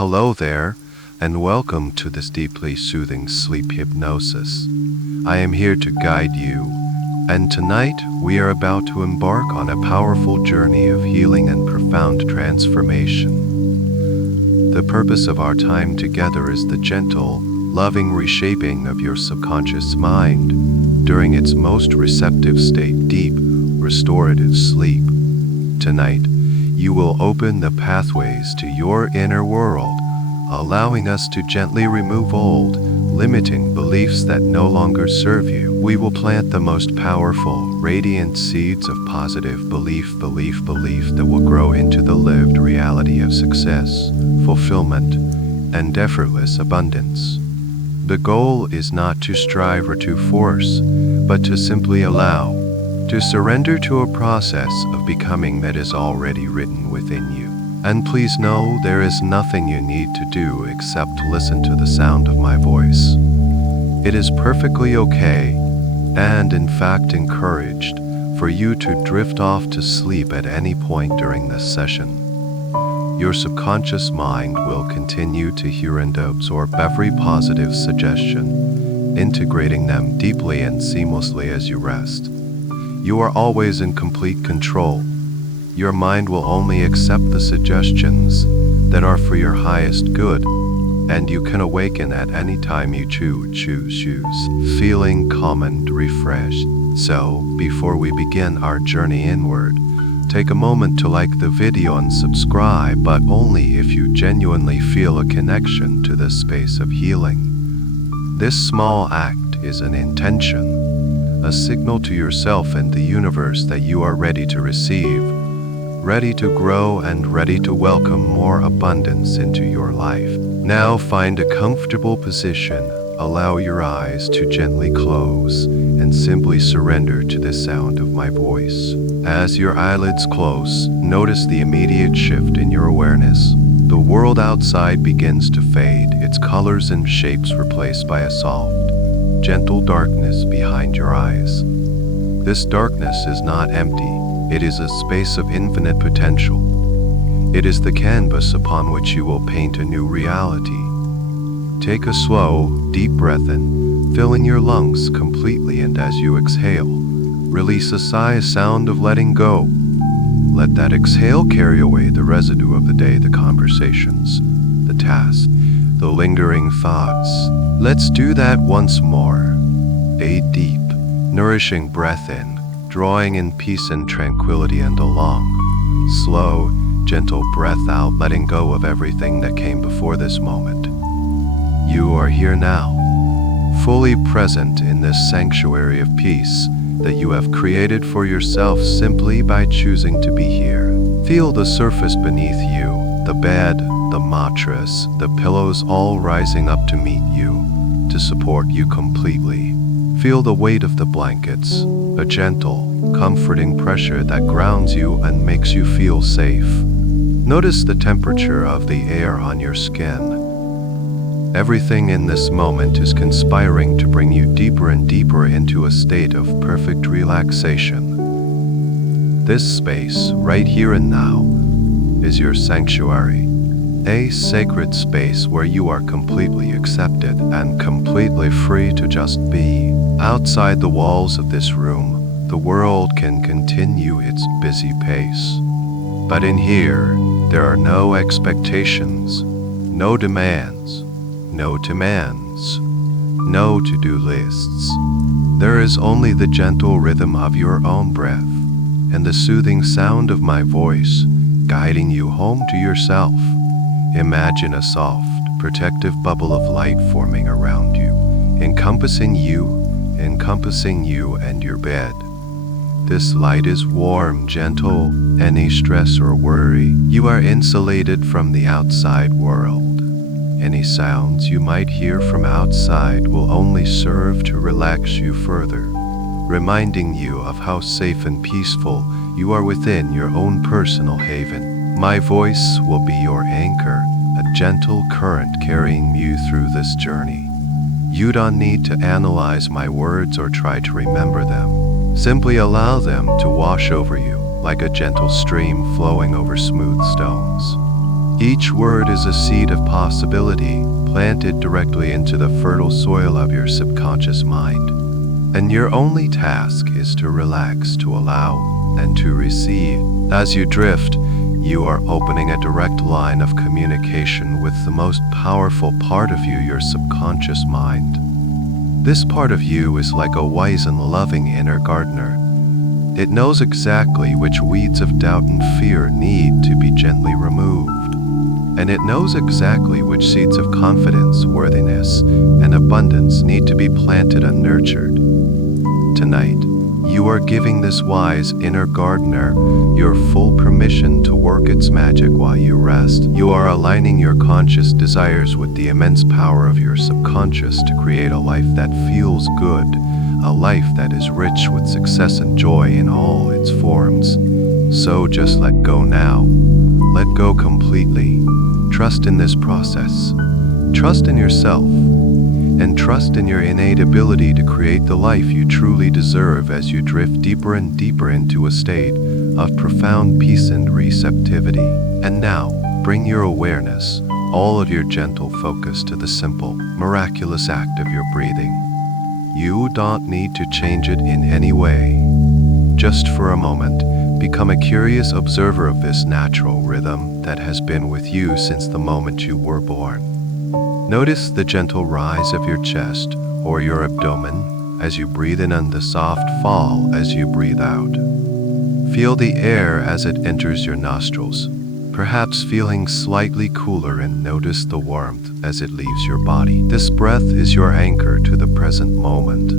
Hello there, and welcome to this deeply soothing sleep hypnosis. I am here to guide you, and tonight we are about to embark on a powerful journey of healing and profound transformation. The purpose of our time together is the gentle, loving reshaping of your subconscious mind during its most receptive state, deep, restorative sleep. Tonight, you will open the pathways to your inner world, allowing us to gently remove old, limiting beliefs that no longer serve you. We will plant the most powerful, radiant seeds of positive belief that will grow into the lived reality of success, fulfillment, and effortless abundance. The goal is not to strive or to force, but to simply allow, to surrender to a process of becoming that is already written within you. And please know there is nothing you need to do except listen to the sound of my voice. It is perfectly okay, and in fact encouraged, for you to drift off to sleep at any point during this session. Your subconscious mind will continue to hear and absorb every positive suggestion, integrating them deeply and seamlessly as you rest. You are always in complete control. Your mind will only accept the suggestions that are for your highest good, and you can awaken at any time you choose, feeling calm and refreshed. So, before we begin our journey inward, take a moment to like the video and subscribe, but only if you genuinely feel a connection to this space of healing. This small act is an intention, a signal to yourself and the universe that you are ready to receive, ready to grow, and ready to welcome more abundance into your life. Now find a comfortable position, allow your eyes to gently close, and simply surrender to the sound of my voice. As your eyelids close, notice the immediate shift in your awareness. The world outside begins to fade, its colors and shapes replaced by a soft, gentle darkness behind your eyes. This darkness is not empty, it is a space of infinite potential. It is the canvas upon which you will paint a new reality. Take a slow, deep breath in, filling your lungs completely, and as you exhale, release a sigh, sound of letting go. Let that exhale carry away the residue of the day, the conversations, the tasks, the lingering thoughts. Let's do that once more. A deep, nourishing breath in, drawing in peace and tranquility, and a long, slow, gentle breath out, letting go of everything that came before this moment. You are here now, fully present in this sanctuary of peace that you have created for yourself simply by choosing to be here. Feel the surface beneath you, the bed, the mattress, the pillows all rising up to meet you, to support you completely. Feel the weight of the blankets, a gentle, comforting pressure that grounds you and makes you feel safe. Notice the temperature of the air on your skin. Everything in this moment is conspiring to bring you deeper and deeper into a state of perfect relaxation. This space, right here and now, is your sanctuary. A sacred space where you are completely accepted and completely free to just be. Outside the walls of this room, the world can continue its busy pace. But in here, there are no expectations, no demands, no to-do lists. There is only the gentle rhythm of your own breath and the soothing sound of my voice guiding you home to yourself. Imagine a soft, protective bubble of light forming around you, encompassing you and your bed. This light is warm, gentle. Any stress or worry, you are insulated from the outside world. Any sounds you might hear from outside will only serve to relax you further, reminding you of how safe and peaceful you are within your own personal haven. My voice will be your anchor, a gentle current carrying you through this journey. You don't need to analyze my words or try to remember them. Simply allow them to wash over you like a gentle stream flowing over smooth stones. Each word is a seed of possibility planted directly into the fertile soil of your subconscious mind. And your only task is to relax, to allow, and to receive. As you drift, you are opening a direct line of communication with the most powerful part of you, your subconscious mind. This part of you is like a wise and loving inner gardener. It knows exactly which weeds of doubt and fear need to be gently removed. And it knows exactly which seeds of confidence, worthiness, and abundance need to be planted and nurtured. Tonight, you are giving this wise inner gardener your full permission to work its magic while you rest. You are aligning your conscious desires with the immense power of your subconscious to create a life that feels good, a life that is rich with success and joy in all its forms. So just let go now. Let go completely. Trust in this process. Trust in yourself. And trust in your innate ability to create the life you truly deserve as you drift deeper and deeper into a state of profound peace and receptivity. And now, bring your awareness, all of your gentle focus to the simple, miraculous act of your breathing. You don't need to change it in any way. Just for a moment, become a curious observer of this natural rhythm that has been with you since the moment you were born. Notice the gentle rise of your chest or your abdomen as you breathe in and the soft fall as you breathe out. Feel the air as it enters your nostrils, perhaps feeling slightly cooler, and notice the warmth as it leaves your body. This breath is your anchor to the present moment.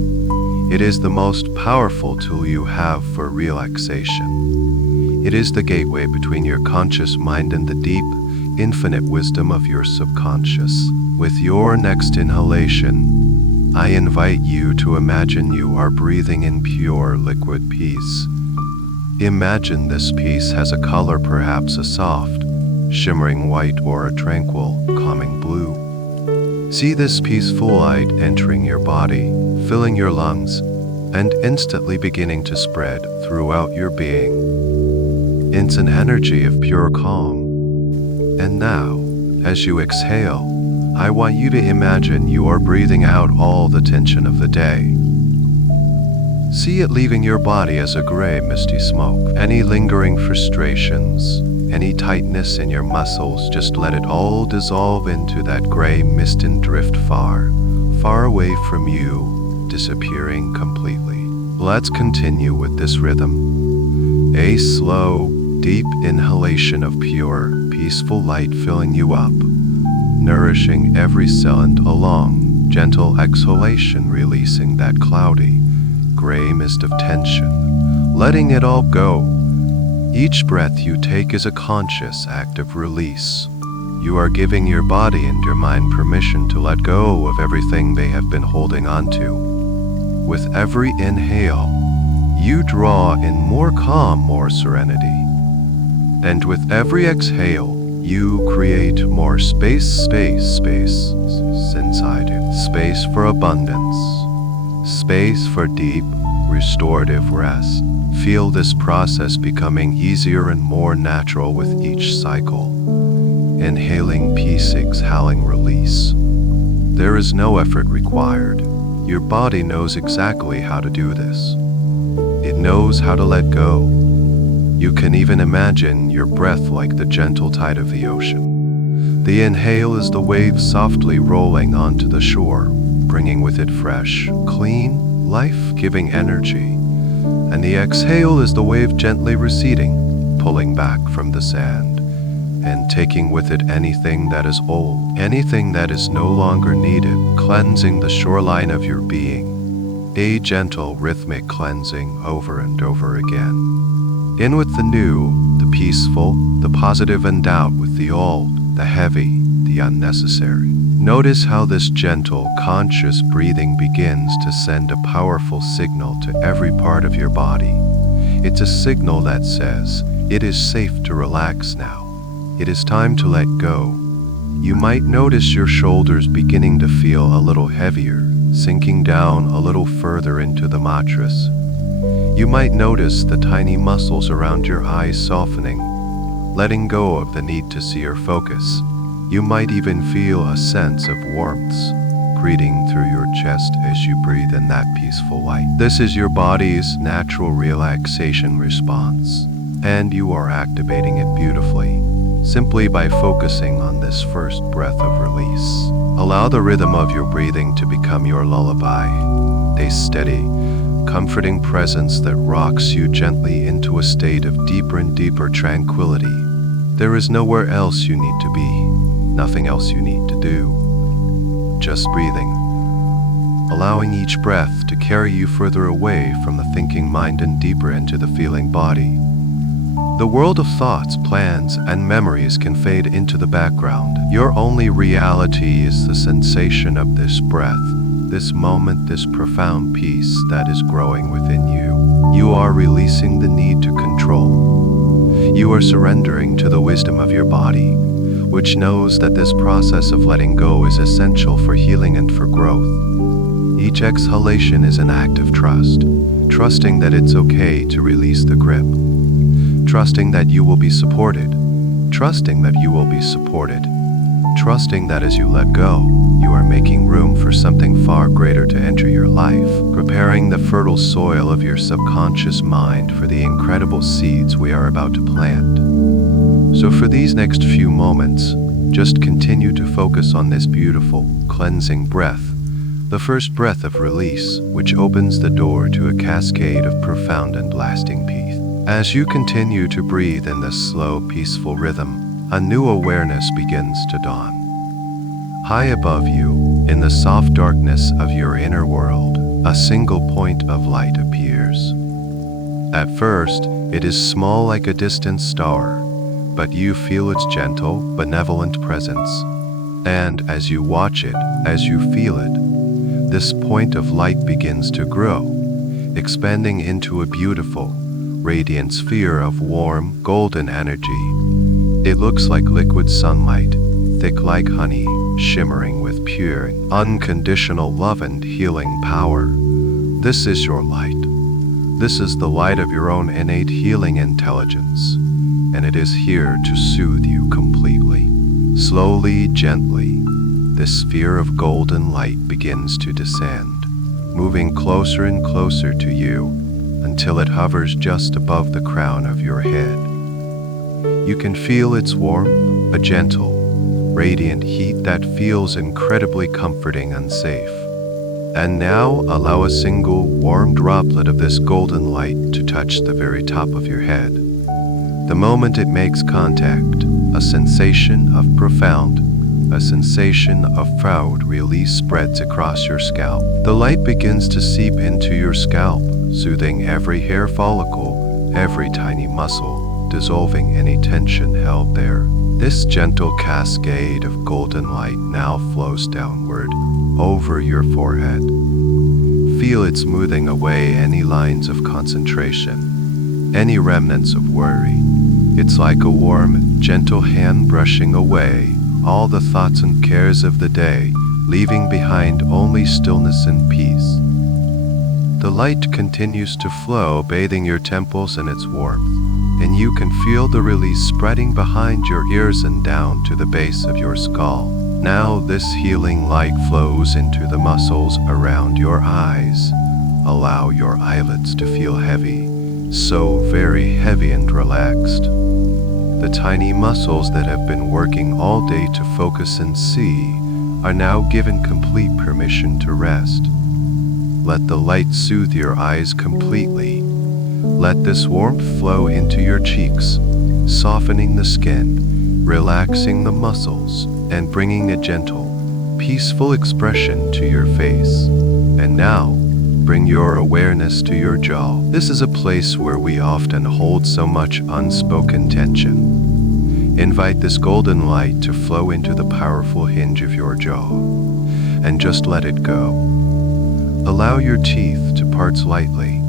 It is the most powerful tool you have for relaxation. It is the gateway between your conscious mind and the deep, infinite wisdom of your subconscious. With your next inhalation, I invite you to imagine you are breathing in pure liquid peace. Imagine this peace has a color, perhaps a soft, shimmering white or a tranquil, calming blue. See this peaceful light entering your body, filling your lungs, and instantly beginning to spread throughout your being. It's an energy of pure calm. And now, as you exhale, I want you to imagine you are breathing out all the tension of the day. See it leaving your body as a gray, misty smoke. Any lingering frustrations, any tightness in your muscles, just let it all dissolve into that gray mist and drift far, far away from you, disappearing completely. Let's continue with this rhythm. A slow, deep inhalation of pure, peaceful light filling you up, nourishing every cell, and a long, gentle exhalation releasing that cloudy, gray mist of tension, letting it all go. Each breath you take is a conscious act of release. You are giving your body and your mind permission to let go of everything they have been holding on to. With every inhale, you draw in more calm, more serenity. And with every exhale, you create more space inside you. Space for abundance. Space for deep, restorative rest. Feel this process becoming easier and more natural with each cycle. Inhaling peace, exhaling release. There is no effort required. Your body knows exactly how to do this. It knows how to let go. You can even imagine your breath like the gentle tide of the ocean. The inhale is the wave softly rolling onto the shore, bringing with it fresh, clean, life-giving energy. And the exhale is the wave gently receding, pulling back from the sand, and taking with it anything that is old, anything that is no longer needed, cleansing the shoreline of your being. A gentle, rhythmic cleansing over and over again. In with the new, the peaceful, the positive, and out with the old, the heavy, the unnecessary. Notice how this gentle, conscious breathing begins to send a powerful signal to every part of your body. It's a signal that says, it is safe to relax now. It is time to let go. You might notice your shoulders beginning to feel a little heavier, sinking down a little further into the mattress. You might notice the tiny muscles around your eyes softening, letting go of the need to see or focus. You might even feel a sense of warmth greeting through your chest as you breathe in that peaceful light. This is your body's natural relaxation response, and you are activating it beautifully, simply by focusing on this first breath of release. Allow the rhythm of your breathing to become your lullaby, a steady, comforting presence that rocks you gently into a state of deeper and deeper tranquility. There is nowhere else you need to be, nothing else you need to do. Just breathing, allowing each breath to carry you further away from the thinking mind and deeper into the feeling body. The world of thoughts, plans, and memories can fade into the background. Your only reality is the sensation of this breath, this moment, this profound peace that is growing within you. You are releasing the need to control. You are surrendering to the wisdom of your body, which knows that this process of letting go is essential for healing and for growth. Each exhalation is an act of trust, trusting that it's okay to release the grip, trusting that you will be supported, trusting that you will be supported, trusting that as you let go, you are making room for something far greater to enter your life, preparing the fertile soil of your subconscious mind for the incredible seeds we are about to plant. So for these next few moments, just continue to focus on this beautiful, cleansing breath, the first breath of release, which opens the door to a cascade of profound and lasting peace. As you continue to breathe in this slow, peaceful rhythm, a new awareness begins to dawn. High above you, in the soft darkness of your inner world, a single point of light appears. At first, it is small like a distant star, but you feel its gentle, benevolent presence. And as you watch it, as you feel it, this point of light begins to grow, expanding into a beautiful, radiant sphere of warm, golden energy. It looks like liquid sunlight, thick like honey, shimmering with pure, unconditional love and healing power. This is your light. This is the light of your own innate healing intelligence, and it is here to soothe you completely. Slowly, gently, this sphere of golden light begins to descend, moving closer and closer to you until it hovers just above the crown of your head. You can feel its warmth, a gentle, radiant heat that feels incredibly comforting and safe. And now allow a single warm droplet of this golden light to touch the very top of your head. The moment it makes contact, a sensation of profound release spreads across your scalp. The light begins to seep into your scalp, soothing every hair follicle, every tiny muscle, dissolving any tension held there. This gentle cascade of golden light now flows downward, over your forehead. Feel it smoothing away any lines of concentration, any remnants of worry. It's like a warm, gentle hand brushing away all the thoughts and cares of the day, leaving behind only stillness and peace. The light continues to flow, bathing your temples in its warmth, and you can feel the release spreading behind your ears and down to the base of your skull. Now this healing light flows into the muscles around your eyes. Allow your eyelids to feel heavy, so very heavy and relaxed. The tiny muscles that have been working all day to focus and see are now given complete permission to rest. Let the light soothe your eyes completely. Let this warmth flow into your cheeks, softening the skin, relaxing the muscles, and bringing a gentle, peaceful expression to your face. And now, bring your awareness to your jaw. This is a place where we often hold so much unspoken tension. Invite this golden light to flow into the powerful hinge of your jaw, and just let it go. Allow your teeth to part slightly.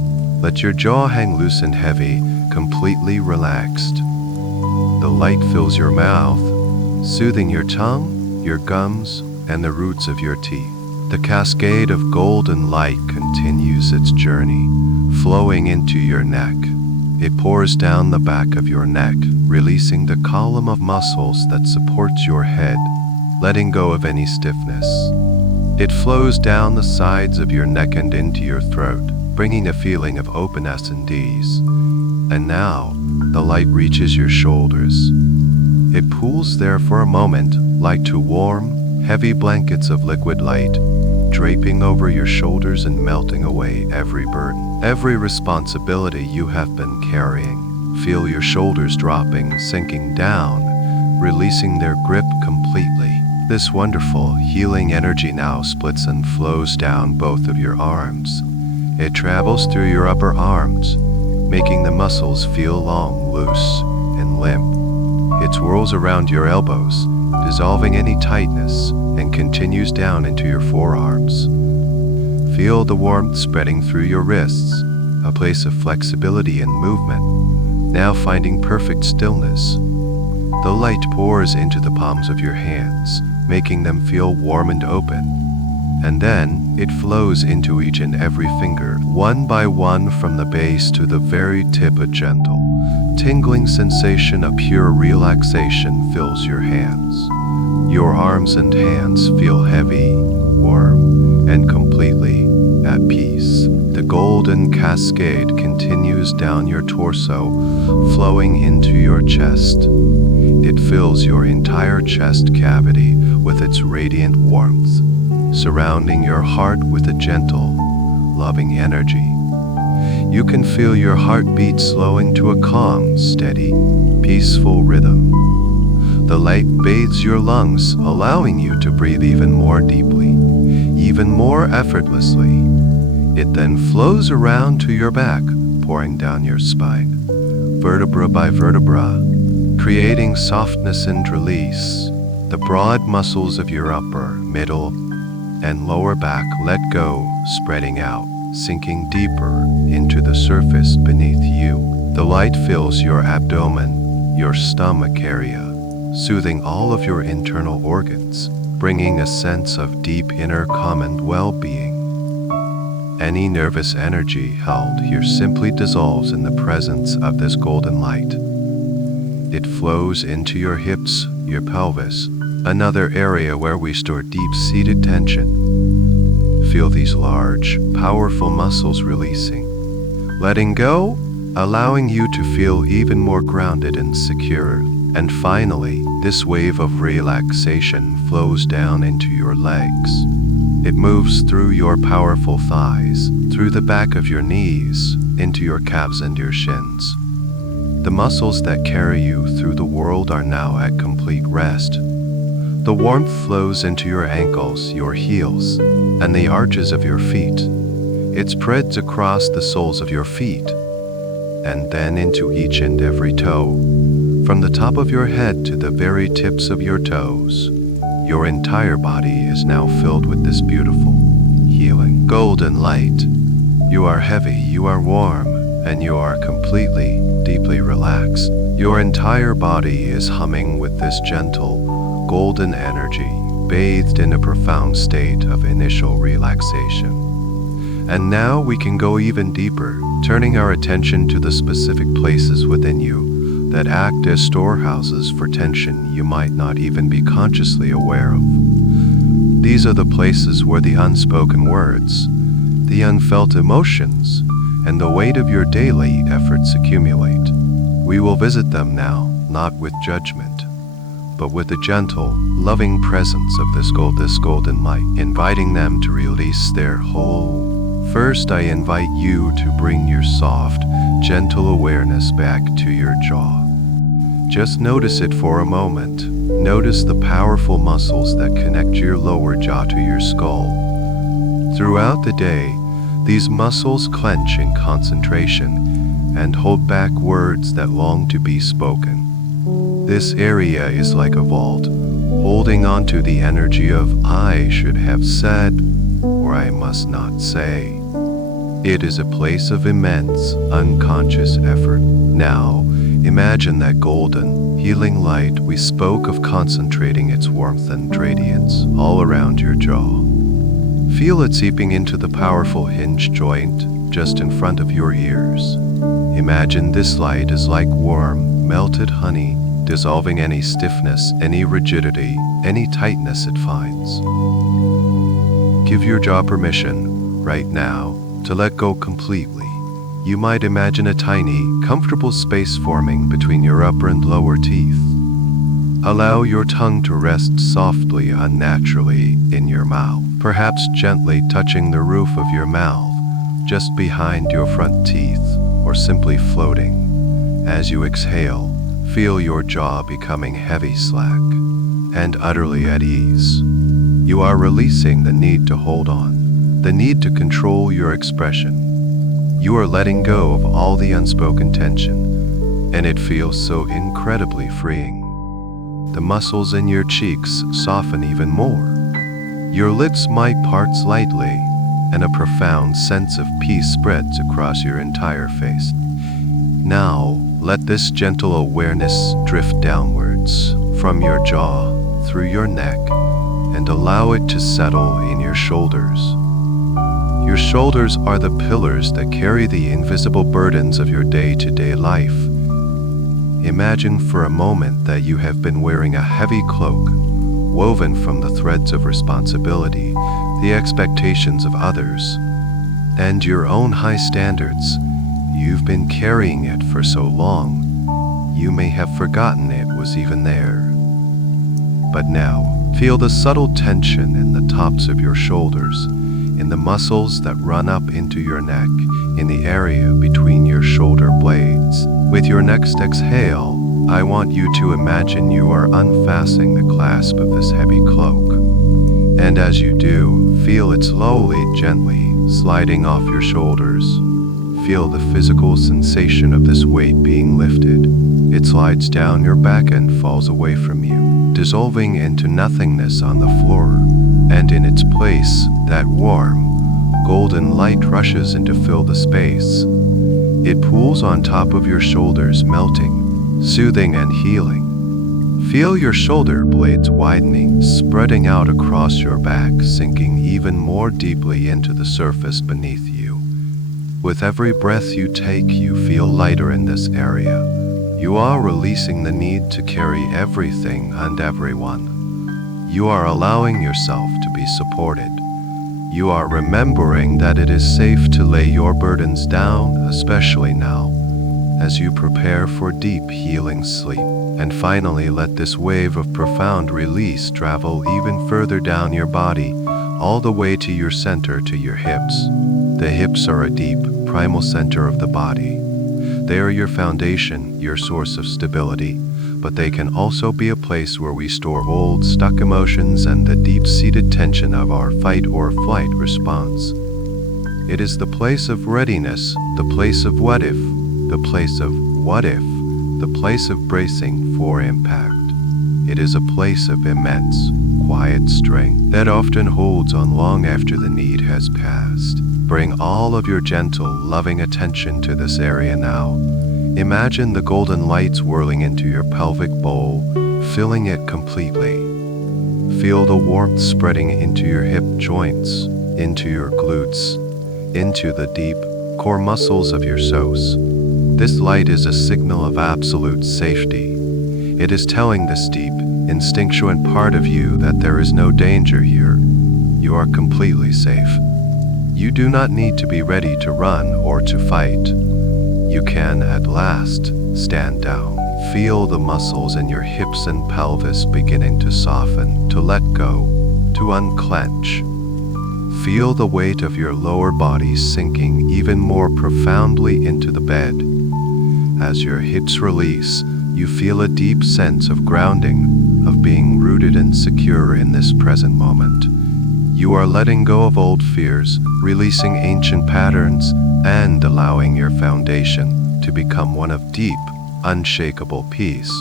Let your jaw hang loose and heavy, completely relaxed. The light fills your mouth, soothing your tongue, your gums, and the roots of your teeth. The cascade of golden light continues its journey, flowing into your neck, It pours down the back of your neck, releasing the column of muscles that supports your head, letting go of any stiffness. It flows down the sides of your neck and into your throat, bringing a feeling of openness and ease. And now, the light reaches your shoulders. It pools there for a moment, like two warm, heavy blankets of liquid light, draping over your shoulders and melting away every burden, every responsibility you have been carrying. Feel your shoulders dropping, sinking down, releasing their grip completely. This wonderful, healing energy now splits and flows down both of your arms. It travels through your upper arms, making the muscles feel long, loose, and limp. It swirls around your elbows, dissolving any tightness, and continues down into your forearms. Feel the warmth spreading through your wrists, a place of flexibility and movement, now finding perfect stillness. The light pours into the palms of your hands, making them feel warm and open. And then, it flows into each and every finger, one by one from the base to the very tip. A gentle, tingling sensation of pure relaxation fills your hands. Your arms and hands feel heavy, warm, and completely at peace. The golden cascade continues down your torso, flowing into your chest. It fills your entire chest cavity with its radiant warmth, surrounding your heart with a gentle, loving energy. You can feel your heartbeat slowing to a calm, steady, peaceful rhythm. The light bathes your lungs, allowing you to breathe even more deeply, even more effortlessly. It then flows around to your back, pouring down your spine, vertebra by vertebra, creating softness and release. The broad muscles of your upper, middle, and lower back let go, spreading out, sinking deeper into the surface beneath you. The light fills your abdomen, your stomach area, soothing all of your internal organs, bringing a sense of deep inner calm and well-being. Any nervous energy held here simply dissolves in the presence of this golden light. It flows into your hips, your pelvis, another area where we store deep-seated tension. Feel these large, powerful muscles releasing, letting go, allowing you to feel even more grounded and secure. And finally, this wave of relaxation flows down into your legs. It moves through your powerful thighs, through the back of your knees, into your calves and your shins. The muscles that carry you through the world are now at complete rest. The warmth flows into your ankles, your heels, and the arches of your feet. It spreads across the soles of your feet, and then into each and every toe. From the top of your head to the very tips of your toes, your entire body is now filled with this beautiful, healing, golden light. You are heavy, you are warm, and you are completely, deeply relaxed. Your entire body is humming with this gentle, golden energy, bathed in a profound state of initial relaxation. And now we can go even deeper, turning our attention to the specific places within you that act as storehouses for tension you might not even be consciously aware of. These are the places where the unspoken words, the unfelt emotions, and the weight of your daily efforts accumulate. We will visit them now, not with judgment, but with the gentle, loving presence of this golden light, inviting them to release their hold. First, I invite you to bring your soft, gentle awareness back to your jaw. Just notice it for a moment. Notice the powerful muscles that connect your lower jaw to your skull. Throughout the day, these muscles clench in concentration and hold back words that long to be spoken. This area is like a vault, holding on to the energy of I should have said or I must not say. It is a place of immense, unconscious effort. Now, imagine that golden, healing light we spoke of, concentrating its warmth and radiance all around your jaw. Feel it seeping into the powerful hinge joint just in front of your ears. Imagine this light is like warm, melted honey, dissolving any stiffness, any rigidity, any tightness it finds. Give your jaw permission, right now, to let go completely. You might imagine a tiny, comfortable space forming between your upper and lower teeth. Allow your tongue to rest softly, unnaturally, in your mouth, perhaps gently touching the roof of your mouth, just behind your front teeth, or simply floating. As you exhale, feel your jaw becoming heavy, slack, and utterly at ease. You are releasing the need to hold on, the need to control your expression. You are letting go of all the unspoken tension, and it feels so incredibly freeing. The muscles in your cheeks soften even more. Your lips might part slightly, and a profound sense of peace spreads across your entire face. Now, let this gentle awareness drift downwards from your jaw, through your neck, and allow it to settle in your shoulders. Your shoulders are the pillars that carry the invisible burdens of your day-to-day life. Imagine for a moment that you have been wearing a heavy cloak, woven from the threads of responsibility, the expectations of others, and your own high standards. You've been carrying it for so long, you may have forgotten it was even there. But now, feel the subtle tension in the tops of your shoulders, in the muscles that run up into your neck, in the area between your shoulder blades. With your next exhale, I want you to imagine you are unfastening the clasp of this heavy cloak. And as you do, feel it slowly, gently sliding off your shoulders. Feel the physical sensation of this weight being lifted. It slides down your back and falls away from you, dissolving into nothingness on the floor. And in its place, that warm, golden light rushes in to fill the space. It pools on top of your shoulders, melting, soothing and healing. Feel your shoulder blades widening, spreading out across your back, sinking even more deeply into the surface beneath you. With every breath you take, you feel lighter in this area. You are releasing the need to carry everything and everyone. You are allowing yourself to be supported. You are remembering that it is safe to lay your burdens down, especially now, as you prepare for deep healing sleep. And finally, let this wave of profound release travel even further down your body, all the way to your center, to your hips. The hips are a deep, primal center of the body. They are your foundation, your source of stability, but they can also be a place where we store old, stuck emotions and the deep-seated tension of our fight or flight response. It is the place of readiness, the place of what if, the place of what if, the place of bracing for impact. It is a place of immense, quiet strength that often holds on long after the need has passed. Bring all of your gentle, loving attention to this area now. Imagine the golden light swirling into your pelvic bowl, filling it completely. Feel the warmth spreading into your hip joints, into your glutes, into the deep core muscles of your psoas. This light is a signal of absolute safety. It is telling this deep, instinctual part of you that there is no danger here. You are completely safe. You do not need to be ready to run or to fight. You can, at last, stand down. Feel the muscles in your hips and pelvis beginning to soften, to let go, to unclench. Feel the weight of your lower body sinking even more profoundly into the bed. As your hips release, you feel a deep sense of grounding, of being rooted and secure in this present moment. You are letting go of old fears, releasing ancient patterns, and allowing your foundation to become one of deep, unshakable peace.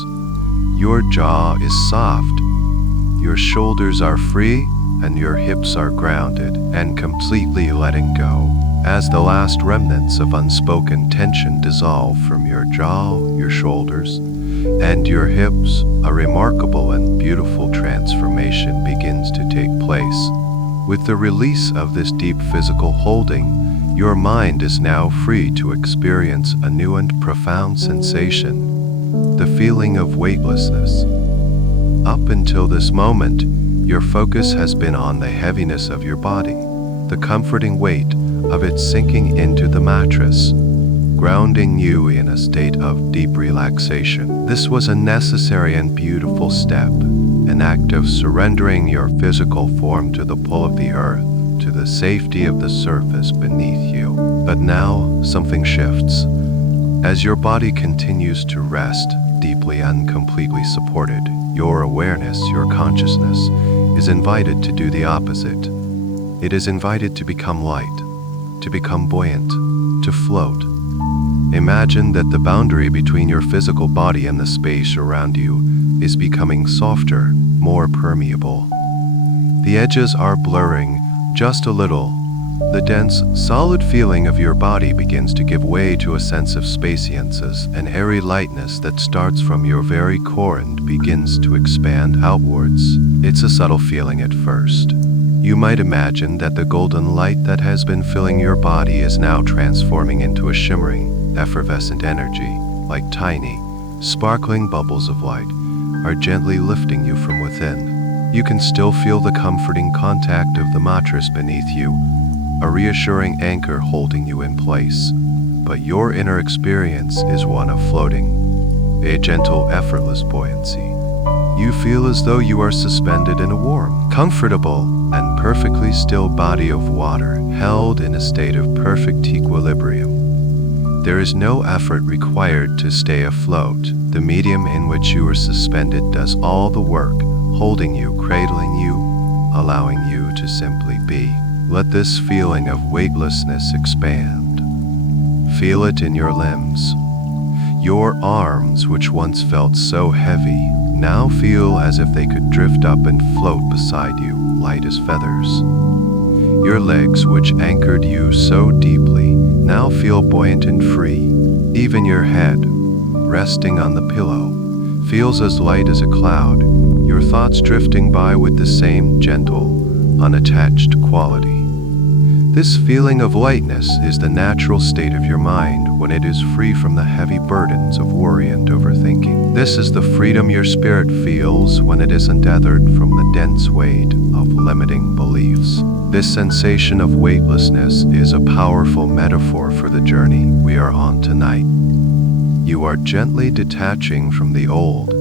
Your jaw is soft, your shoulders are free, and your hips are grounded and completely letting go. As the last remnants of unspoken tension dissolve from your jaw, your shoulders, and your hips, a remarkable and beautiful transformation begins to take place. With the release of this deep physical holding, Your mind is now free to experience a new and profound sensation, the feeling of weightlessness. Up until this moment, your focus has been on the heaviness of your body, the comforting weight of it sinking into the mattress, grounding you in a state of deep relaxation. This was a necessary and beautiful step, an act of surrendering your physical form to the pull of the earth, to the safety of the surface beneath you. But now, something shifts. As your body continues to rest, deeply and completely supported, your awareness, your consciousness, is invited to do the opposite. It is invited to become light, to become buoyant, to float. Imagine that the boundary between your physical body and the space around you is becoming softer, more permeable. The edges are blurring just a little. The dense, solid feeling of your body begins to give way to a sense of spaciousness, an airy lightness that starts from your very core and begins to expand outwards. It's a subtle feeling at first. You might imagine that the golden light that has been filling your body is now transforming into a shimmering, effervescent energy, like tiny, sparkling bubbles of light, are gently lifting you from within. You can still feel the comforting contact of the mattress beneath you, a reassuring anchor holding you in place. But your inner experience is one of floating, a gentle, effortless buoyancy. You feel as though you are suspended in a warm, comfortable, and perfectly still body of water, held in a state of perfect equilibrium. There is no effort required to stay afloat. The medium in which you are suspended does all the work, holding you, cradling you, allowing you to simply be. Let this feeling of weightlessness expand. Feel it in your limbs. Your arms, which once felt so heavy, now feel as if they could drift up and float beside you, light as feathers. Your legs, which anchored you so deeply, now feel buoyant and free. Even your head, resting on the pillow, feels as light as a cloud, your thoughts drifting by with the same gentle, unattached quality. This feeling of lightness is the natural state of your mind when it is free from the heavy burdens of worry and overthinking. This is the freedom your spirit feels when it is untethered from the dense weight of limiting beliefs. This sensation of weightlessness is a powerful metaphor for the journey we are on tonight. You are gently detaching from the old,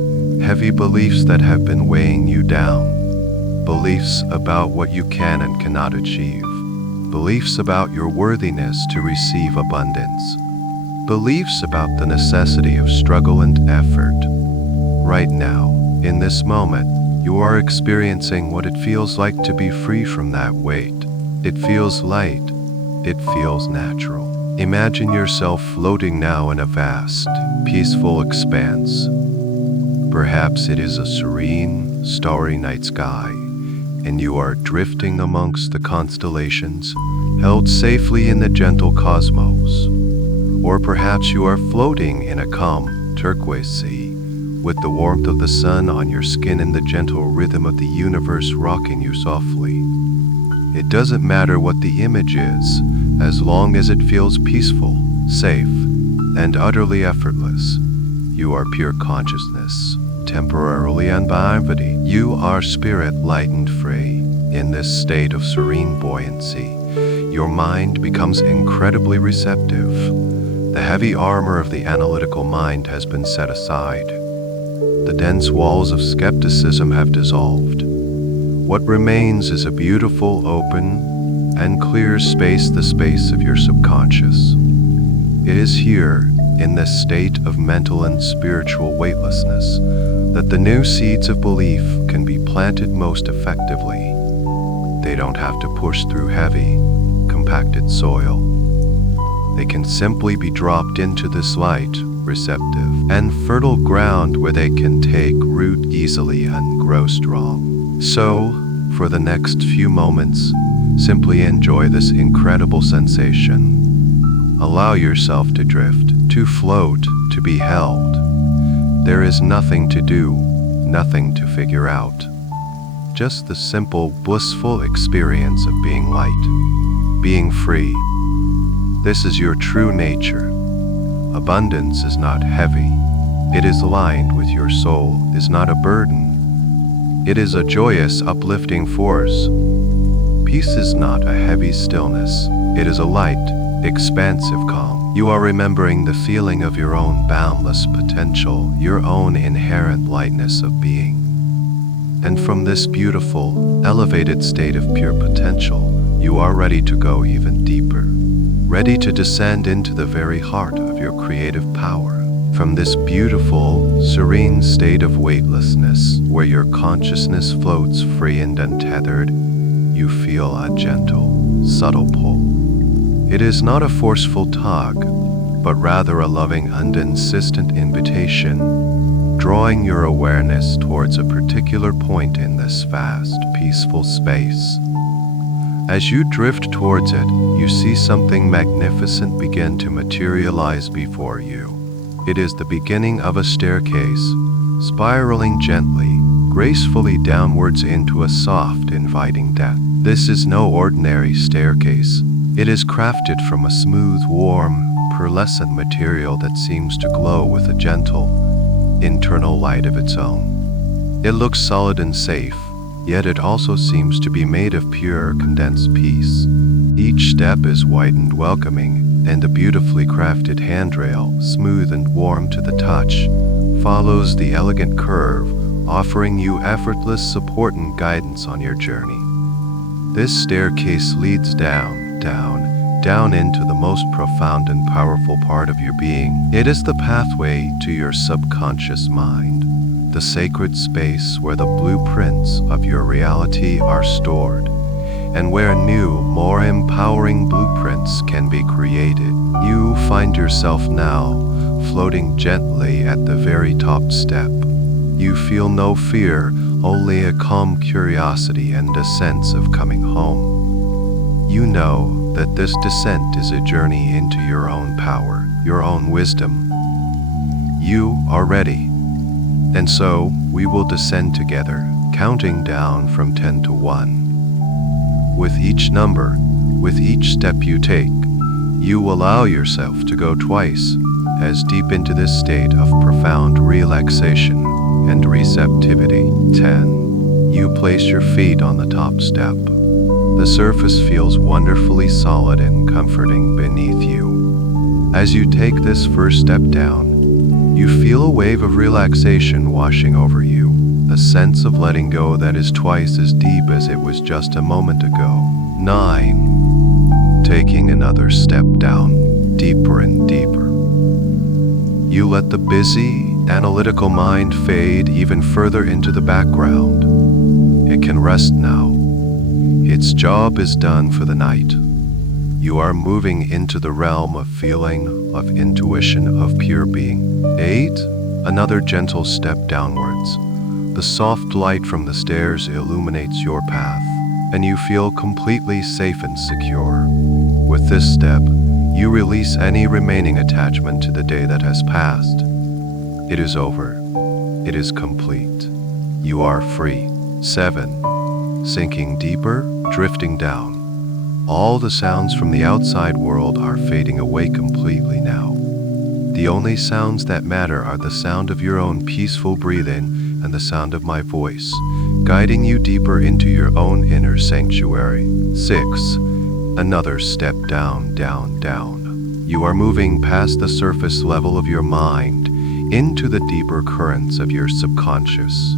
heavy beliefs that have been weighing you down. Beliefs about what you can and cannot achieve. Beliefs about your worthiness to receive abundance. Beliefs about the necessity of struggle and effort. Right now, in this moment, you are experiencing what it feels like to be free from that weight. It feels light. It feels natural. Imagine yourself floating now in a vast, peaceful expanse. Perhaps it is a serene, starry night sky, and you are drifting amongst the constellations, held safely in the gentle cosmos. Or perhaps you are floating in a calm, turquoise sea, with the warmth of the sun on your skin and the gentle rhythm of the universe rocking you softly. It doesn't matter what the image is, as long as it feels peaceful, safe, and utterly effortless. You are pure consciousness, temporarily unbounded. You are spirit, light and free. In this state of serene buoyancy, your mind becomes incredibly receptive. The heavy armor of the analytical mind has been set aside. The dense walls of skepticism have dissolved. What remains is a beautiful, open, and clear space, the space of your subconscious. It is here, in this state of mental and spiritual weightlessness, that the new seeds of belief can be planted most effectively. They don't have to push through heavy, compacted soil. They can simply be dropped into this light, receptive, and fertile ground where they can take root easily and grow strong. So, for the next few moments, simply enjoy this incredible sensation. Allow yourself to drift, to float, to be held. There is nothing to do, nothing to figure out. Just the simple, blissful experience of being light, being free, This is your true nature. Abundance is not heavy. It is aligned with your soul, is not a burden. It is a joyous, uplifting force. Peace is not a heavy stillness. It is a light, expansive calm. You are remembering the feeling of your own boundless potential, your own inherent lightness of being. And from this beautiful, elevated state of pure potential, you are ready to go even deeper, ready to descend into the very heart of your creative power. From this beautiful, serene state of weightlessness, where your consciousness floats free and untethered, you feel a gentle, subtle pull. It is not a forceful tug, but rather a loving and insistent invitation, drawing your awareness towards a particular point in this vast, peaceful space. As you drift towards it, you see something magnificent begin to materialize before you. It is the beginning of a staircase, spiraling gently, gracefully downwards into a soft, inviting depth. This is no ordinary staircase. It is crafted from a smooth, warm, pearlescent material that seems to glow with a gentle, internal light of its own. It looks solid and safe, yet it also seems to be made of pure, condensed peace. Each step is white and welcoming, and the beautifully crafted handrail, smooth and warm to the touch, follows the elegant curve, offering you effortless support and guidance on your journey. This staircase leads down into the most profound and powerful part of your being. It is the pathway to your subconscious mind, the sacred space where the blueprints of your reality are stored, and where new, more empowering blueprints can be created. You find yourself now floating gently at the very top step. You feel no fear, only a calm curiosity and a sense of coming home. You know that this descent is a journey into your own power, your own wisdom. You are ready. And so, we will descend together, counting down from 10 to 1. With each number, with each step you take, you allow yourself to go twice as deep into this state of profound relaxation and receptivity. 10. You place your feet on the top step. The surface feels wonderfully solid and comforting beneath you. As you take this first step down, you feel a wave of relaxation washing over you, a sense of letting go that is twice as deep as it was just a moment ago. 9. Taking another step down, deeper and deeper. You let the busy, analytical mind fade even further into the background. It can rest now. Its job is done for the night. You are moving into the realm of feeling, of intuition, of pure being. 8. Another gentle step downwards. The soft light from the stairs illuminates your path, and you feel completely safe and secure. With this step, you release any remaining attachment to the day that has passed. It is over. It is complete. You are free. 7. Sinking deeper, drifting down. All the sounds from the outside world are fading away completely now. The only sounds that matter are the sound of your own peaceful breathing and the sound of my voice, guiding you deeper into your own inner sanctuary. 6. Another step down. You are moving past the surface level of your mind into the deeper currents of your subconscious.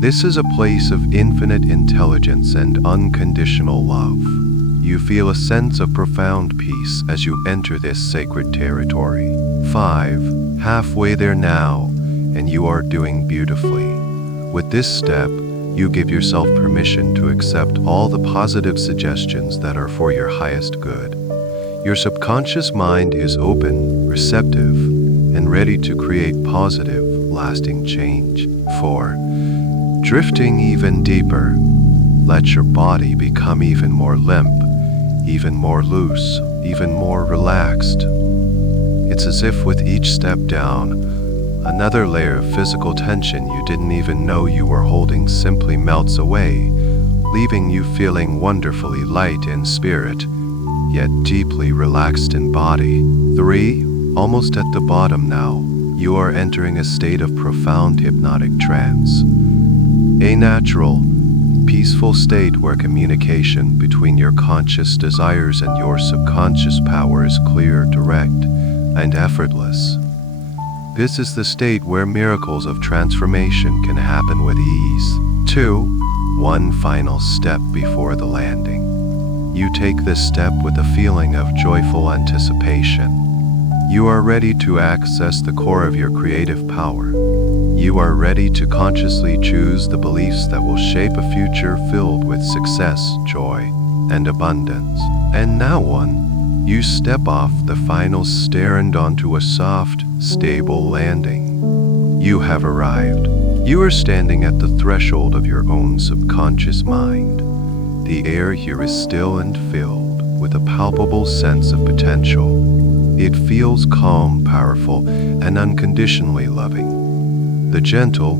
This is a place of infinite intelligence and unconditional love. You feel a sense of profound peace as you enter this sacred territory. 5. Halfway there now, and you are doing beautifully. With this step, you give yourself permission to accept all the positive suggestions that are for your highest good. Your subconscious mind is open, receptive, and ready to create positive, lasting change. 4. Drifting even deeper, let your body become even more limp, even more loose, even more relaxed. It's as if with each step down, another layer of physical tension you didn't even know you were holding simply melts away, leaving you feeling wonderfully light in spirit, yet deeply relaxed in body. 3. Almost at the bottom now, you are entering a state of profound hypnotic trance. A natural, peaceful state where communication between your conscious desires and your subconscious power is clear, direct, and effortless. This is the state where miracles of transformation can happen with ease. 2. One final step before the landing. You take this step with a feeling of joyful anticipation. You are ready to access the core of your creative power. You are ready to consciously choose the beliefs that will shape a future filled with success, joy, and abundance. And now you step off the final stair and onto a soft, stable landing. You have arrived. You are standing at the threshold of your own subconscious mind. The air here is still and filled with a palpable sense of potential. It feels calm, powerful, and unconditionally loving. The gentle,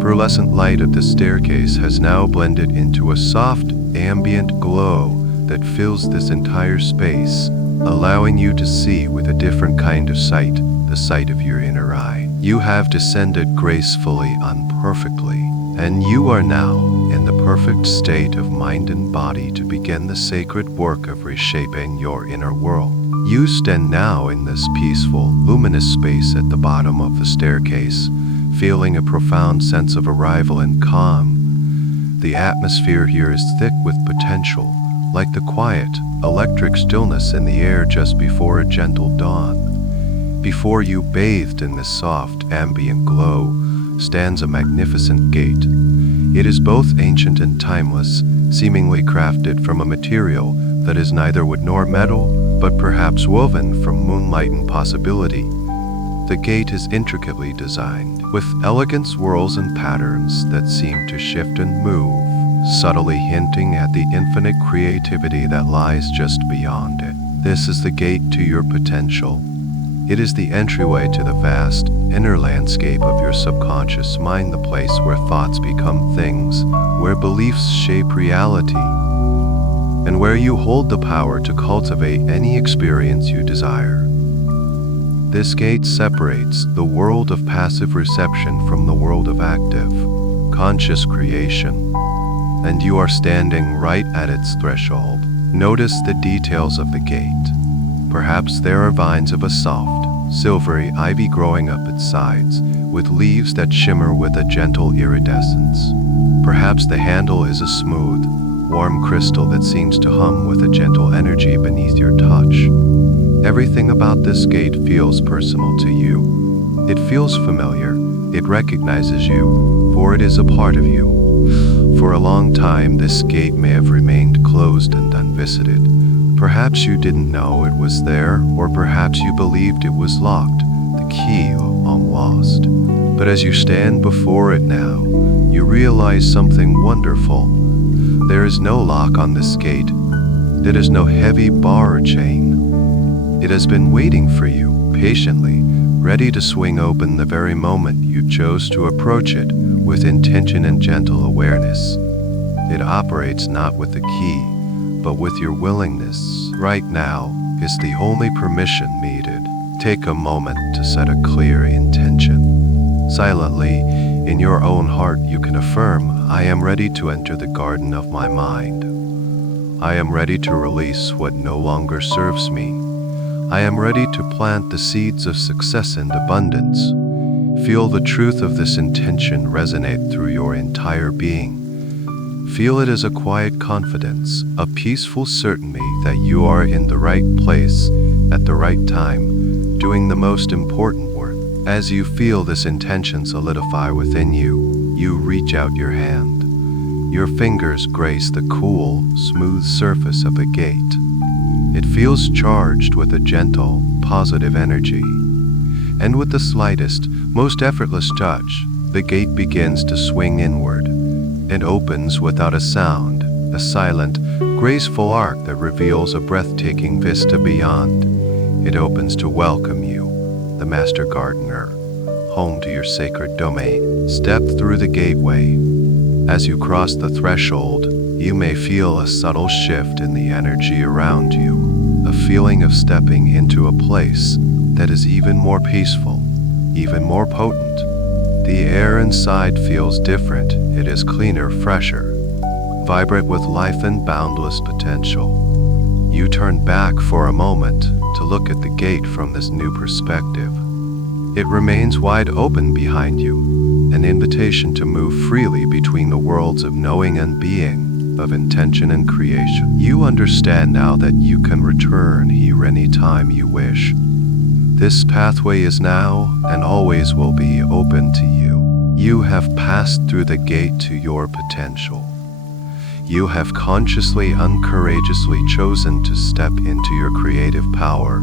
pearlescent light of the staircase has now blended into a soft, ambient glow that fills this entire space, allowing you to see with a different kind of sight, the sight of your inner eye. You have descended gracefully and perfectly, and you are now in the perfect state of mind and body to begin the sacred work of reshaping your inner world. You stand now in this peaceful, luminous space at the bottom of the staircase, feeling a profound sense of arrival and calm. The atmosphere here is thick with potential, like the quiet, electric stillness in the air just before a gentle dawn. Before you, bathed in this soft, ambient glow, stands a magnificent gate. It is both ancient and timeless, seemingly crafted from a material that is neither wood nor metal, but perhaps woven from moonlight and possibility. The gate is intricately designed, with elegant swirls and patterns that seem to shift and move, subtly hinting at the infinite creativity that lies just beyond it. This is the gate to your potential. It is the entryway to the vast, inner landscape of your subconscious mind, the place where thoughts become things, where beliefs shape reality, and where you hold the power to cultivate any experience you desire. This gate separates the world of passive reception from the world of active, conscious creation, and you are standing right at its threshold. Notice the details of the gate. Perhaps there are vines of a soft, silvery ivy growing up its sides, with leaves that shimmer with a gentle iridescence. Perhaps the handle is a smooth, warm crystal that seems to hum with a gentle energy beneath your touch. Everything about this gate feels personal to you. It feels familiar. It recognizes you, for it is a part of you. For a long time, this gate may have remained closed and unvisited. Perhaps you didn't know it was there, or perhaps you believed it was locked, the key long lost. But as you stand before it now, you realize something wonderful. There is no lock on this gate. There is no heavy bar or chain. It has been waiting for you, patiently, ready to swing open the very moment you chose to approach it with intention and gentle awareness. It operates not with the key, but with your willingness. Right now is the only permission needed. Take a moment to set a clear intention. Silently, in your own heart, you can affirm, I am ready to enter the garden of my mind. I am ready to release what no longer serves me. I am ready to plant the seeds of success and abundance. Feel the truth of this intention resonate through your entire being. Feel it as a quiet confidence, a peaceful certainty that you are in the right place at the right time, doing the most important work. As you feel this intention solidify within you, you reach out your hand. Your fingers grace the cool, smooth surface of the gate. It feels charged with a gentle, positive energy. And with the slightest, most effortless touch, the gate begins to swing inward. It opens without a sound, a silent, graceful arc that reveals a breathtaking vista beyond. It opens to welcome you, the master gardener, home to your sacred domain. Step through the gateway. As you cross the threshold, you may feel a subtle shift in the energy around you. feeling of stepping into a place that is even more peaceful, even more potent. The air inside feels different. It is cleaner, fresher, vibrant with life and boundless potential. You turn back for a moment to look at the gate from this new perspective. It remains wide open behind you, an invitation to move freely between the worlds of knowing and being, of intention and creation. You understand now that you can return here anytime you wish. This pathway is now and always will be open to you. You have passed through the gate to your potential. You have consciously, uncourageously chosen to step into your creative power.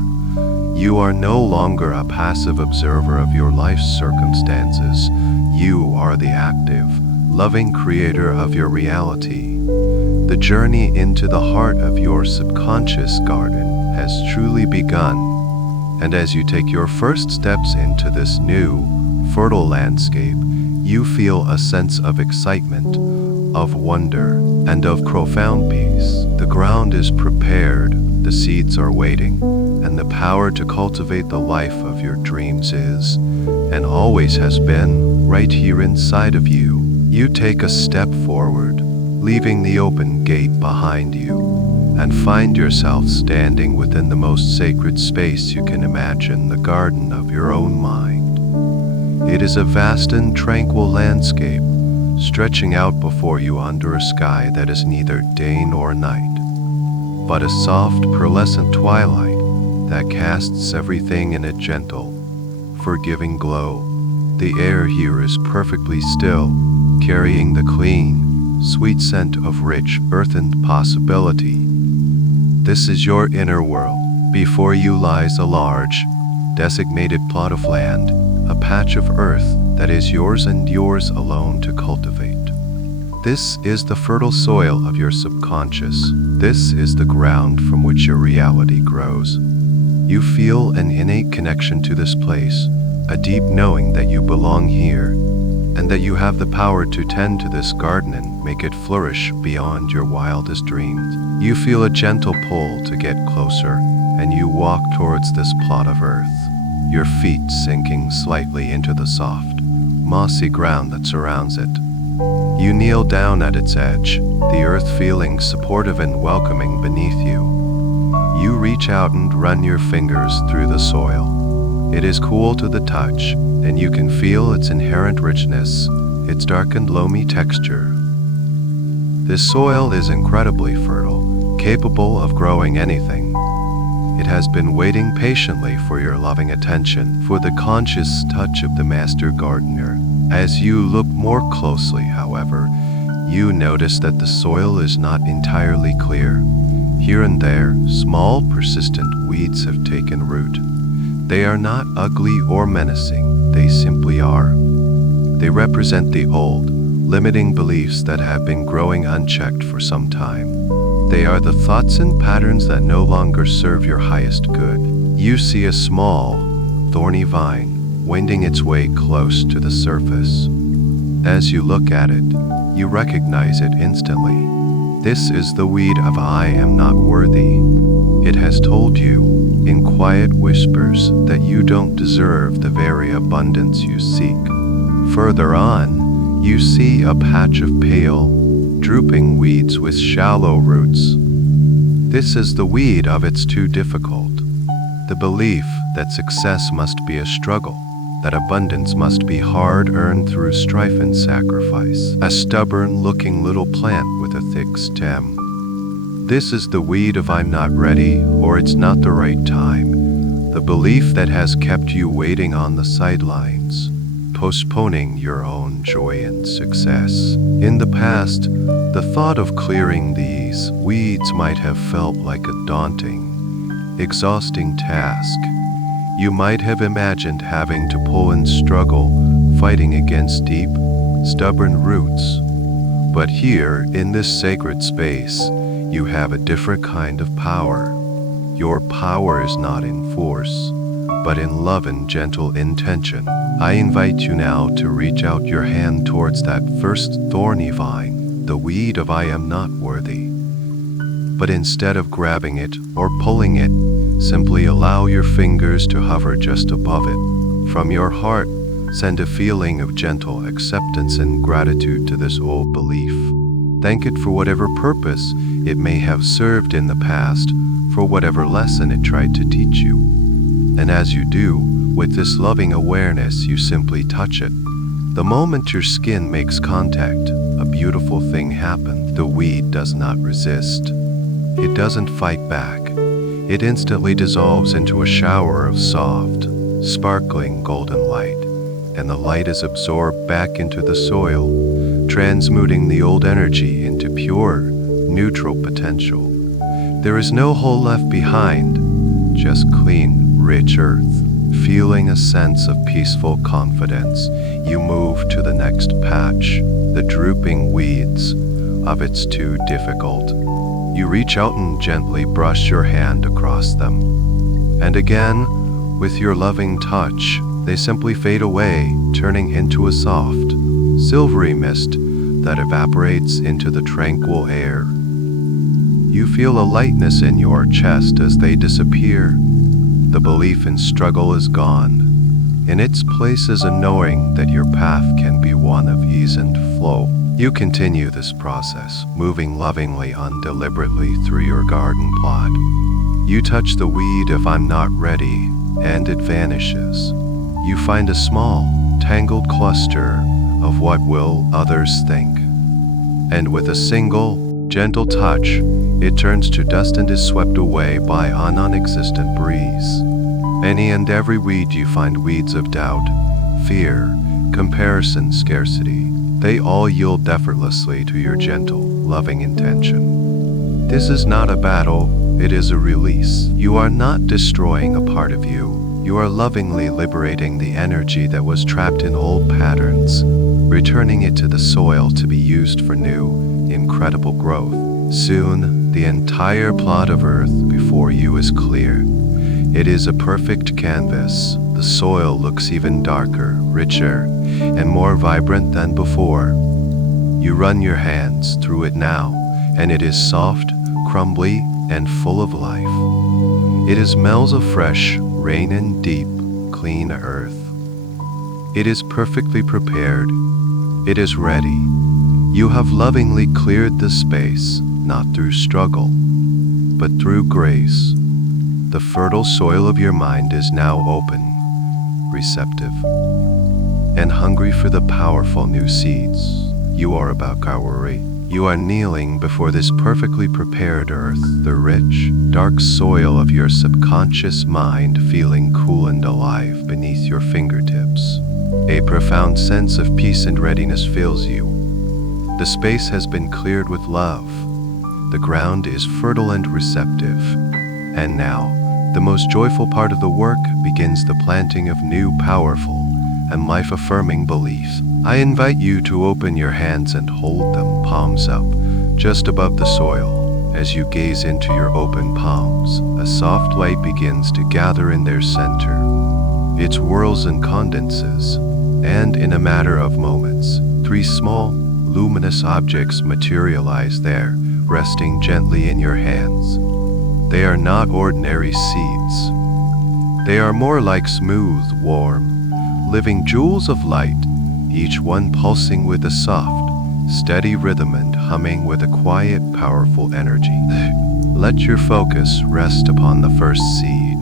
You are no longer a passive observer of your life's circumstances. You are the active, loving creator of your reality. The journey into the heart of your subconscious garden has truly begun. And as you take your first steps into this new, fertile landscape, you feel a sense of excitement, of wonder, and of profound peace. The ground is prepared, the seeds are waiting, and the power to cultivate the life of your dreams is, and always has been, right here inside of you. You take a step forward, leaving the open gate behind you, and find yourself standing within the most sacred space you can imagine, the garden of your own mind. It is a vast and tranquil landscape, stretching out before you under a sky that is neither day nor night, but a soft, pearlescent twilight that casts everything in a gentle, forgiving glow. The air here is perfectly still, carrying the clean, sweet scent of rich, earthen possibility. This is your inner world. Before you lies a large, designated plot of land, a patch of earth that is yours and yours alone to cultivate. This is the fertile soil of your subconscious. This is the ground from which your reality grows. You feel an innate connection to this place, a deep knowing that you belong here, and that you have the power to tend to this garden and make it flourish beyond your wildest dreams. You feel a gentle pull to get closer, and you walk towards this plot of earth, your feet sinking slightly into the soft, mossy ground that surrounds it. You kneel down at its edge, the earth feeling supportive and welcoming beneath you. You reach out and run your fingers through the soil. It is cool to the touch, and you can feel its inherent richness, its dark and loamy texture. This soil is incredibly fertile, capable of growing anything. It has been waiting patiently for your loving attention, for the conscious touch of the master gardener. As you look more closely, however, you notice that the soil is not entirely clear. Here and there, small, persistent weeds have taken root. They are not ugly or menacing, they simply are. They represent the old, limiting beliefs that have been growing unchecked for some time. They are the thoughts and patterns that no longer serve your highest good. You see a small, thorny vine winding its way close to the surface. As you look at it, you recognize it instantly. This is the weed of I am not worthy. It has told you, in quiet whispers, that you don't deserve the very abundance you seek. Further on, you see a patch of pale, drooping weeds with shallow roots. This is the weed of it's too difficult. The belief that success must be a struggle, that abundance must be hard-earned through strife and sacrifice. A stubborn-looking little plant with a thick stem. This is the weed of I'm not ready, or it's not the right time. The belief that has kept you waiting on the sidelines, postponing your own joy and success. In the past, the thought of clearing these weeds might have felt like a daunting, exhausting task. You might have imagined having to pull and struggle, fighting against deep, stubborn roots. But here, in this sacred space, you have a different kind of power. Your power is not in force, but in love and gentle intention. I invite you now to reach out your hand towards that first thorny vine, the weed of I am not worthy. But instead of grabbing it or pulling it, simply allow your fingers to hover just above it. From your heart, send a feeling of gentle acceptance and gratitude to this old belief. Thank it for whatever purpose it may have served in the past, for whatever lesson it tried to teach you. And as you do, with this loving awareness, you simply touch it. The moment your skin makes contact, a beautiful thing happens. The weed does not resist. It doesn't fight back. It instantly dissolves into a shower of soft, sparkling golden light, and the light is absorbed back into the soil, transmuting the old energy into pure, neutral potential. There is no hole left behind, just clean, rich earth. Feeling a sense of peaceful confidence, you move to the next patch. The drooping weeds of it's too difficult. You reach out and gently brush your hand across them. And again, with your loving touch, they simply fade away, turning into a soft, silvery mist that evaporates into the tranquil air. You feel a lightness in your chest as they disappear. The belief in struggle is gone. In its place is a knowing that your path can be one of ease and flow. You continue this process, moving lovingly and deliberately through your garden plot. You touch the weed if I'm not ready, and it vanishes. You find a small, tangled cluster of what will others think. And with a single, gentle touch, it turns to dust and is swept away by an non-existent breeze. Any and every weed you find weeds of doubt, fear, comparison, scarcity. They all yield effortlessly to your gentle, loving intention. This is not a battle, it is a release. You are not destroying a part of you. You are lovingly liberating the energy that was trapped in old patterns, returning it to the soil to be used for new, incredible growth. Soon, the entire plot of earth before you is clear. It is a perfect canvas. The soil looks even darker, richer, and more vibrant than before. You run your hands through it now, and it is soft, crumbly, and full of life. It smells of fresh rain and deep, clean earth. It is perfectly prepared. It is ready. You have lovingly cleared the space, not through struggle, but through grace. The fertile soil of your mind is now open, receptive, and hungry for the powerful new seeds you are about to worry. You are kneeling before this perfectly prepared earth, the rich, dark soil of your subconscious mind feeling cool and alive beneath your fingertips. A profound sense of peace and readiness fills you. The space has been cleared with love. The ground is fertile and receptive. And now, the most joyful part of the work begins, the planting of new, powerful, and life-affirming beliefs. I invite you to open your hands and hold them, palms up, just above the soil. As you gaze into your open palms, a soft light begins to gather in their center. It whirls and condenses, and in a matter of moments, 3 small, luminous objects materialize there, resting gently in your hands. They are not ordinary seeds. They are more like smooth, warm, living jewels of light, each one pulsing with a soft, steady rhythm and humming with a quiet, powerful energy. Let your focus rest upon the first seed.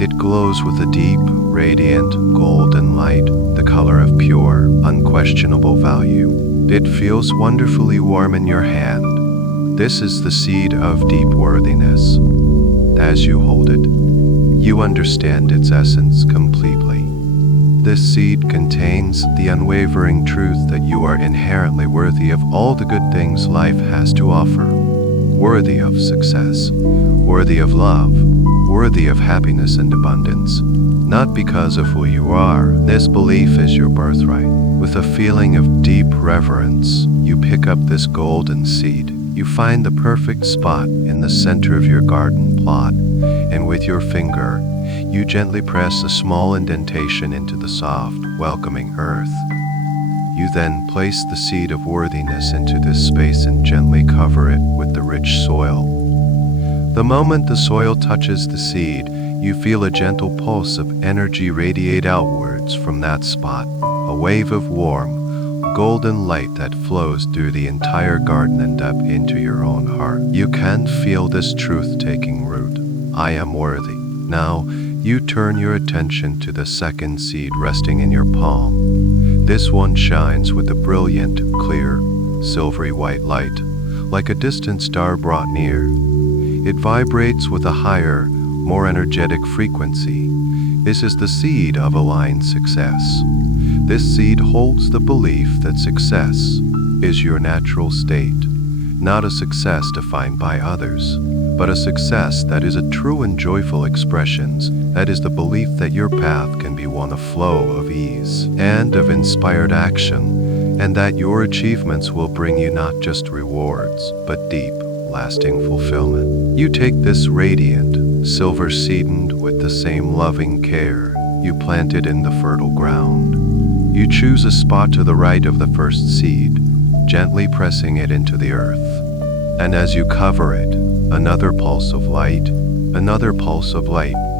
It glows with a deep, radiant, golden light, the color of pure, unquestionable value. It feels wonderfully warm in your hand. This is the seed of deep worthiness. As you hold it, you understand its essence completely. This seed contains the unwavering truth that you are inherently worthy of all the good things life has to offer. Worthy of success, worthy of love, worthy of happiness and abundance. Not because of who you are. This belief is your birthright. With a feeling of deep reverence, you pick up this golden seed. You find the perfect spot in the center of your garden plot, and with your finger, you gently press a small indentation into the soft, welcoming earth. You then place the seed of worthiness into this space and gently cover it with the rich soil. The moment the soil touches the seed, you feel a gentle pulse of energy radiate outwards from that spot, a wave of warm, golden light that flows through the entire garden and up into your own heart. You can feel this truth taking root. I am worthy. Now, you turn your attention to the second seed resting in your palm. This one shines with a brilliant, clear, silvery white light, like a distant star brought near. It vibrates with a higher, more energetic frequency. This is the seed of aligned success. This seed holds the belief that success is your natural state, not a success defined by others, but a success that is a true and joyful expression. That is the belief that your path can be one of flow, of ease, and of inspired action, and that your achievements will bring you not just rewards, but deep, lasting fulfillment. You take this radiant, silver seed with the same loving care you planted in the fertile ground. You choose a spot to the right of the first seed, gently pressing it into the earth. And as you cover it, another pulse of light,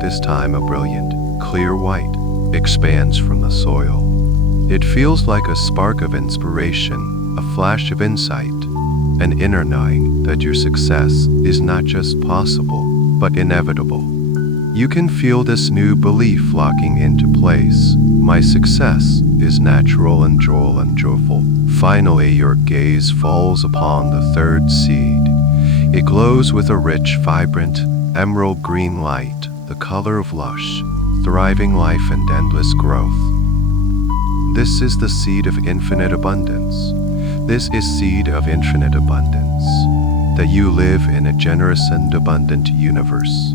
this time a brilliant, clear white, expands from the soil. It feels like a spark of inspiration, a flash of insight, an inner knowing that your success is not just possible, but inevitable. You can feel this new belief locking into place. My success is natural and joyful. Finally, your gaze falls upon the third seed. It glows with a rich, vibrant, emerald green light, the color of lush, thriving life and endless growth. This is the seed of infinite abundance. This is seed of infinite abundance, that you live in a generous and abundant universe,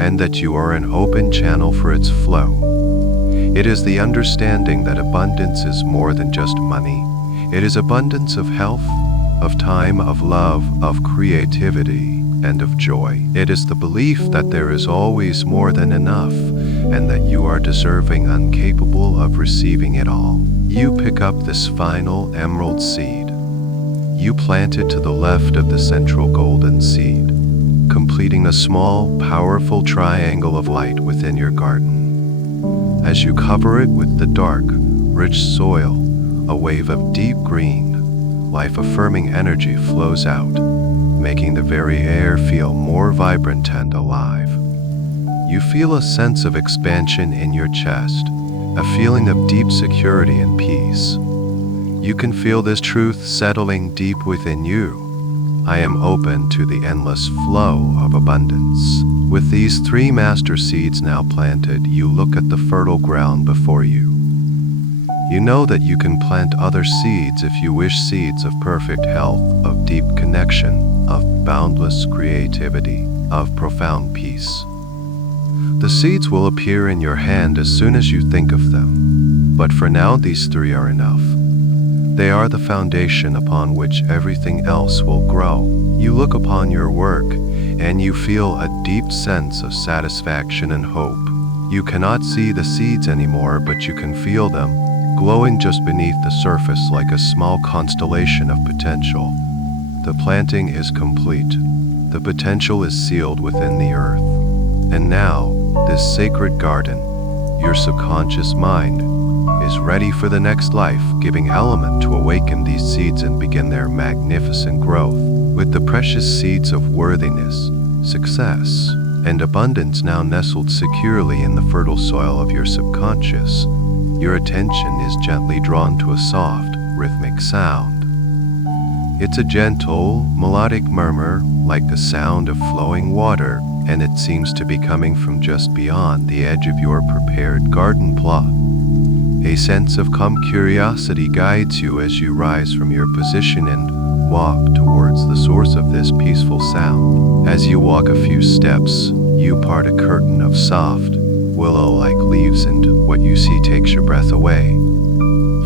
and that you are an open channel for its flow. It is the understanding that abundance is more than just money. It is abundance of health, of time, of love, of creativity, and of joy. It is the belief that there is always more than enough, and that you are deserving and capable of receiving it all. You pick up this final emerald seed. You plant it to the left of the central golden seed, completing a small, powerful triangle of light within your garden. As you cover it with the dark, rich soil, a wave of deep green, life-affirming energy flows out, making the very air feel more vibrant and alive. You feel a sense of expansion in your chest, a feeling of deep security and peace. You can feel this truth settling deep within you. I am open to the endless flow of abundance. With these three master seeds now planted, you look at the fertile ground before you. You know that you can plant other seeds if you wish, seeds of perfect health, of deep connection, of boundless creativity, of profound peace. The seeds will appear in your hand as soon as you think of them, but for now these three are enough. They are the foundation upon which everything else will grow. You look upon your work, and you feel a deep sense of satisfaction and hope. You cannot see the seeds anymore, but you can feel them, glowing just beneath the surface like a small constellation of potential. The planting is complete. The potential is sealed within the earth. And now, this sacred garden, your subconscious mind, is ready for the next life, giving element to awaken these seeds and begin their magnificent growth. With the precious seeds of worthiness, success, and abundance now nestled securely in the fertile soil of your subconscious, your attention is gently drawn to a soft, rhythmic sound. It's a gentle, melodic murmur, like the sound of flowing water, and it seems to be coming from just beyond the edge of your prepared garden plot. A sense of calm curiosity guides you as you rise from your position and walk towards the source of this peaceful sound. As you walk a few steps, you part a curtain of soft, willow-like leaves, and what you see takes your breath away.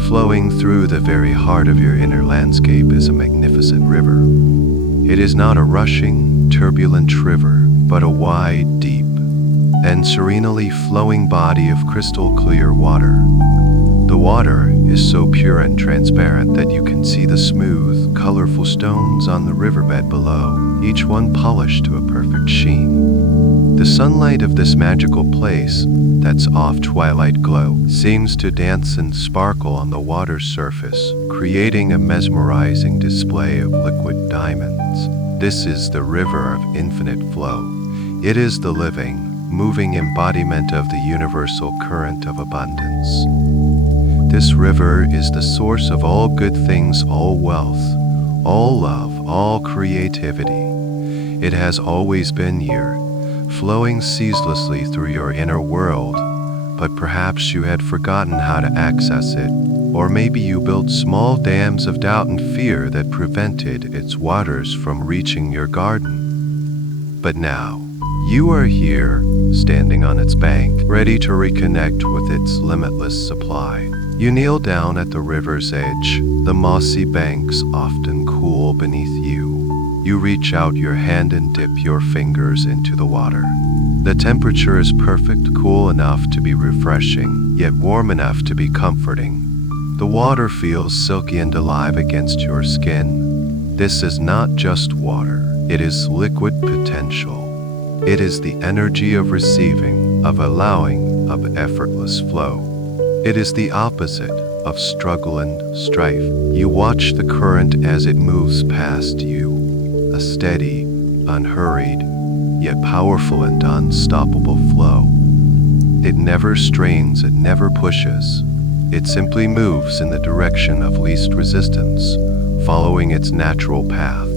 Flowing through the very heart of your inner landscape is a magnificent river. It is not a rushing, turbulent river, but a wide, deep, and serenely flowing body of crystal clear water. The water is so pure and transparent that you can see the smooth, colorful stones on the riverbed below. each one polished to a perfect sheen. The sunlight of this magical place, that's off-twilight glow, seems to dance and sparkle on the water's surface, creating a mesmerizing display of liquid diamonds. This is the river of infinite flow. It is the living, moving embodiment of the universal current of abundance. This river is the source of all good things, all wealth, all love, all creativity. It has always been here, flowing ceaselessly through your inner world, but perhaps you had forgotten how to access it, or maybe you built small dams of doubt and fear that prevented its waters from reaching your garden. But now, you are here, standing on its bank, ready to reconnect with its limitless supply. You kneel down at the river's edge, the mossy banks often cool beneath you. You reach out your hand and dip your fingers into the water. The temperature is perfect, cool enough to be refreshing, yet warm enough to be comforting. The water feels silky and alive against your skin. This is not just water, it is liquid potential. It is the energy of receiving, of allowing, of effortless flow. It is the opposite of struggle and strife. You watch the current as it moves past you, a steady, unhurried, yet powerful and unstoppable flow. It never strains, it never pushes. It simply moves in the direction of least resistance, following its natural path.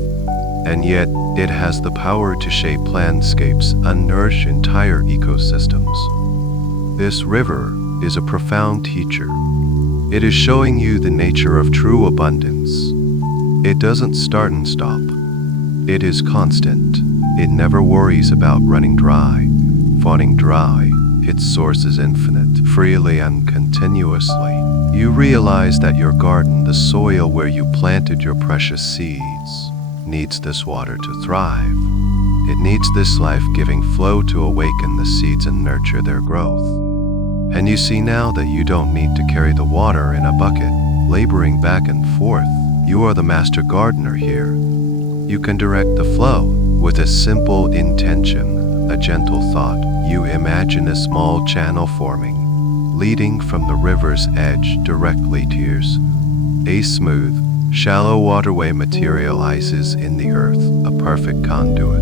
And yet, it has the power to shape landscapes, unnourish entire ecosystems. This river is a profound teacher. It is showing you the nature of true abundance. It doesn't start and stop. It is constant. It never worries about running dry, falling dry. Its source is infinite, freely and continuously. You realize that your garden, the soil where you planted your precious seeds, needs this water to thrive. It needs this life-giving flow to awaken the seeds and nurture their growth. And you see now that you don't need to carry the water in a bucket, laboring back and forth. You are the master gardener here. You can direct the flow with a simple intention, a gentle thought. You imagine a small channel forming, leading from the river's edge directly to yours. A smooth, shallow waterway materializes in the earth, a perfect conduit.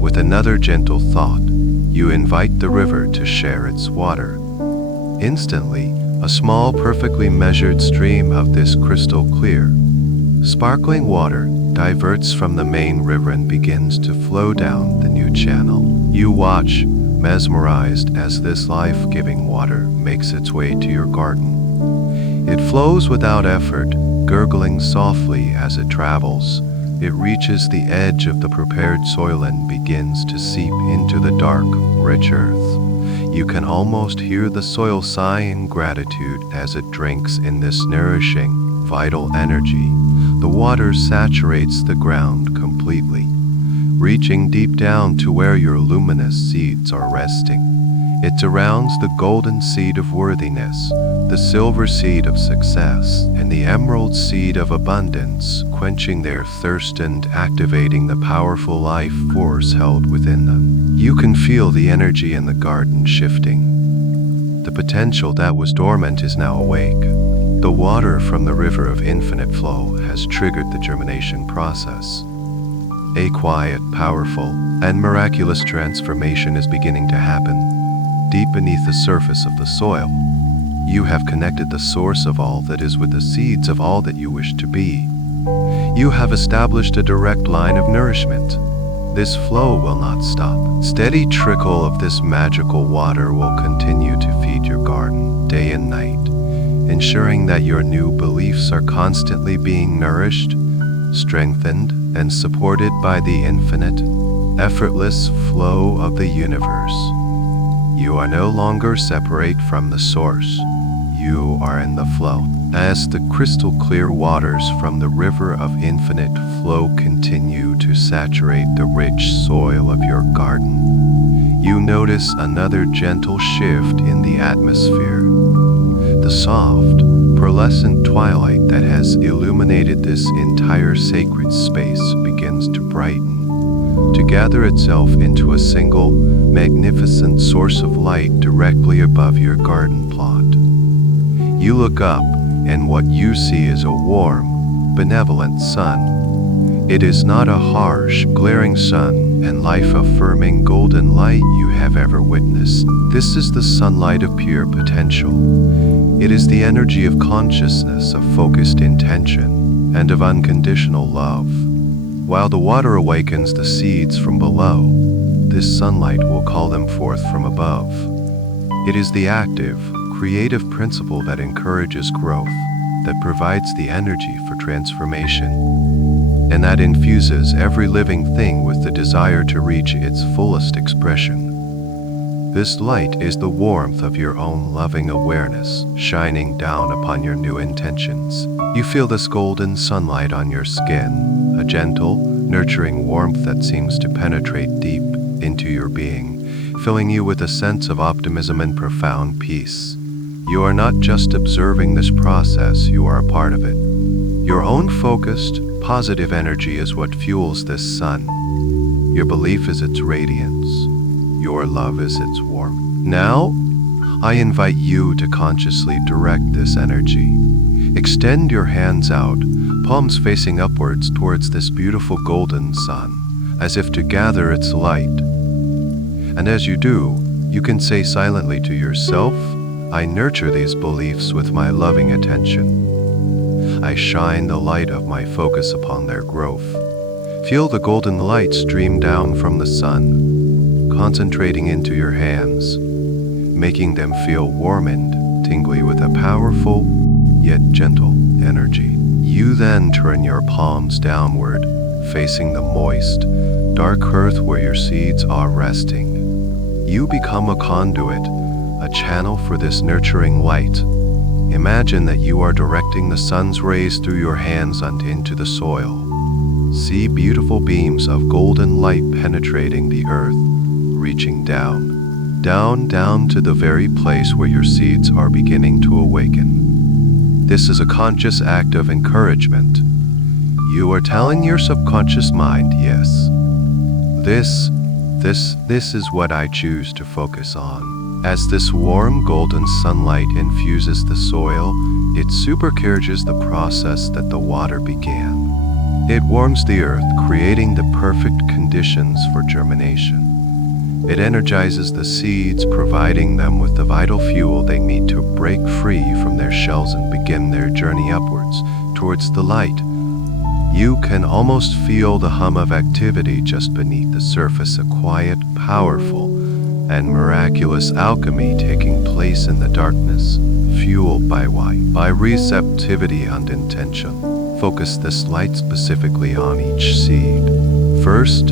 With another gentle thought, you invite the river to share its water. Instantly, a small, perfectly measured stream of this crystal clear, sparkling water diverts from the main river and begins to flow down the new channel. You watch, mesmerized, as this life-giving water makes its way to your garden. It flows without effort, gurgling softly as it travels. It reaches the edge of the prepared soil and begins to seep into the dark, rich earth. You can almost hear the soil sigh in gratitude as it drinks in this nourishing, vital energy. The water saturates the ground completely, reaching deep down to where your luminous seeds are resting. It surrounds the golden seed of worthiness, the silver seed of success, and the emerald seed of abundance, quenching their thirst and activating the powerful life force held within them. You can feel the energy in the garden shifting. The potential that was dormant is now awake. The water from the river of infinite flow has triggered the germination process. A quiet, powerful, and miraculous transformation is beginning to happen. Deep beneath the surface of the soil, you have connected the source of all that is with the seeds of all that you wish to be. You have established a direct line of nourishment. This flow will not stop. Steady trickle of this magical water will continue to feed your garden day and night, ensuring that your new beliefs are constantly being nourished, strengthened, and supported by the infinite, effortless flow of the universe. You are no longer separate from the source. You are in the flow. As the crystal clear waters from the river of infinite flow continue to saturate the rich soil of your garden, you notice another gentle shift in the atmosphere. The soft, pearlescent twilight that has illuminated this entire sacred space begins to brighten. to gather itself into a single, magnificent source of light directly above your garden plot. You look up, and what you see is a warm, benevolent sun. It is not a harsh, glaring sun and life-affirming golden light you have ever witnessed. This is the sunlight of pure potential. It is the energy of consciousness, of focused intention, and of unconditional love. While the water awakens the seeds from below, this sunlight will call them forth from above. It is the active, creative principle that encourages growth, that provides the energy for transformation, and that infuses every living thing with the desire to reach its fullest expression. This light is the warmth of your own loving awareness shining down upon your new intentions. You feel this golden sunlight on your skin, a gentle, nurturing warmth that seems to penetrate deep into your being, filling you with a sense of optimism and profound peace. You are not just observing this process, you are a part of it. Your own focused, positive energy is what fuels this sun. Your belief is its radiance. Your love is its warmth. Now, I invite you to consciously direct this energy. Extend your hands out, palms facing upwards towards this beautiful golden sun, as if to gather its light. And as you do, you can say silently to yourself, I nurture these beliefs with my loving attention. I shine the light of my focus upon their growth. Feel the golden light stream down from the sun, concentrating into your hands, making them feel warm and tingly with a powerful, yet gentle energy. You then turn your palms downward, facing the moist, dark earth where your seeds are resting. You become a conduit, a channel for this nurturing light. Imagine that you are directing the sun's rays through your hands and into the soil. See beautiful beams of golden light penetrating the earth, reaching down, down to the very place where your seeds are beginning to awaken. This is a conscious act of encouragement. You are telling your subconscious mind, yes, this is what I choose to focus on. As this warm golden sunlight infuses the soil, it supercharges the process that the water began. It warms the earth, creating the perfect conditions for germination. It energizes the seeds, providing them with the vital fuel they need to break free from their shells and begin their journey upwards, towards the light. You can almost feel the hum of activity just beneath the surface, a quiet, powerful, and miraculous alchemy taking place in the darkness, fueled by receptivity and intention. Focus this light specifically on each seed. First,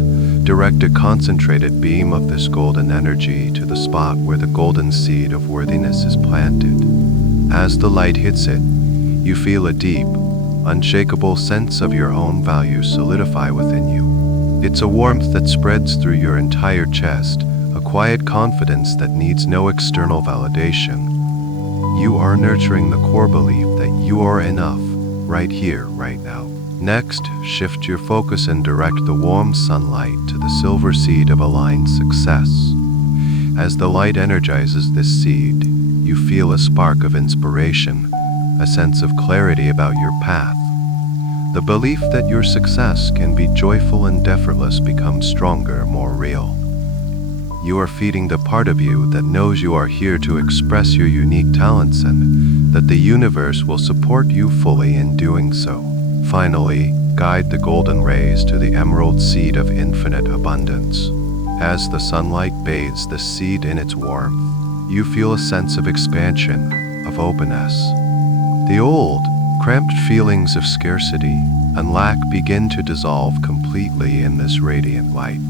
direct a concentrated beam of this golden energy to the spot where the golden seed of worthiness is planted. As the light hits it, you feel a deep, unshakable sense of your own value solidify within you. It's a warmth that spreads through your entire chest, a quiet confidence that needs no external validation. You are nurturing the core belief that you are enough, right here, right now. Next, shift your focus and direct the warm sunlight to the silver seed of aligned success. As the light energizes this seed, you feel a spark of inspiration, a sense of clarity about your path. The belief that your success can be joyful and effortless becomes stronger, more real. You are feeding the part of you that knows you are here to express your unique talents and that the universe will support you fully in doing so. Finally, guide the golden rays to the emerald seed of infinite abundance. As the sunlight bathes the seed in its warmth, you feel a sense of expansion, of openness. The old, cramped feelings of scarcity and lack begin to dissolve completely in this radiant light.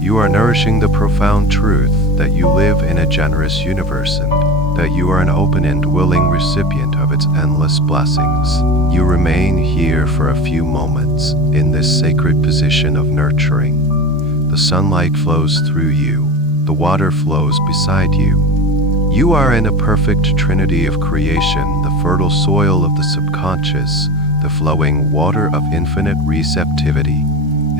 You are nourishing the profound truth that you live in a generous universe and that you are an open and willing recipient of its endless blessings. You remain here for a few moments in this sacred position of nurturing. The sunlight flows through you, the water flows beside you. You are in a perfect trinity of creation, the fertile soil of the subconscious, the flowing water of infinite receptivity,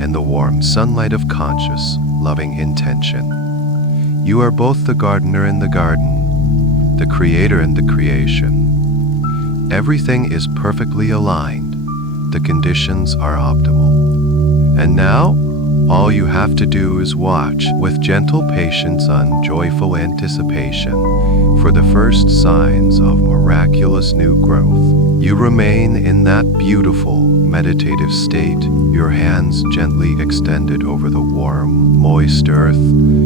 and the warm sunlight of conscious, loving intention. You are both the gardener and the garden, the creator and the creation. Everything is perfectly aligned. The conditions are optimal. And now, all you have to do is watch with gentle patience and joyful anticipation for the first signs of miraculous new growth. You remain in that beautiful, meditative state, your hands gently extended over the warm, moist earth,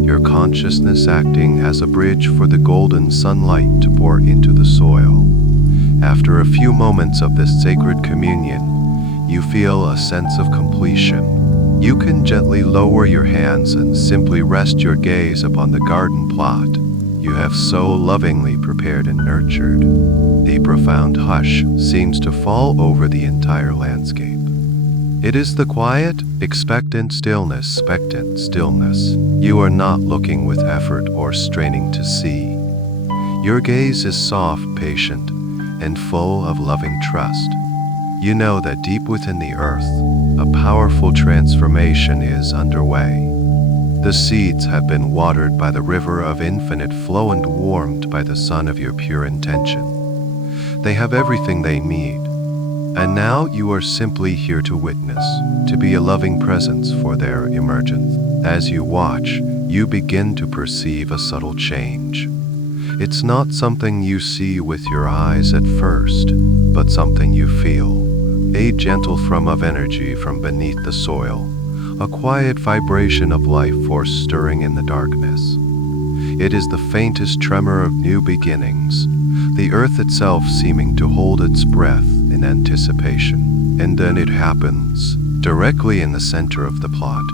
your consciousness acting as a bridge for the golden sunlight to pour into the soil. After a few moments of this sacred communion, you feel a sense of completion. You can gently lower your hands and simply rest your gaze upon the garden plot you have so lovingly prepared and nurtured. A profound hush seems to fall over the entire landscape. It is the quiet, expectant stillness. You are not looking with effort or straining to see. Your gaze is soft, patient, and full of loving trust. You know that deep within the earth, a powerful transformation is underway. The seeds have been watered by the river of infinite flow and warmed by the sun of your pure intention. They have everything they need. And now you are simply here to witness, to be a loving presence for their emergence. As you watch, you begin to perceive a subtle change. It's not something you see with your eyes at first, but something you feel. A gentle thrum of energy from beneath the soil, a quiet vibration of life force stirring in the darkness. It is the faintest tremor of new beginnings, the earth itself seeming to hold its breath in anticipation. And then it happens, directly in the center of the plot,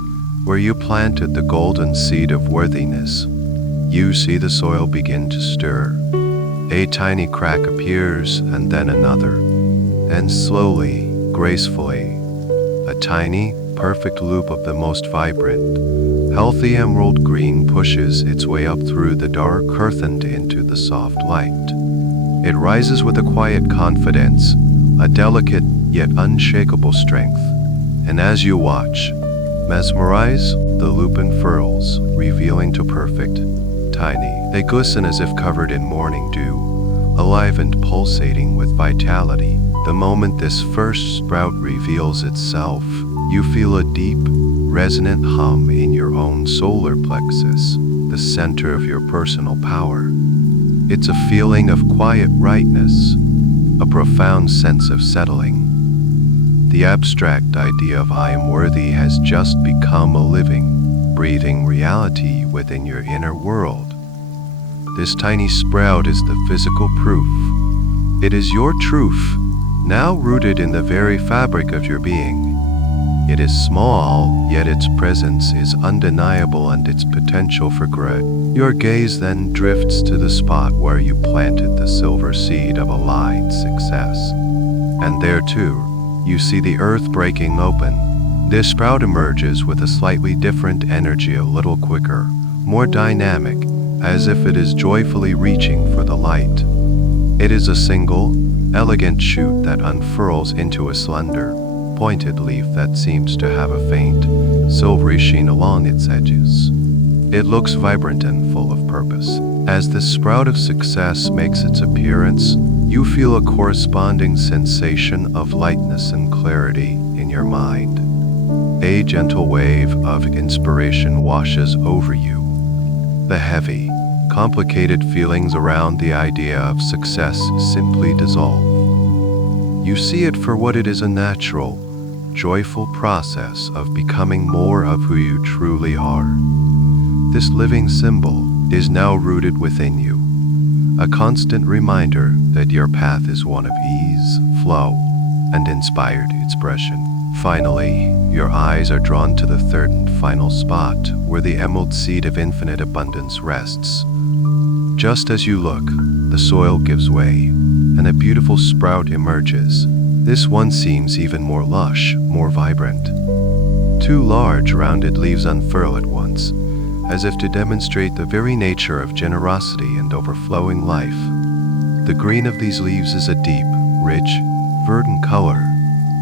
where you planted the golden seed of worthiness. You see the soil begin to stir. A tiny crack appears, and then another. And slowly, gracefully, a tiny, perfect loop of the most vibrant, healthy emerald green pushes its way up through the dark earth and into the soft light. It rises with a quiet confidence, a delicate yet unshakable strength. And as you watch, mesmerize, the loop unfurls, revealing to perfect, tiny. They glisten as if covered in morning dew, alive and pulsating with vitality. The moment this first sprout reveals itself, you feel a deep, resonant hum in your own solar plexus, the center of your personal power. It's a feeling of quiet rightness, a profound sense of settling. The abstract idea of I am worthy has just become a living, breathing reality within your inner world. This tiny sprout is the physical proof. It is your truth, now rooted in the very fabric of your being. It is small, yet its presence is undeniable and its potential for good. Your gaze then drifts to the spot where you planted the silver seed of aligned success. And there too, you see the earth breaking open. This sprout emerges with a slightly different energy, a little quicker, more dynamic, as if it is joyfully reaching for the light. It is a single, elegant shoot that unfurls into a slender, pointed leaf that seems to have a faint, silvery sheen along its edges. It looks vibrant and full of purpose. As the sprout of success makes its appearance, you feel a corresponding sensation of lightness and clarity in your mind. A gentle wave of inspiration washes over you. The heavy, complicated feelings around the idea of success simply dissolve. You see it for what it is, a natural, joyful process of becoming more of who you truly are. This living symbol is now rooted within you, a constant reminder that your path is one of ease, flow, and inspired expression. Finally, your eyes are drawn to the third and final spot where the emerald seed of infinite abundance rests. Just as you look, the soil gives way, and a beautiful sprout emerges. This one seems even more lush, more vibrant. Two large, rounded leaves unfurl at once, as if to demonstrate the very nature of generosity and overflowing life. The green of these leaves is a deep, rich, verdant color,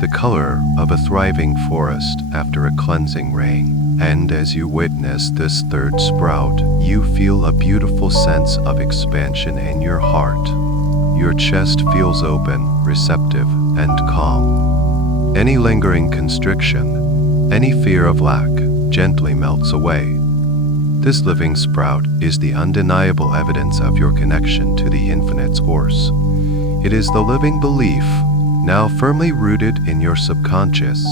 the color of a thriving forest after a cleansing rain. And as you witness this third sprout, you feel a beautiful sense of expansion in your heart. Your chest feels open, receptive, and calm. Any lingering constriction, any fear of lack, gently melts away. This living sprout is the undeniable evidence of your connection to the infinite source. It is the living belief, now firmly rooted in your subconscious,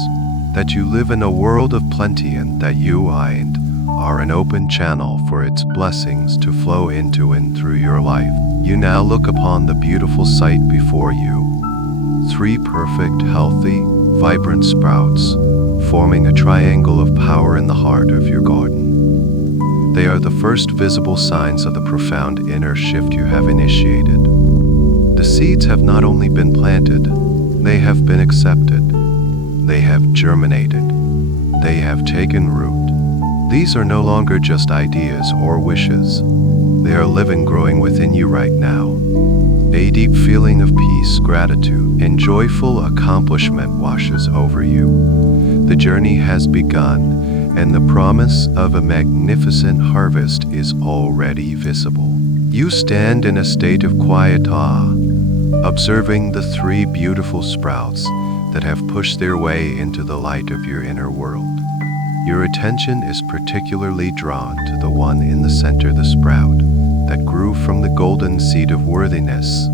that you live in a world of plenty and that you are an open channel for its blessings to flow into and through your life. You now look upon the beautiful sight before you. 3 perfect, healthy, vibrant sprouts, forming a triangle of power in the heart of your garden. They are the first visible signs of the profound inner shift you have initiated. The seeds have not only been planted, they have been accepted. They have germinated. They have taken root. These are no longer just ideas or wishes. They are living, growing within you right now. A deep feeling of peace, gratitude, and joyful accomplishment washes over you. The journey has begun, and the promise of a magnificent harvest is already visible. You stand in a state of quiet awe, observing the 3 beautiful sprouts that have pushed their way into the light of your inner world. Your attention is particularly drawn to the one in the center, the sprout that grew from the golden seed of worthiness.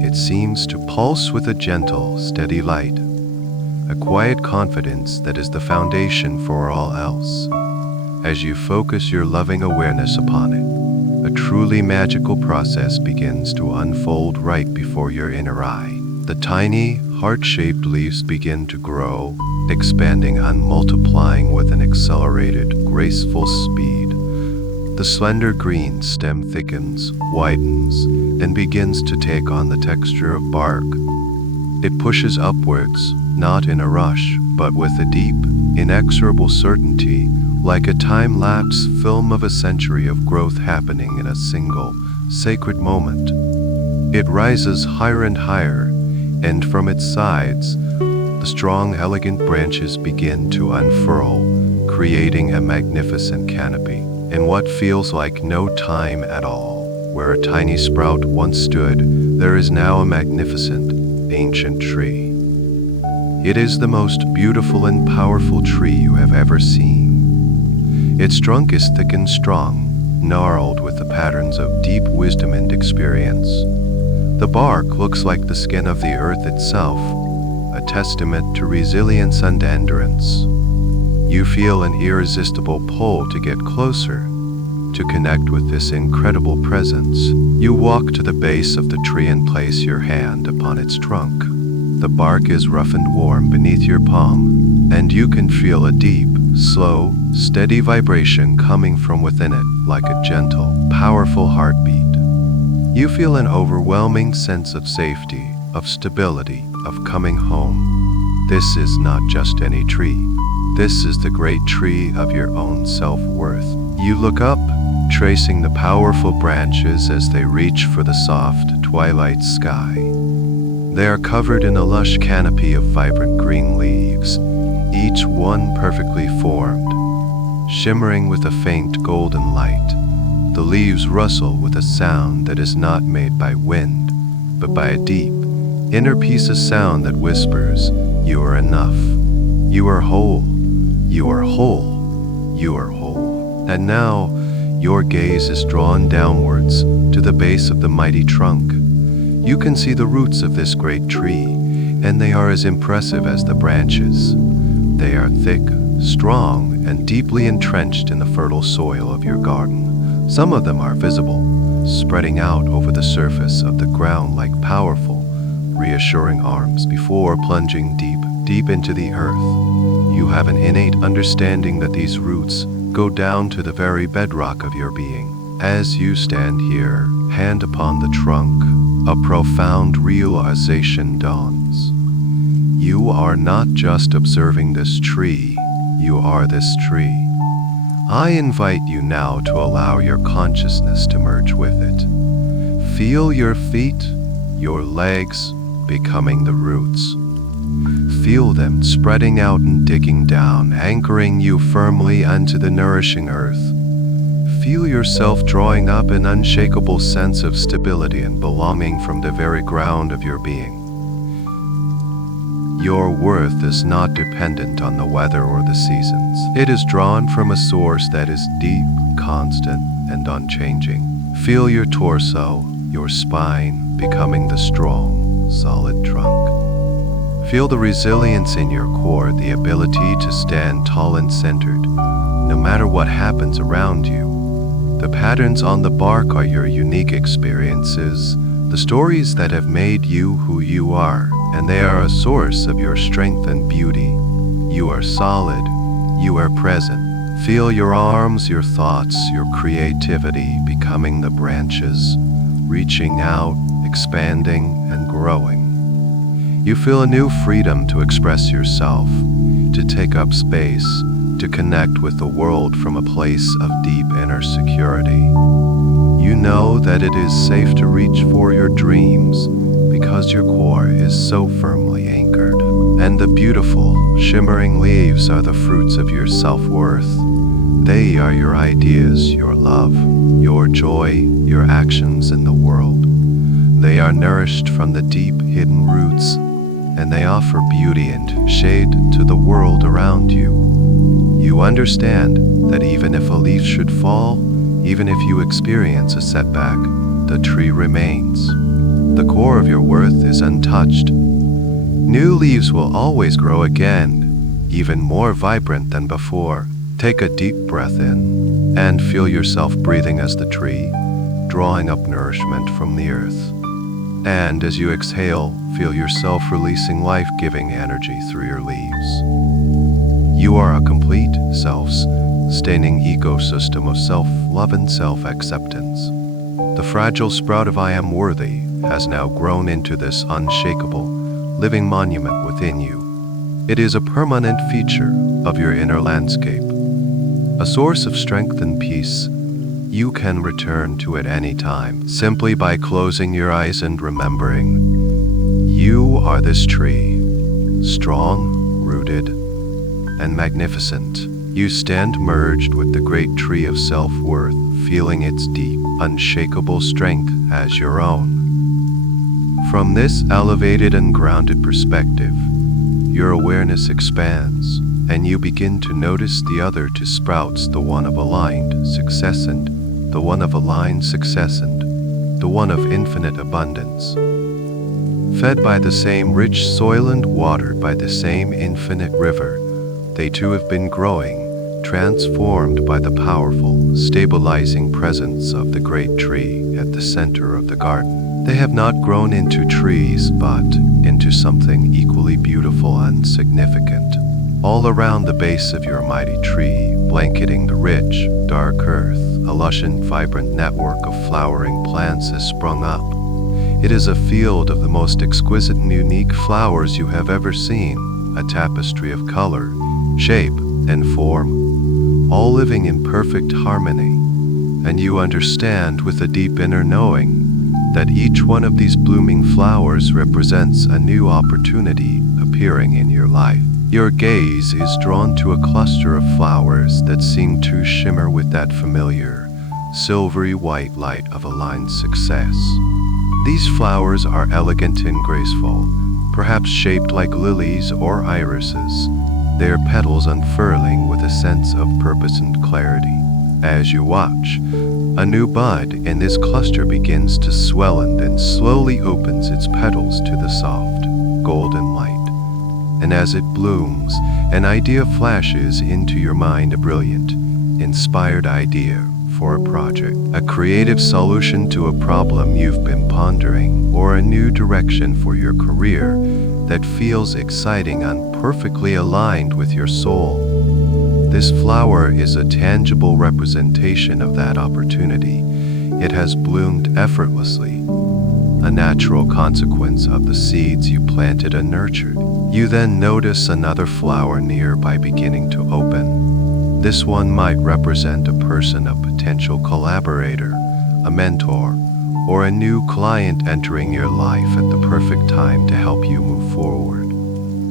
It seems to pulse with a gentle, steady light, a quiet confidence that is the foundation for all else. As you focus your loving awareness upon it, a truly magical process begins to unfold right before your inner eye. The tiny, heart-shaped leaves begin to grow, expanding and multiplying with an accelerated, graceful speed. The slender green stem thickens, widens, and begins to take on the texture of bark. It pushes upwards, not in a rush, but with a deep, inexorable certainty, like a time-lapse film of a century of growth happening in a single, sacred moment. It rises higher and higher, and from its sides, the strong, elegant branches begin to unfurl, creating a magnificent canopy. In what feels like no time at all, where a tiny sprout once stood, there is now a magnificent, ancient tree. It is the most beautiful and powerful tree you have ever seen. Its trunk is thick and strong, gnarled with the patterns of deep wisdom and experience. The bark looks like the skin of the earth itself, a testament to resilience and endurance. You feel an irresistible pull to get closer, to connect with this incredible presence. You walk to the base of the tree and place your hand upon its trunk. The bark is rough and warm beneath your palm, and you can feel a deep, slow, steady vibration coming from within it, like a gentle, powerful heartbeat. You feel an overwhelming sense of safety, of stability, of coming home. This is not just any tree. This is the great tree of your own self-worth. You look up, tracing the powerful branches as they reach for the soft, twilight sky. They are covered in a lush canopy of vibrant green leaves, each one perfectly formed, shimmering with a faint golden light. The leaves rustle with a sound that is not made by wind, but by a deep, inner peace, a sound that whispers, "You are enough. You are whole. You are whole. You are whole." And now, your gaze is drawn downwards to the base of the mighty trunk. You can see the roots of this great tree, and they are as impressive as the branches. They are thick, strong, and deeply entrenched in the fertile soil of your garden. Some of them are visible, spreading out over the surface of the ground like powerful, reassuring arms before plunging deep into the earth. You have an innate understanding that these roots go down to the very bedrock of your being. As you stand here, hand upon the trunk, a profound realization dawns. You are not just observing this tree, you are this tree. I invite you now to allow your consciousness to merge with it. Feel your feet, your legs becoming the roots. Feel them spreading out and digging down, anchoring you firmly onto the nourishing earth. Feel yourself drawing up an unshakable sense of stability and belonging from the very ground of your being. Your worth is not dependent on the weather or the seasons. It is drawn from a source that is deep, constant, and unchanging. Feel your torso, your spine, becoming the strong, solid trunk. Feel the resilience in your core, the ability to stand tall and centered, no matter what happens around you. The patterns on the bark are your unique experiences, the stories that have made you who you are, and they are a source of your strength and beauty. You are solid. You are present. Feel your arms, your thoughts, your creativity becoming the branches, reaching out, expanding, and growing. You feel a new freedom to express yourself, to take up space, to connect with the world from a place of deep inner security. You know that it is safe to reach for your dreams because your core is so firmly anchored. And the beautiful, shimmering leaves are the fruits of your self-worth. They are your ideas, your love, your joy, your actions in the world. They are nourished from the deep hidden roots, and they offer beauty and shade to the world around you. You understand that even if a leaf should fall, even if you experience a setback, the tree remains. The core of your worth is untouched. New leaves will always grow again, even more vibrant than before. Take a deep breath in and feel yourself breathing as the tree, drawing up nourishment from the earth. And as you exhale, feel yourself releasing life-giving energy through your leaves. You are a complete, self-sustaining ecosystem of self-love and self-acceptance. The fragile sprout of I am worthy has now grown into this unshakable, living monument within you. It is a permanent feature of your inner landscape, a source of strength and peace. You can return to it any time, simply by closing your eyes and remembering. You are this tree, strong, rooted, and magnificent. You stand merged with the great tree of self-worth, feeling its deep, unshakable strength as your own. From this elevated and grounded perspective, your awareness expands, and you begin to notice the other two sprouts, the one of aligned success and the one of aligned success and the one of infinite abundance. Fed by the same rich soil and watered by the same infinite river, they too have been growing, transformed by the powerful, stabilizing presence of the great tree at the center of the garden. They have not grown into trees, but into something equally beautiful and significant. All around the base of your mighty tree, blanketing the rich, dark earth, a lush and vibrant network of flowering plants has sprung up. It is a field of the most exquisite and unique flowers you have ever seen, a tapestry of color, shape, and form, all living in perfect harmony. And you understand with a deep inner knowing that each one of these blooming flowers represents a new opportunity appearing in your life. Your gaze is drawn to a cluster of flowers that seem to shimmer with that familiar, silvery white light of aligned success. These flowers are elegant and graceful, perhaps shaped like lilies or irises, their petals unfurling with a sense of purpose and clarity. As you watch, a new bud in this cluster begins to swell and then slowly opens its petals to the soft, golden light. And as it blooms, an idea flashes into your mind, a brilliant, inspired idea for a project, a creative solution to a problem you've been pondering, or a new direction for your career that feels exciting and perfectly aligned with your soul. This flower is a tangible representation of that opportunity. It has bloomed effortlessly, a natural consequence of the seeds you planted and nurtured. You then notice another flower nearby beginning to open. This one might represent a person, a potential collaborator, a mentor, or a new client entering your life at the perfect time to help you move forward.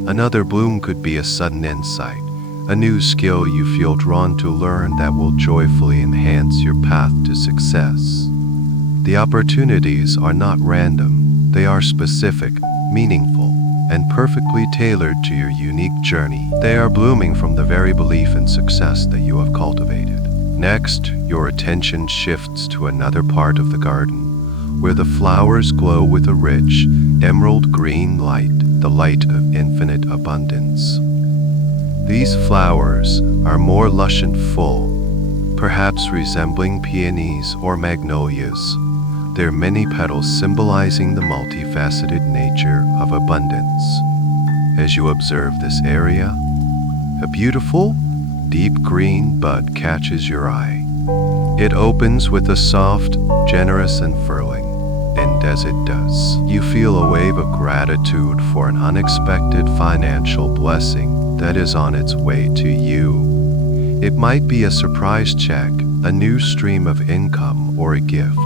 Another bloom could be a sudden insight, a new skill you feel drawn to learn that will joyfully enhance your path to success. The opportunities are not random, they are specific, meaningful, and perfectly tailored to your unique journey. They are blooming from the very belief in success that you have cultivated. Next, your attention shifts to another part of the garden, where the flowers glow with a rich, emerald green light, the light of infinite abundance. These flowers are more lush and full, perhaps resembling peonies or magnolias, their many petals symbolizing the multifaceted nature of abundance. As you observe this area, a beautiful, deep green bud catches your eye. It opens with a soft, generous unfurling, and as it does, you feel a wave of gratitude for an unexpected financial blessing that is on its way to you. It might be a surprise check, a new stream of income, or a gift.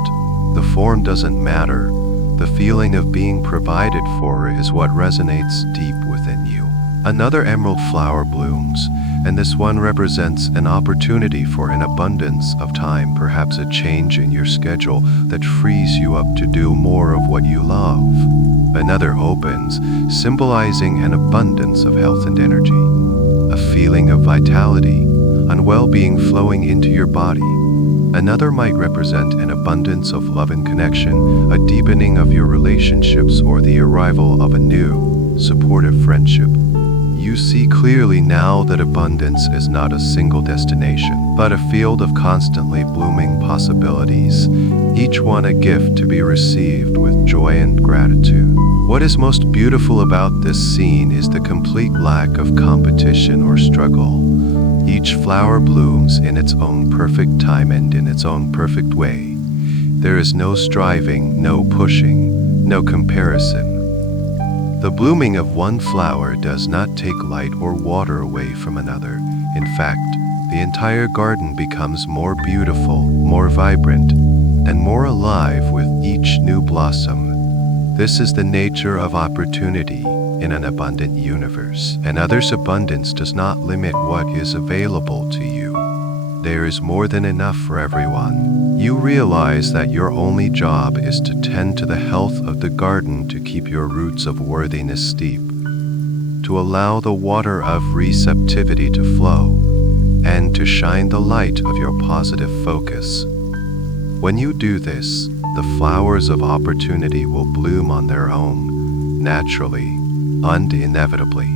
The form doesn't matter. The feeling of being provided for is what resonates deep within you. Another emerald flower blooms, and this one represents an opportunity for an abundance of time, perhaps a change in your schedule that frees you up to do more of what you love. Another opens, symbolizing an abundance of health and energy, a feeling of vitality and well-being flowing into your body. Another might represent an abundance of love and connection, a deepening of your relationships, or the arrival of a new, supportive friendship. You see clearly now that abundance is not a single destination, but a field of constantly blooming possibilities, each one a gift to be received with joy and gratitude. What is most beautiful about this scene is the complete lack of competition or struggle. Each flower blooms in its own perfect time and in its own perfect way. There is no striving, no pushing, no comparison. The blooming of one flower does not take light or water away from another. In fact, the entire garden becomes more beautiful, more vibrant, and more alive with each new blossom. This is the nature of opportunity in an abundant universe. And others' abundance does not limit what is available to you. There is more than enough for everyone. You realize that your only job is to tend to the health of the garden, to keep your roots of worthiness deep, to allow the water of receptivity to flow, and to shine the light of your positive focus. When you do this, the flowers of opportunity will bloom on their own, naturally and inevitably.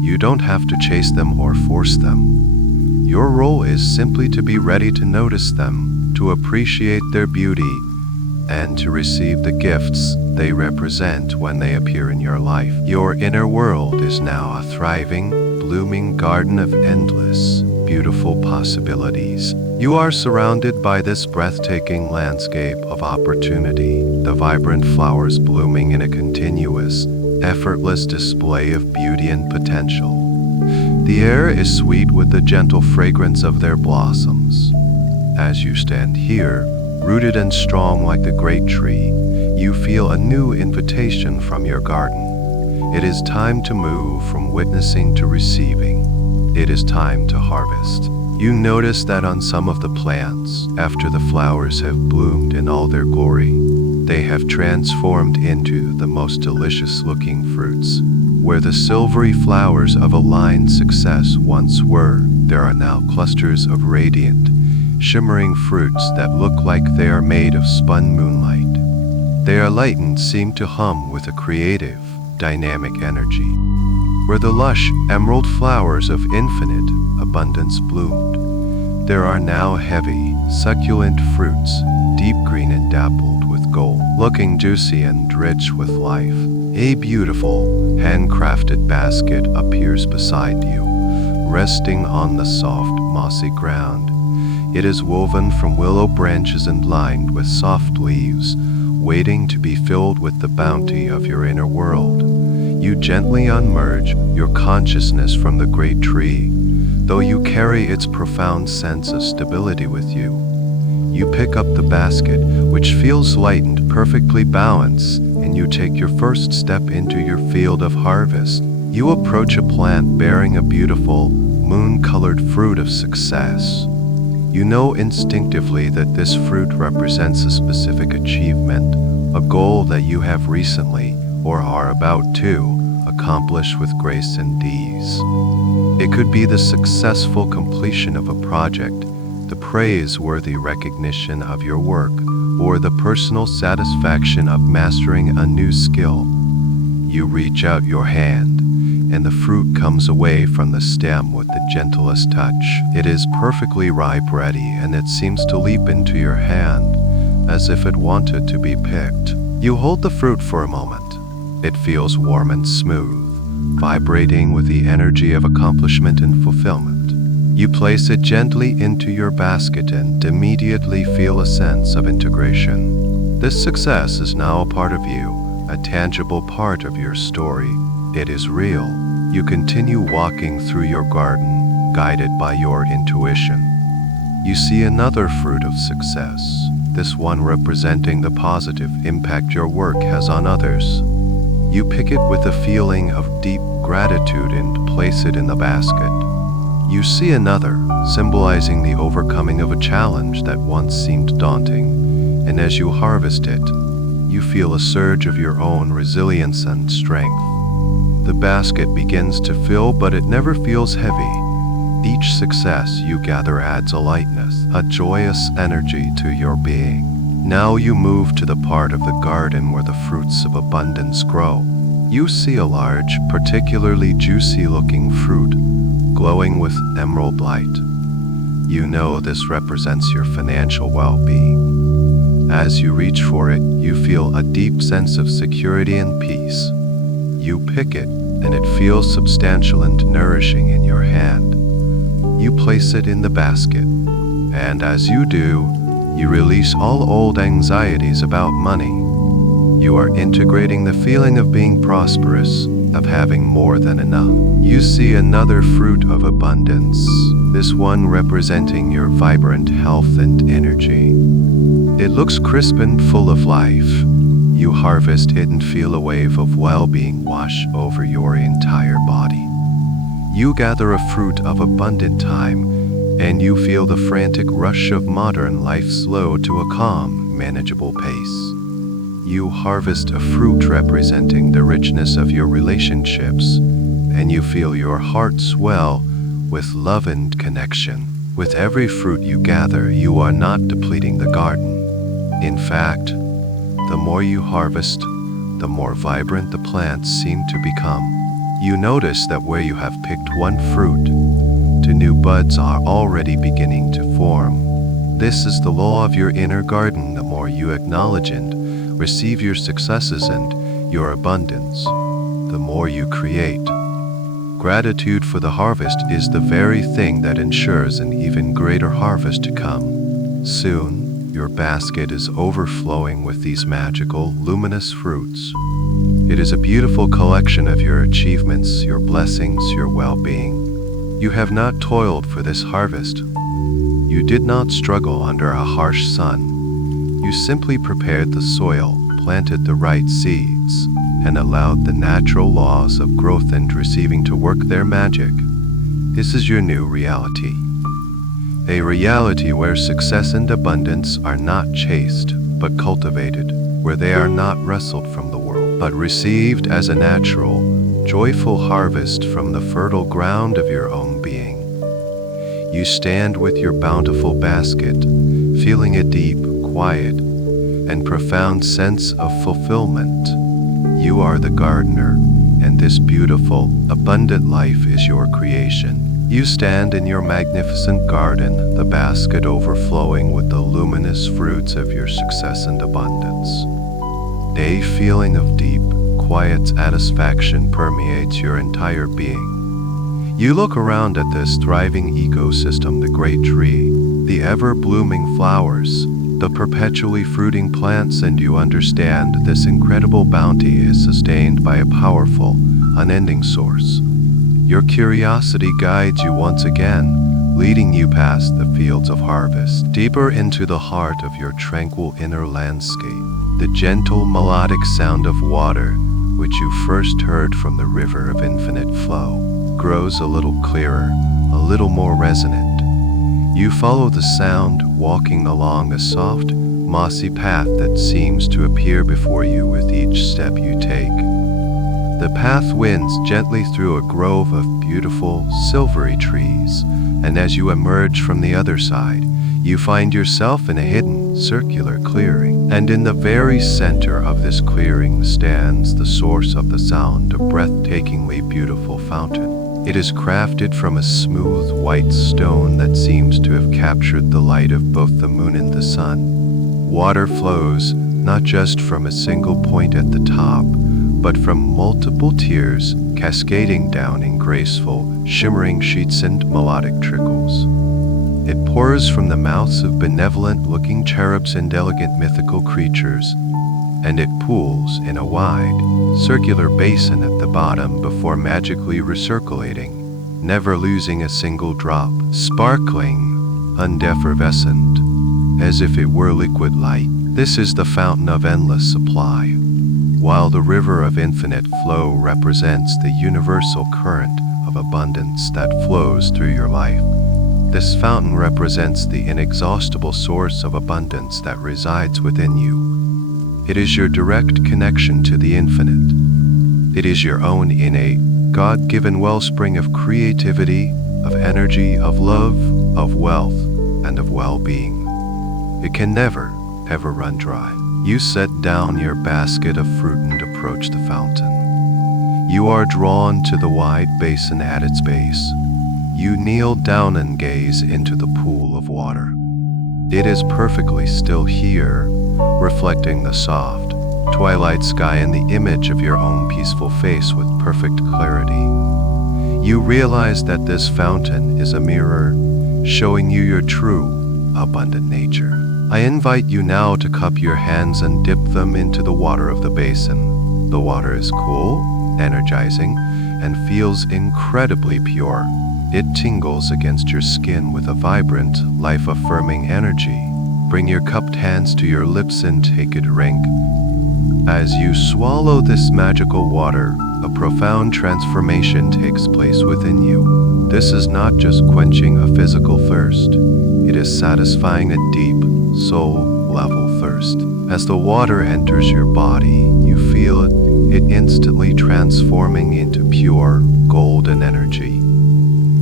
You don't have to chase them or force them. Your role is simply to be ready to notice them, to appreciate their beauty, and to receive the gifts they represent when they appear in your life. Your inner world is now a thriving, blooming garden of endless, beautiful possibilities. You are surrounded by this breathtaking landscape of opportunity, the vibrant flowers blooming in a continuous, effortless display of beauty and potential. The air is sweet with the gentle fragrance of their blossoms. As you stand here, rooted and strong like the great tree, you feel a new invitation from your garden. It is time to move from witnessing to receiving. It is time to harvest. You notice that on some of the plants, after the flowers have bloomed in all their glory, they have transformed into the most delicious-looking fruits. Where the silvery flowers of aligned success once were, there are now clusters of radiant, shimmering fruits that look like they are made of spun moonlight. They are light and seem to hum with a creative, dynamic energy. Where the lush, emerald flowers of infinite abundance bloomed, there are now heavy, succulent fruits, deep green and dappled with gold, looking juicy and rich with life. A beautiful, handcrafted basket appears beside you, resting on the soft, mossy ground. It is woven from willow branches and lined with soft leaves, waiting to be filled with the bounty of your inner world. You gently unmerge your consciousness from the great tree, though you carry its profound sense of stability with you. You pick up the basket, which feels light and perfectly balanced, and you take your first step into your field of harvest. You approach a plant bearing a beautiful, moon-colored fruit of success. You know instinctively that this fruit represents a specific achievement, a goal that you have recently, or are about to, accomplish with grace and ease. It could be the successful completion of a project, the praiseworthy recognition of your work, or the personal satisfaction of mastering a new skill. You reach out your hand, and the fruit comes away from the stem with the gentlest touch. It is perfectly ripe, ready, and it seems to leap into your hand, as if it wanted to be picked. You hold the fruit for a moment. It feels warm and smooth, vibrating with the energy of accomplishment and fulfillment. You place it gently into your basket and immediately feel a sense of integration. This success is now a part of you, a tangible part of your story. It is real. You continue walking through your garden, guided by your intuition. You see another fruit of success, this one representing the positive impact your work has on others. You pick it with a feeling of deep gratitude and place it in the basket. You see another, symbolizing the overcoming of a challenge that once seemed daunting, and as you harvest it, you feel a surge of your own resilience and strength. The basket begins to fill, but it never feels heavy. Each success you gather adds a lightness, a joyous energy to your being. Now you move to the part of the garden where the fruits of abundance grow. You see a large, particularly juicy-looking fruit, glowing with emerald light. You know this represents your financial well-being. As you reach for it, you feel a deep sense of security and peace. You pick it, and it feels substantial and nourishing in your hand. You place it in the basket, and as you do, you release all old anxieties about money. You are integrating the feeling of being prosperous, of having more than enough. You see another fruit of abundance, this one representing your vibrant health and energy. It looks crisp and full of life. You harvest it and feel a wave of well-being wash over your entire body. You gather a fruit of abundant time, and you feel the frantic rush of modern life slow to a calm, manageable pace. You harvest a fruit representing the richness of your relationships, and you feel your heart swell with love and connection. With every fruit you gather, you are not depleting the garden. In fact, the more you harvest, the more vibrant the plants seem to become. You notice that where you have picked one fruit, two new buds are already beginning to form. This is the law of your inner garden. The more you acknowledge and receive your successes and your abundance, the more you create. Gratitude for the harvest is the very thing that ensures an even greater harvest to come. Soon, your basket is overflowing with these magical, luminous fruits. It is a beautiful collection of your achievements, your blessings, your well-being. You have not toiled for this harvest. You did not struggle under a harsh sun. You simply prepared the soil, planted the right seeds, and allowed the natural laws of growth and receiving to work their magic. This is your new reality. A reality where success and abundance are not chased, but cultivated, where they are not wrestled from the world, but received as a natural, joyful harvest from the fertile ground of your own being. You stand with your bountiful basket, feeling a deep, quiet, and profound sense of fulfillment. You are the gardener, and this beautiful, abundant life is your creation. You stand in your magnificent garden, the basket overflowing with the luminous fruits of your success and abundance. A feeling of deep, quiet satisfaction permeates your entire being. You look around at this thriving ecosystem, the great tree, the ever-blooming flowers, the perpetually fruiting plants, and you understand this incredible bounty is sustained by a powerful, unending source. Your curiosity guides you once again, leading you past the fields of harvest, deeper into the heart of your tranquil inner landscape. The gentle melodic sound of water, which you first heard from the river of infinite flow, grows a little clearer, a little more resonant. You follow the sound, walking along a soft, mossy path that seems to appear before you with each step you take. The path winds gently through a grove of beautiful, silvery trees, and as you emerge from the other side, you find yourself in a hidden, circular clearing. And in the very center of this clearing stands the source of the sound, a breathtakingly beautiful fountain. It is crafted from a smooth, white stone that seems to have captured the light of both the moon and the sun. Water flows not just from a single point at the top, but from multiple tiers cascading down in graceful, shimmering sheets and melodic trickles. It pours from the mouths of benevolent-looking cherubs and elegant mythical creatures, and it pools in a wide, circular basin at the bottom before magically recirculating, never losing a single drop, sparkling, effervescent, as if it were liquid light. This is the fountain of endless supply, while the river of infinite flow represents the universal current of abundance that flows through your life. This fountain represents the inexhaustible source of abundance that resides within you. It is your direct connection to the infinite. It is your own innate, God-given wellspring of creativity, of energy, of love, of wealth, and of well-being. It can never, ever run dry. You set down your basket of fruit and approach the fountain. You are drawn to the wide basin at its base. You kneel down and gaze into the pool of water. It is perfectly still here, reflecting the soft, twilight sky and the image of your own peaceful face with perfect clarity. You realize that this fountain is a mirror, showing you your true, abundant nature. I invite you now to cup your hands and dip them into the water of the basin. The water is cool, energizing, and feels incredibly pure. It tingles against your skin with a vibrant, life-affirming energy. Bring your cupped hands to your lips and take a drink. As you swallow this magical water, a profound transformation takes place within you. This is not just quenching a physical thirst. It is satisfying a deep, soul-level thirst. As the water enters your body, you feel it instantly transforming into pure, golden energy.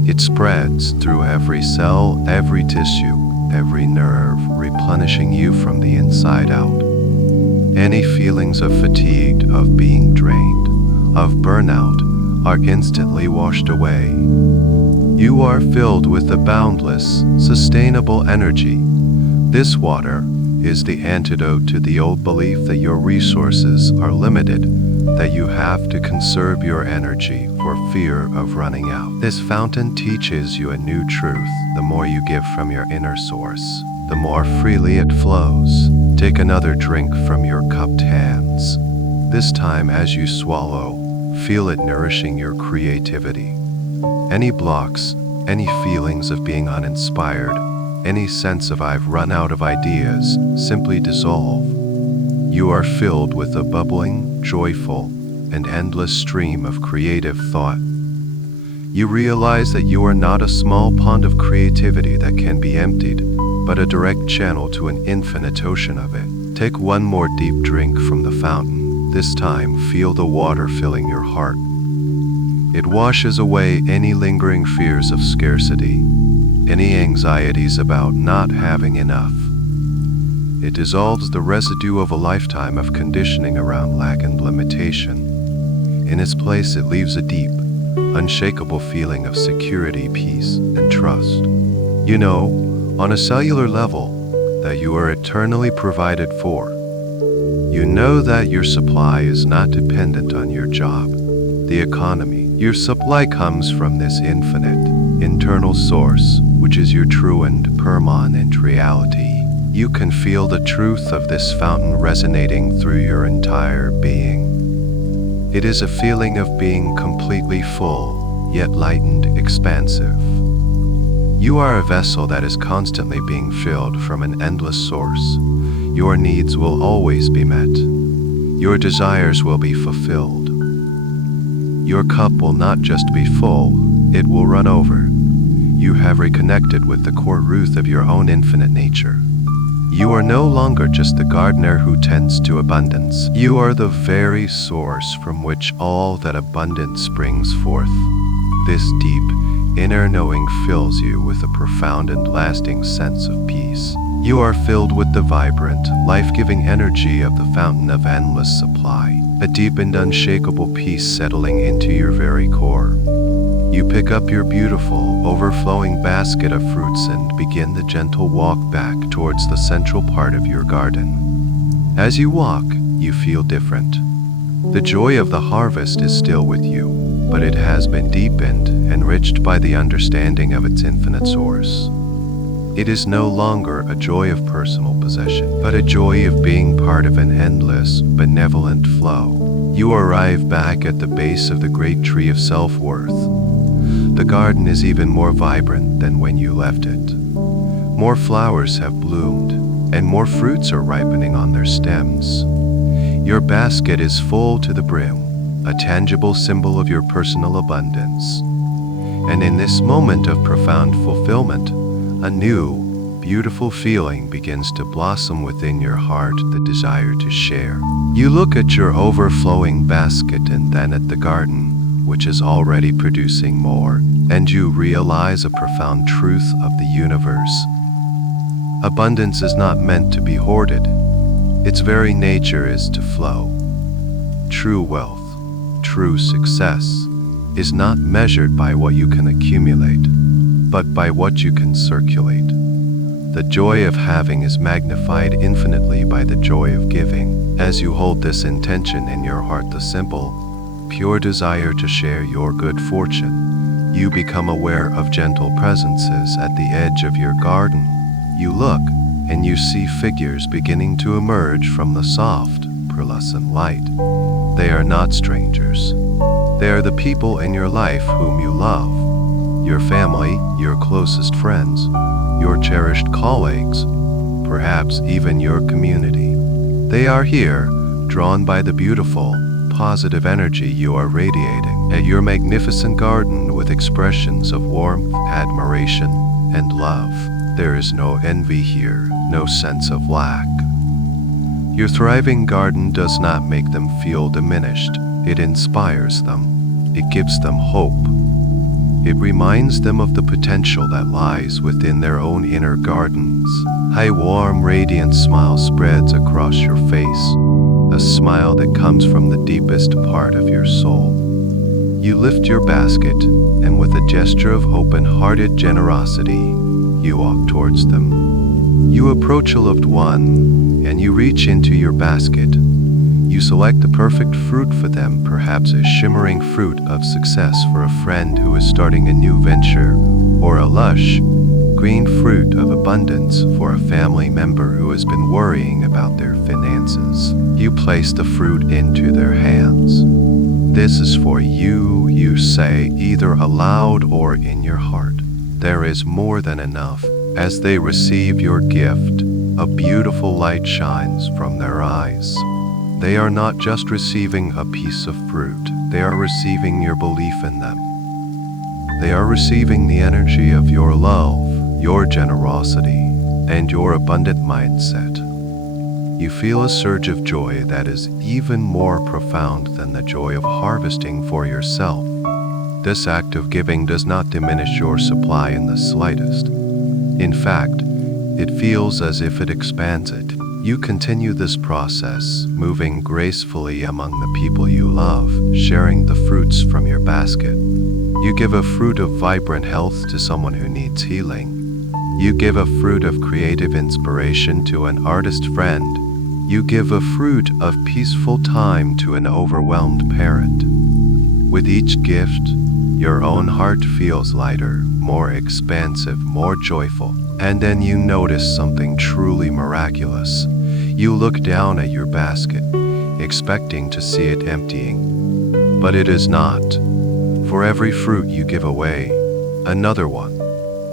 It spreads through every cell, every tissue, every nerve, replenishing you from the inside out. Any feelings of fatigue, of being drained, of burnout, are instantly washed away. You are filled with the boundless, sustainable energy. This water is the antidote to the old belief that your resources are limited, that you have to conserve your energy for fear of running out. This fountain teaches you a new truth. The more you give from your inner source, the more freely it flows. Take another drink from your cupped hands. This time, as you swallow, feel it nourishing your creativity. Any blocks, any feelings of being uninspired, any sense of I've run out of ideas, simply dissolve. You are filled with a bubbling, joyful, and endless stream of creative thought. You realize that you are not a small pond of creativity that can be emptied, but a direct channel to an infinite ocean of it. Take one more deep drink from the fountain. This time, feel the water filling your heart. It washes away any lingering fears of scarcity, any anxieties about not having enough. It dissolves the residue of a lifetime of conditioning around lack and limitation. In its place, it leaves a deep, unshakable feeling of security, peace, and trust. You know, on a cellular level, that you are eternally provided for. You know that your supply is not dependent on your job, the economy. Your supply comes from this infinite, internal source, which is your true and permanent reality. You can feel the truth of this fountain resonating through your entire being. It is a feeling of being completely full, yet lightened, expansive. You are a vessel that is constantly being filled from an endless source. Your needs will always be met. Your desires will be fulfilled. Your cup will not just be full, it will run over. You have reconnected with the core root of your own infinite nature. You are no longer just the gardener who tends to abundance. You are the very source from which all that abundance springs forth. This deep, inner knowing fills you with a profound and lasting sense of peace. You are filled with the vibrant, life-giving energy of the fountain of endless supply, a deep and unshakable peace settling into your very core. You pick up your beautiful, overflowing basket of fruits and begin the gentle walk back towards the central part of your garden. As you walk, you feel different. The joy of the harvest is still with you, but it has been deepened, enriched by the understanding of its infinite source. It is no longer a joy of personal possession, but a joy of being part of an endless, benevolent flow. You arrive back at the base of the great tree of self-worth. The garden is even more vibrant than when you left it. More flowers have bloomed, and more fruits are ripening on their stems. Your basket is full to the brim, a tangible symbol of your personal abundance. And in this moment of profound fulfillment, a new, beautiful feeling begins to blossom within your heart, the desire to share. You look at your overflowing basket and then at the garden, which is already producing more, and you realize a profound truth of the universe. Abundance is not meant to be hoarded. Its very nature is to flow. True wealth, true success, is not measured by what you can accumulate, but by what you can circulate. The joy of having is magnified infinitely by the joy of giving. As you hold this intention in your heart, the simple, pure desire to share your good fortune, you become aware of gentle presences at the edge of your garden. You look, and you see figures beginning to emerge from the soft, pearlescent light. They are not strangers. They are the people in your life whom you love. Your family, your closest friends, your cherished colleagues, perhaps even your community. They are here, drawn by the beautiful, positive energy you are radiating at your magnificent garden with expressions of warmth, admiration, and love. There is no envy here, no sense of lack. Your thriving garden does not make them feel diminished. It inspires them. It gives them hope. It reminds them of the potential that lies within their own inner gardens. A warm, radiant smile spreads across your face, a smile that comes from the deepest part of your soul. You lift your basket, and with a gesture of open-hearted generosity, you walk towards them. You approach a loved one, and you reach into your basket. You select the perfect fruit for them, perhaps a shimmering fruit of success for a friend who is starting a new venture, or a lush, green fruit of abundance for a family member who has been worrying about their finances. You place the fruit into their hands. This is for you, you say, either aloud or in your heart. There is more than enough. As they receive your gift, a beautiful light shines from their eyes. They are not just receiving a piece of fruit, they are receiving your belief in them. They are receiving the energy of your love, your generosity, and your abundant mindset. You feel a surge of joy that is even more profound than the joy of harvesting for yourself. This act of giving does not diminish your supply in the slightest. In fact, it feels as if it expands it. You continue this process, moving gracefully among the people you love, sharing the fruits from your basket. You give a fruit of vibrant health to someone who needs healing. You give a fruit of creative inspiration to an artist friend. You give a fruit of peaceful time to an overwhelmed parent. With each gift, your own heart feels lighter, more expansive, more joyful. And then you notice something truly miraculous. You look down at your basket, expecting to see it emptying. But it is not. For every fruit you give away, another one,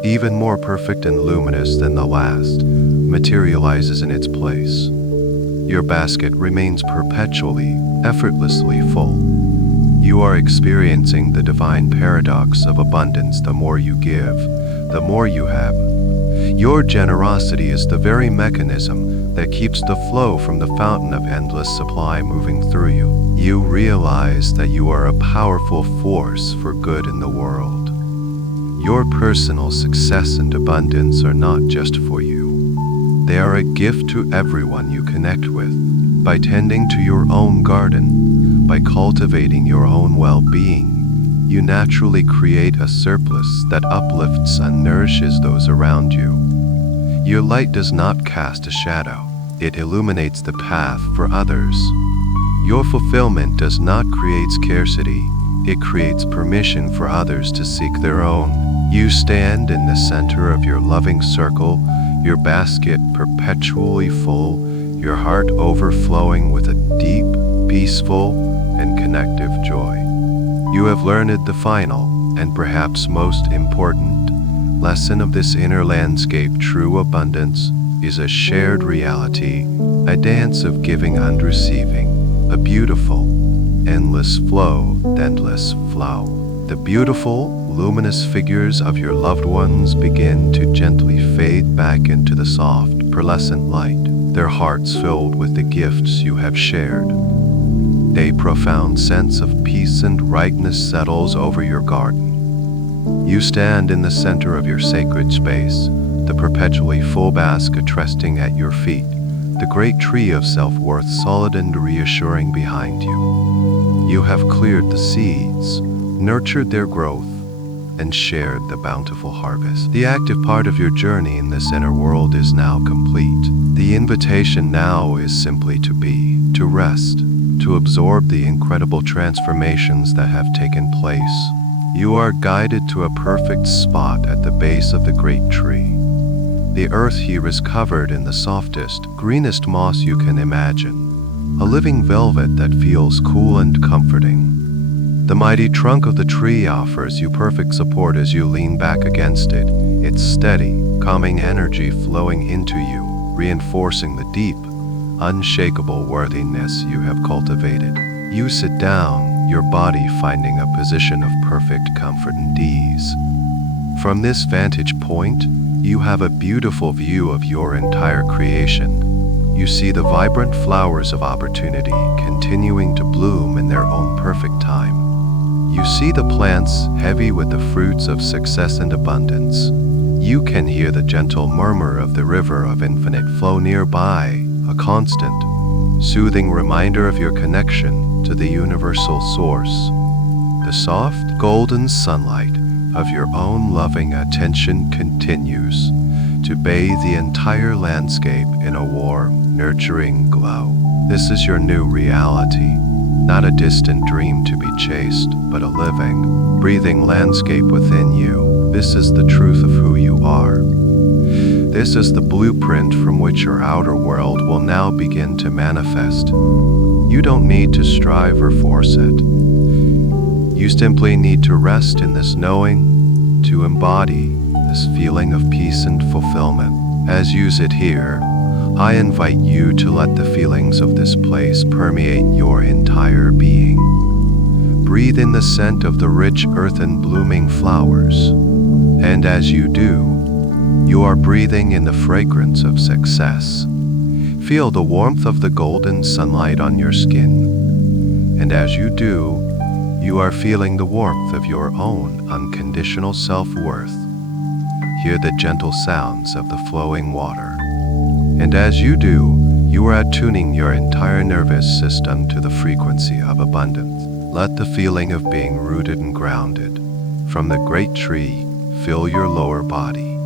even more perfect and luminous than the last, materializes in its place. Your basket remains perpetually, effortlessly full. You are experiencing the divine paradox of abundance. The more you give, the more you have. Your generosity is the very mechanism that keeps the flow from the fountain of endless supply moving through you. You realize that you are a powerful force for good in the world. Your personal success and abundance are not just for you. They are a gift to everyone you connect with. By tending to your own garden, by cultivating your own well-being, you naturally create a surplus that uplifts and nourishes those around you. Your light does not cast a shadow. It illuminates the path for others. Your fulfillment does not create scarcity. It creates permission for others to seek their own. You stand in the center of your loving circle, your basket perpetually full, your heart overflowing with a deep, peaceful, and connective joy. You have learned the final, and perhaps most important, lesson of this inner landscape. True abundance is a shared reality, a dance of giving and receiving, a beautiful, endless flow, endless flow. The beautiful, luminous figures of your loved ones begin to gently fade back into the soft, pearlescent light, their hearts filled with the gifts you have shared. A profound sense of peace and rightness settles over your garden. You stand in the center of your sacred space, the perpetually full basket resting at your feet, the great tree of self-worth solid and reassuring behind you. You have cleared the seeds, nurtured their growth, and shared the bountiful harvest. The active part of your journey in this inner world is now complete. The invitation now is simply to be, to rest, to absorb the incredible transformations that have taken place. You are guided to a perfect spot at the base of the great tree. The earth here is covered in the softest, greenest moss you can imagine, a living velvet that feels cool and comforting. The mighty trunk of the tree offers you perfect support as you lean back against it, its steady, calming energy flowing into you, reinforcing the deep, unshakable worthiness you have cultivated. You sit down, your body finding a position of perfect comfort and ease. From this vantage point, you have a beautiful view of your entire creation. You see the vibrant flowers of opportunity continuing to bloom in their own perfect time. You see the plants heavy with the fruits of success and abundance. You can hear the gentle murmur of the river of infinite flow nearby, a constant, soothing reminder of your connection to the universal source. The soft, golden sunlight of your own loving attention continues to bathe the entire landscape in a warm, nurturing glow. This is your new reality, not a distant dream to be chased, but a living, breathing landscape within you. This is the truth of who you are. This is the blueprint from which your outer world will now begin to manifest. You don't need to strive or force it. You simply need to rest in this knowing, to embody this feeling of peace and fulfillment. As you sit here, I invite you to let the feelings of this place permeate your entire being. Breathe in the scent of the rich earth and blooming flowers. And as you do, you are breathing in the fragrance of success. Feel the warmth of the golden sunlight on your skin. And as you do, you are feeling the warmth of your own unconditional self-worth. Hear the gentle sounds of the flowing water. And as you do, you are attuning your entire nervous system to the frequency of abundance. Let the feeling of being rooted and grounded from the great tree fill your lower body.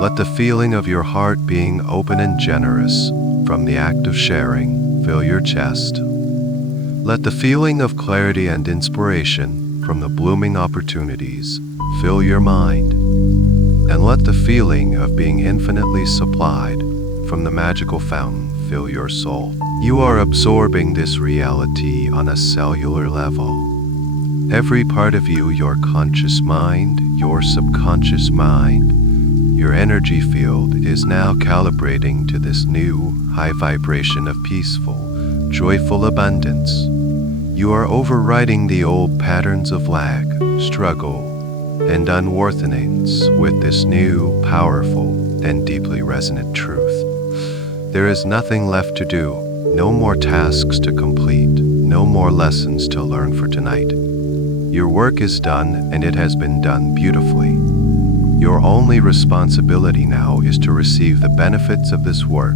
Let the feeling of your heart being open and generous from the act of sharing fill your chest. Let the feeling of clarity and inspiration from the blooming opportunities fill your mind. And let the feeling of being infinitely supplied from the magical fountain fill your soul. You are absorbing this reality on a cellular level. Every part of you, your conscious mind, your subconscious mind, your energy field is now calibrating to this new high vibration of peaceful, joyful abundance. You are overriding the old patterns of lack, struggle, and unworthiness with this new, powerful, and deeply resonant truth. There is nothing left to do, no more tasks to complete, no more lessons to learn for tonight. Your work is done, and it has been done beautifully. Your only responsibility now is to receive the benefits of this work,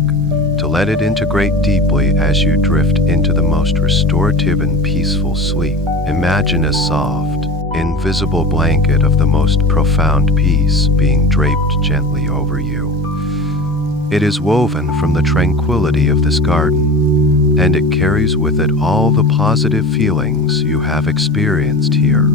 to let it integrate deeply as you drift into the most restorative and peaceful sleep. Imagine a soft, invisible blanket of the most profound peace being draped gently over you. It is woven from the tranquility of this garden, and it carries with it all the positive feelings you have experienced here.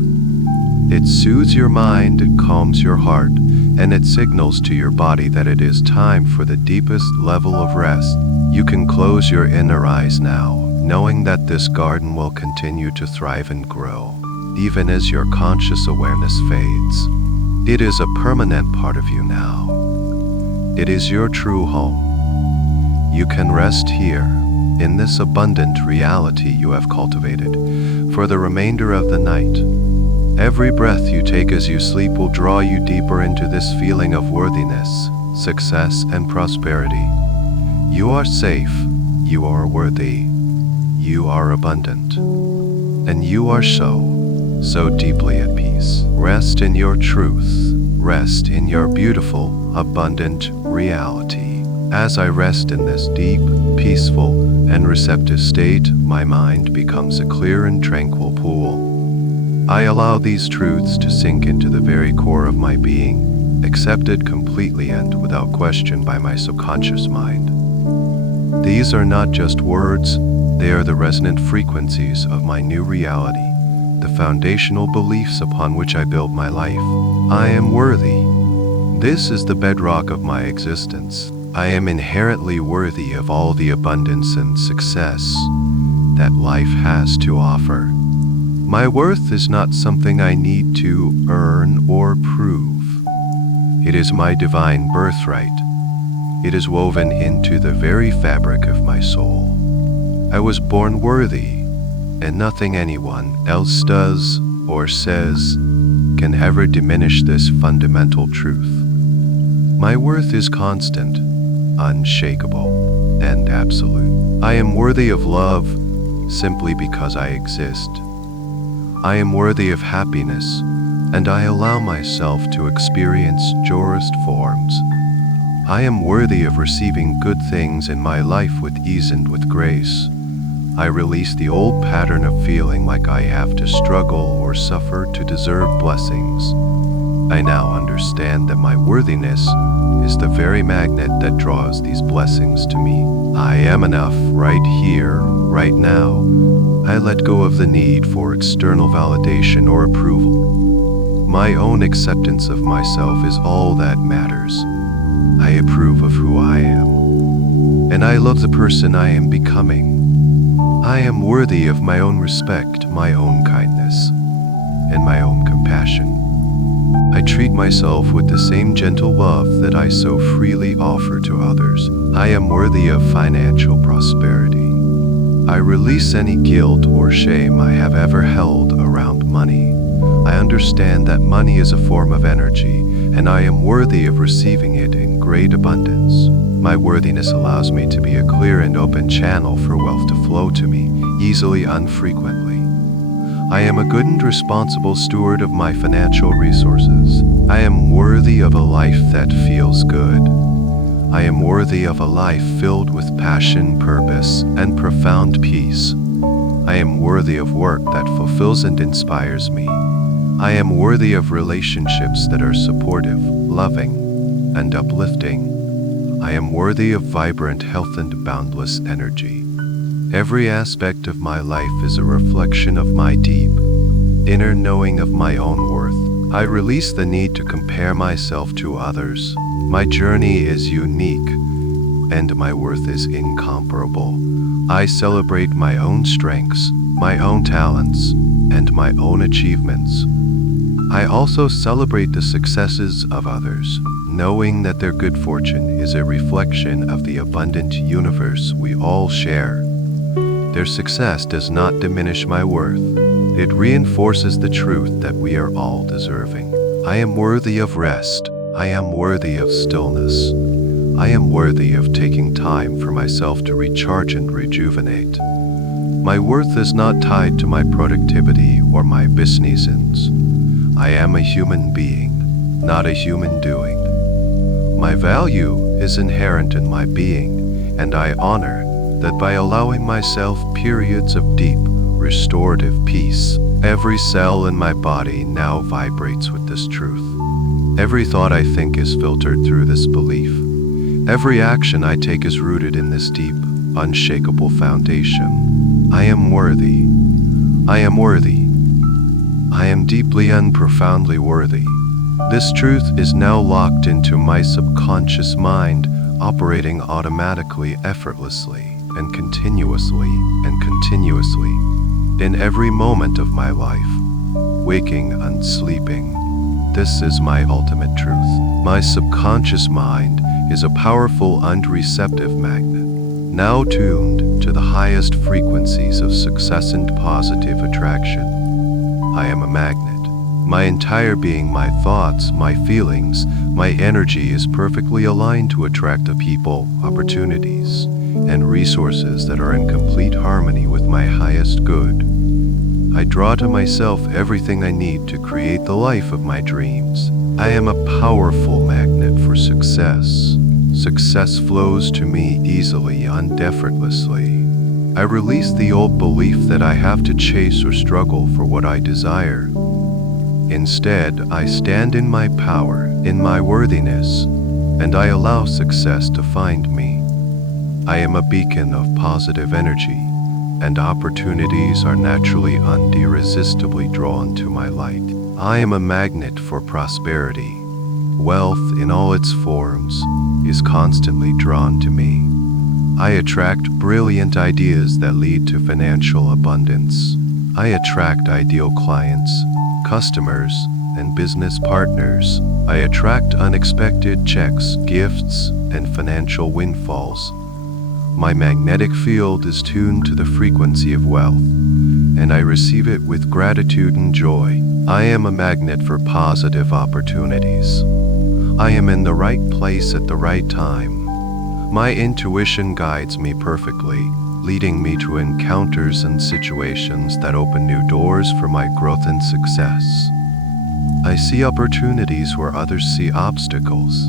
It soothes your mind, it calms your heart, and it signals to your body that it is time for the deepest level of rest. You can close your inner eyes now, knowing that this garden will continue to thrive and grow, even as your conscious awareness fades. It is a permanent part of you now. It is your true home. You can rest here, in this abundant reality you have cultivated, for the remainder of the night. Every breath you take as you sleep will draw you deeper into this feeling of worthiness, success, and prosperity. You are safe, you are worthy, you are abundant, and you are so deeply at peace. Rest in your truth, rest in your beautiful, abundant reality. As I rest in this deep, peaceful, and receptive state, my mind becomes a clear and tranquil pool. I allow these truths to sink into the very core of my being, accepted completely and without question by my subconscious mind. These are not just words, they are the resonant frequencies of my new reality, the foundational beliefs upon which I build my life. I am worthy. This is the bedrock of my existence. I am inherently worthy of all the abundance and success that life has to offer. My worth is not something I need to earn or prove. It is my divine birthright. It is woven into the very fabric of my soul. I was born worthy, and nothing anyone else does or says can ever diminish this fundamental truth. My worth is constant, unshakable, and absolute. I am worthy of love simply because I exist. I am worthy of happiness, and I allow myself to experience purest forms. I am worthy of receiving good things in my life with ease and with grace. I release the old pattern of feeling like I have to struggle or suffer to deserve blessings. I now understand that my worthiness is the very magnet that draws these blessings to me. I am enough right here, right now. I let go of the need for external validation or approval. My own acceptance of myself is all that matters. I approve of who I am, and I love the person I am becoming. I am worthy of my own respect, my own kindness, and my own compassion. I treat myself with the same gentle love that I so freely offer to others. I am worthy of financial prosperity. I release any guilt or shame I have ever held around money. I understand that money is a form of energy, and I am worthy of receiving it in great abundance. My worthiness allows me to be a clear and open channel for wealth to flow to me, easily, unfrequently. I am a good and responsible steward of my financial resources. I am worthy of a life that feels good. I am worthy of a life filled with passion, purpose, and profound peace. I am worthy of work that fulfills and inspires me. I am worthy of relationships that are supportive, loving, and uplifting. I am worthy of vibrant health and boundless energy. Every aspect of my life is a reflection of my deep, inner knowing of my own worth. I release the need to compare myself to others. My journey is unique, and my worth is incomparable. I celebrate my own strengths, my own talents, and my own achievements. I also celebrate the successes of others, knowing that their good fortune is a reflection of the abundant universe we all share. Their success does not diminish my worth. It reinforces the truth that we are all deserving. I am worthy of rest. I am worthy of stillness. I am worthy of taking time for myself to recharge and rejuvenate. My worth is not tied to my productivity or my business ends. I am a human being, not a human doing. My value is inherent in my being, and I honor that by allowing myself periods of deep, restorative peace. Every cell in my body now vibrates with this truth. Every thought I think is filtered through this belief. Every action I take is rooted in this deep, unshakable foundation. I am worthy. I am worthy. I am deeply and profoundly worthy. This truth is now locked into my subconscious mind, operating automatically, effortlessly, and continuously, in every moment of my life, waking and sleeping. This is my ultimate truth. My subconscious mind is a powerful and receptive magnet, now tuned to the highest frequencies of success and positive attraction. I am a magnet. My entire being, my thoughts, my feelings, my energy is perfectly aligned to attract the people, opportunities, and resources that are in complete harmony with my highest good. I draw to myself everything I need to create the life of my dreams. I am a powerful magnet for success. Success flows to me easily and effortlessly. I release the old belief that I have to chase or struggle for what I desire. Instead, I stand in my power, in my worthiness, and I allow success to find me. I am a beacon of positive energy, and opportunities are naturally and irresistibly drawn to my light. I am a magnet for prosperity. Wealth in all its forms is constantly drawn to me. I attract brilliant ideas that lead to financial abundance. I attract ideal clients, customers, and business partners. I attract unexpected checks, gifts, and financial windfalls. My magnetic field is tuned to the frequency of wealth, and I receive it with gratitude and joy. I am a magnet for positive opportunities. I am in the right place at the right time. My intuition guides me perfectly, leading me to encounters and situations that open new doors for my growth and success. I see opportunities where others see obstacles.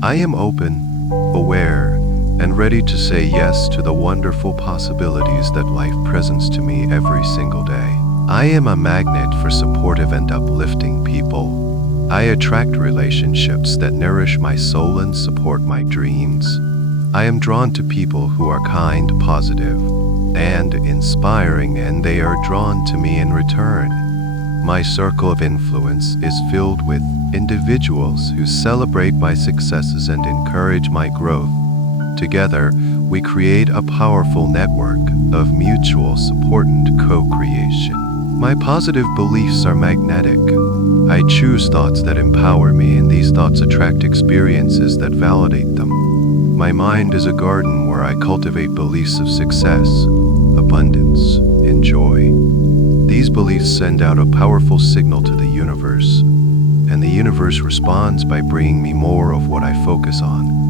I am open, aware, and ready to say yes to the wonderful possibilities that life presents to me every single day. I am a magnet for supportive and uplifting people. I attract relationships that nourish my soul and support my dreams. I am drawn to people who are kind, positive, and inspiring, and they are drawn to me in return. My circle of influence is filled with individuals who celebrate my successes and encourage my growth. Together, we create a powerful network of mutual support and co-creation. My positive beliefs are magnetic. I choose thoughts that empower me, and these thoughts attract experiences that validate them. My mind is a garden where I cultivate beliefs of success, abundance, and joy. These beliefs send out a powerful signal to the universe, and the universe responds by bringing me more of what I focus on.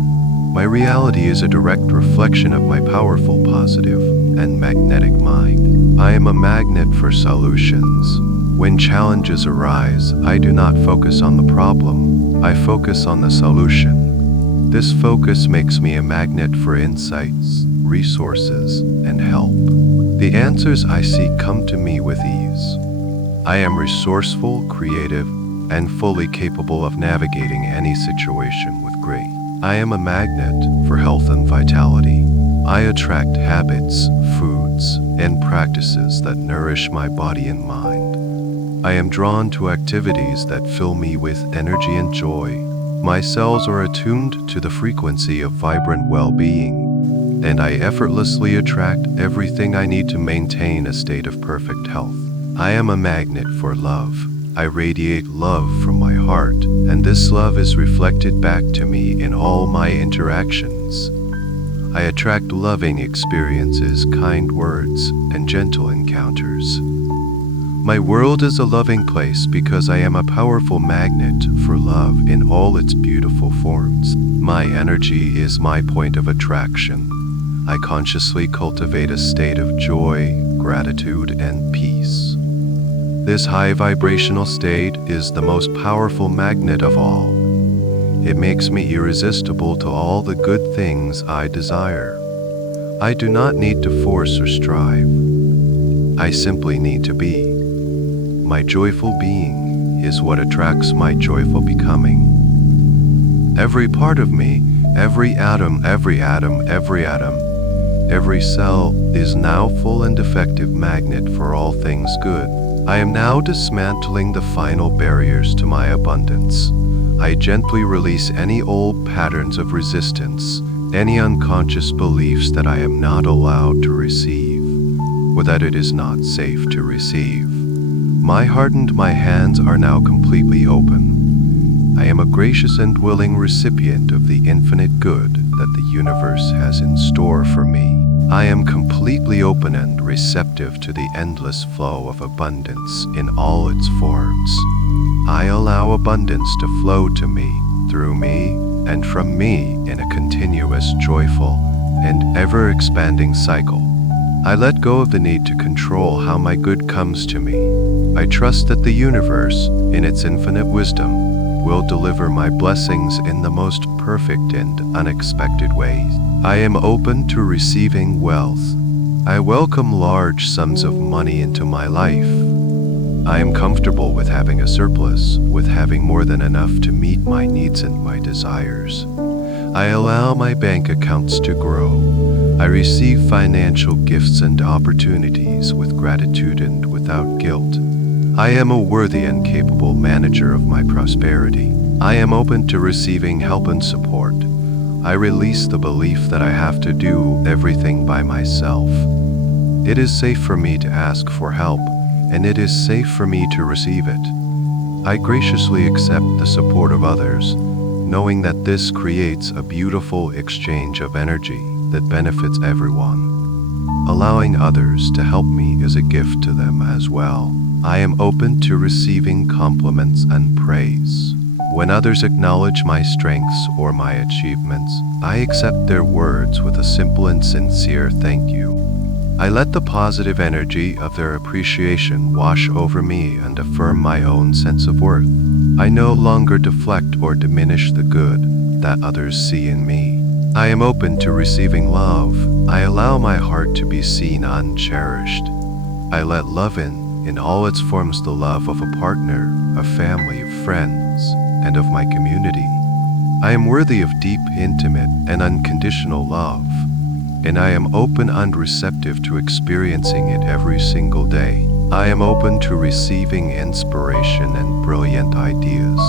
My reality is a direct reflection of my powerful, positive, and magnetic mind. I am a magnet for solutions. When challenges arise, I do not focus on the problem, I focus on the solution. This focus makes me a magnet for insights, resources, and help. The answers I seek come to me with ease. I am resourceful, creative, and fully capable of navigating any situation with grace. I am a magnet for health and vitality. I attract habits, foods, and practices that nourish my body and mind. I am drawn to activities that fill me with energy and joy. My cells are attuned to the frequency of vibrant well-being, and I effortlessly attract everything I need to maintain a state of perfect health. I am a magnet for love. I radiate love from my heart, and this love is reflected back to me in all my interactions. I attract loving experiences, kind words, and gentle encounters. My world is a loving place because I am a powerful magnet for love in all its beautiful forms. My energy is my point of attraction. I consciously cultivate a state of joy, gratitude, and peace. This high vibrational state is the most powerful magnet of all. It makes me irresistible to all the good things I desire. I do not need to force or strive. I simply need to be. My joyful being is what attracts my joyful becoming. Every part of me, every atom, every cell is now full and effective magnet for all things good. I am now dismantling the final barriers to my abundance. I gently release any old patterns of resistance, any unconscious beliefs that I am not allowed to receive, or that it is not safe to receive. My heart and my hands are now completely open. I am a gracious and willing recipient of the infinite good that the universe has in store for me. I am completely open and receptive to the endless flow of abundance in all its forms. I allow abundance to flow to me, through me, and from me in a continuous, joyful, and ever-expanding cycle. I let go of the need to control how my good comes to me. I trust that the universe, in its infinite wisdom, will deliver my blessings in the most perfect and unexpected ways. I am open to receiving wealth. I welcome large sums of money into my life. I am comfortable with having a surplus, with having more than enough to meet my needs and my desires. I allow my bank accounts to grow. I receive financial gifts and opportunities with gratitude and without guilt. I am a worthy and capable manager of my prosperity. I am open to receiving help and support. I release the belief that I have to do everything by myself. It is safe for me to ask for help, and it is safe for me to receive it. I graciously accept the support of others, knowing that this creates a beautiful exchange of energy that benefits everyone. Allowing others to help me is a gift to them as well. I am open to receiving compliments and praise. When others acknowledge my strengths or my achievements, I accept their words with a simple and sincere thank you. I let the positive energy of their appreciation wash over me and affirm my own sense of worth. I no longer deflect or diminish the good that others see in me. I am open to receiving love. I allow my heart to be seen uncherished. I let love in all its forms, the love of a partner, a family, of friends, and of my community. I am worthy of deep, intimate, and unconditional love, and I am open and receptive to experiencing it every single day. I am open to receiving inspiration and brilliant ideas.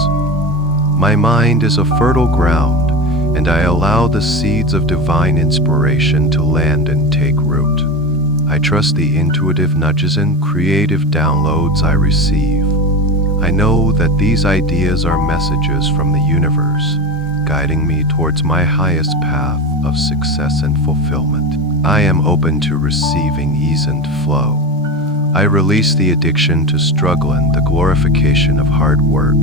My mind is a fertile ground, and I allow the seeds of divine inspiration to land and take root. I trust the intuitive nudges and creative downloads I receive. I know that these ideas are messages from the universe, guiding me towards my highest path of success and fulfillment. I am open to receiving ease and flow. I release the addiction to struggle and the glorification of hard work.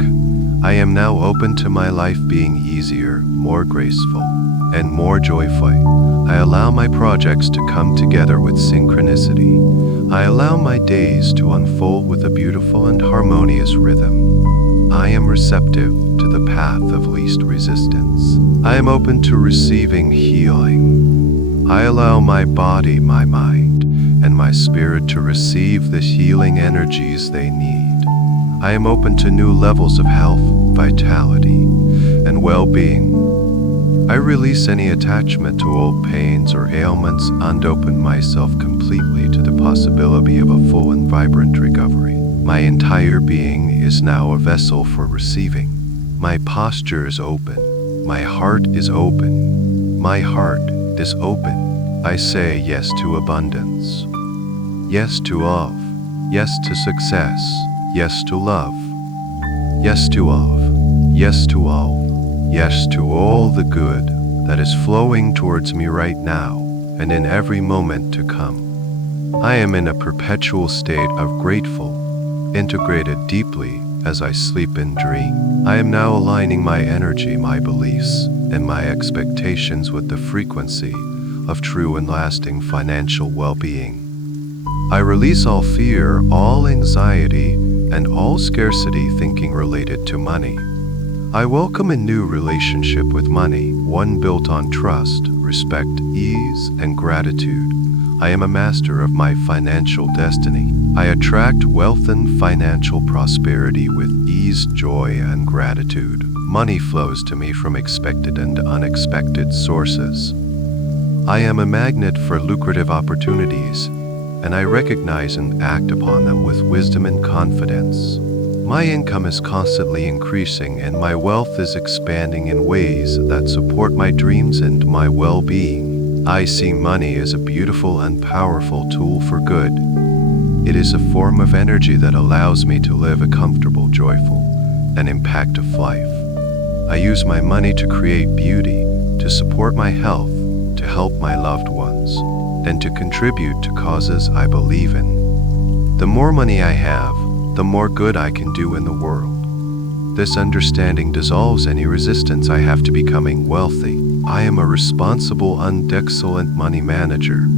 I am now open to my life being easier, more graceful, and more joyful. I allow my projects to come together with synchronicity. I allow my days to unfold with a beautiful and harmonious rhythm. I am receptive to the path of least resistance. I am open to receiving healing. I allow my body, my mind, and my spirit to receive the healing energies they need. I am open to new levels of health, vitality, and well-being. I release any attachment to old pains or ailments and open myself completely to the possibility of a full and vibrant recovery. My entire being is now a vessel for receiving. My posture is open. My heart is open. My heart is open. I say yes to abundance. Yes to love. Yes to success. Yes to love. Yes to love. Yes to all. Yes to all the good that is flowing towards me right now and in every moment to come. I am in a perpetual state of grateful, integrated deeply as I sleep and dream. I am now aligning my energy, my beliefs, and my expectations with the frequency of true and lasting financial well-being. I release all fear, all anxiety, and all scarcity thinking related to money. I welcome a new relationship with money, one built on trust, respect, ease, and gratitude. I am a master of my financial destiny. I attract wealth and financial prosperity with ease, joy, and gratitude. Money flows to me from expected and unexpected sources. I am a magnet for lucrative opportunities, and I recognize and act upon them with wisdom and confidence. My income is constantly increasing and my wealth is expanding in ways that support my dreams and my well-being. I see money as a beautiful and powerful tool for good. It is a form of energy that allows me to live a comfortable, joyful, and impactful life. I use my money to create beauty, to support my health, to help my loved ones, and to contribute to causes I believe in. The more money I have, the more good I can do in the world. This understanding dissolves any resistance I have to becoming wealthy. I am a responsible and excellent money manager.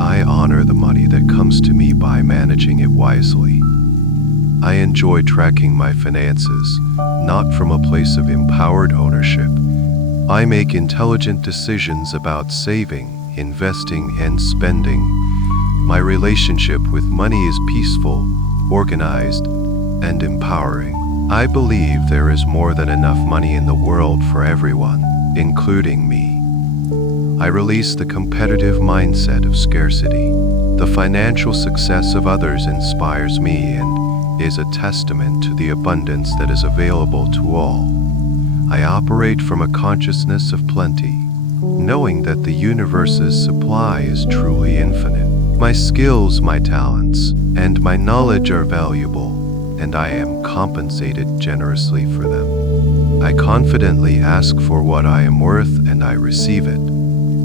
I honor the money that comes to me by managing it wisely. I enjoy tracking my finances, not from a place of empowered ownership. I make intelligent decisions about saving, investing, and spending. My relationship with money is peaceful, organized, and empowering. I believe there is more than enough money in the world for everyone, including me. I release the competitive mindset of scarcity. The financial success of others inspires me and is a testament to the abundance that is available to all. I operate from a consciousness of plenty, knowing that the universe's supply is truly infinite. My skills, my talents, and my knowledge are valuable, and I am compensated generously for them. I confidently ask for what I am worth and I receive it.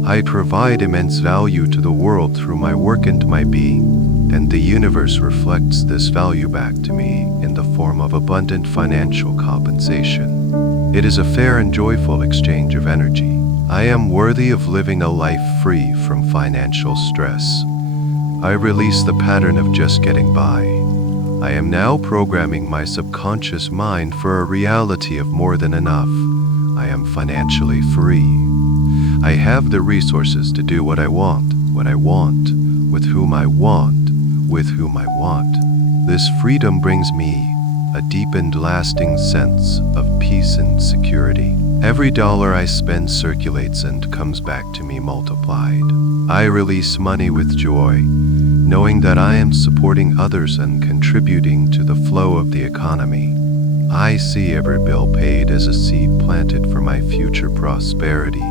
I provide immense value to the world through my work and my being, and the universe reflects this value back to me in the form of abundant financial compensation. It is a fair and joyful exchange of energy. I am worthy of living a life free from financial stress. I release the pattern of just getting by. I am now programming my subconscious mind for a reality of more than enough. I am financially free. I have the resources to do what I want, with whom I want. This freedom brings me a deep and lasting sense of peace and security. Every dollar I spend circulates and comes back to me multiplied. I release money with joy, knowing that I am supporting others and contributing to the flow of the economy. I see every bill paid as a seed planted for my future prosperity.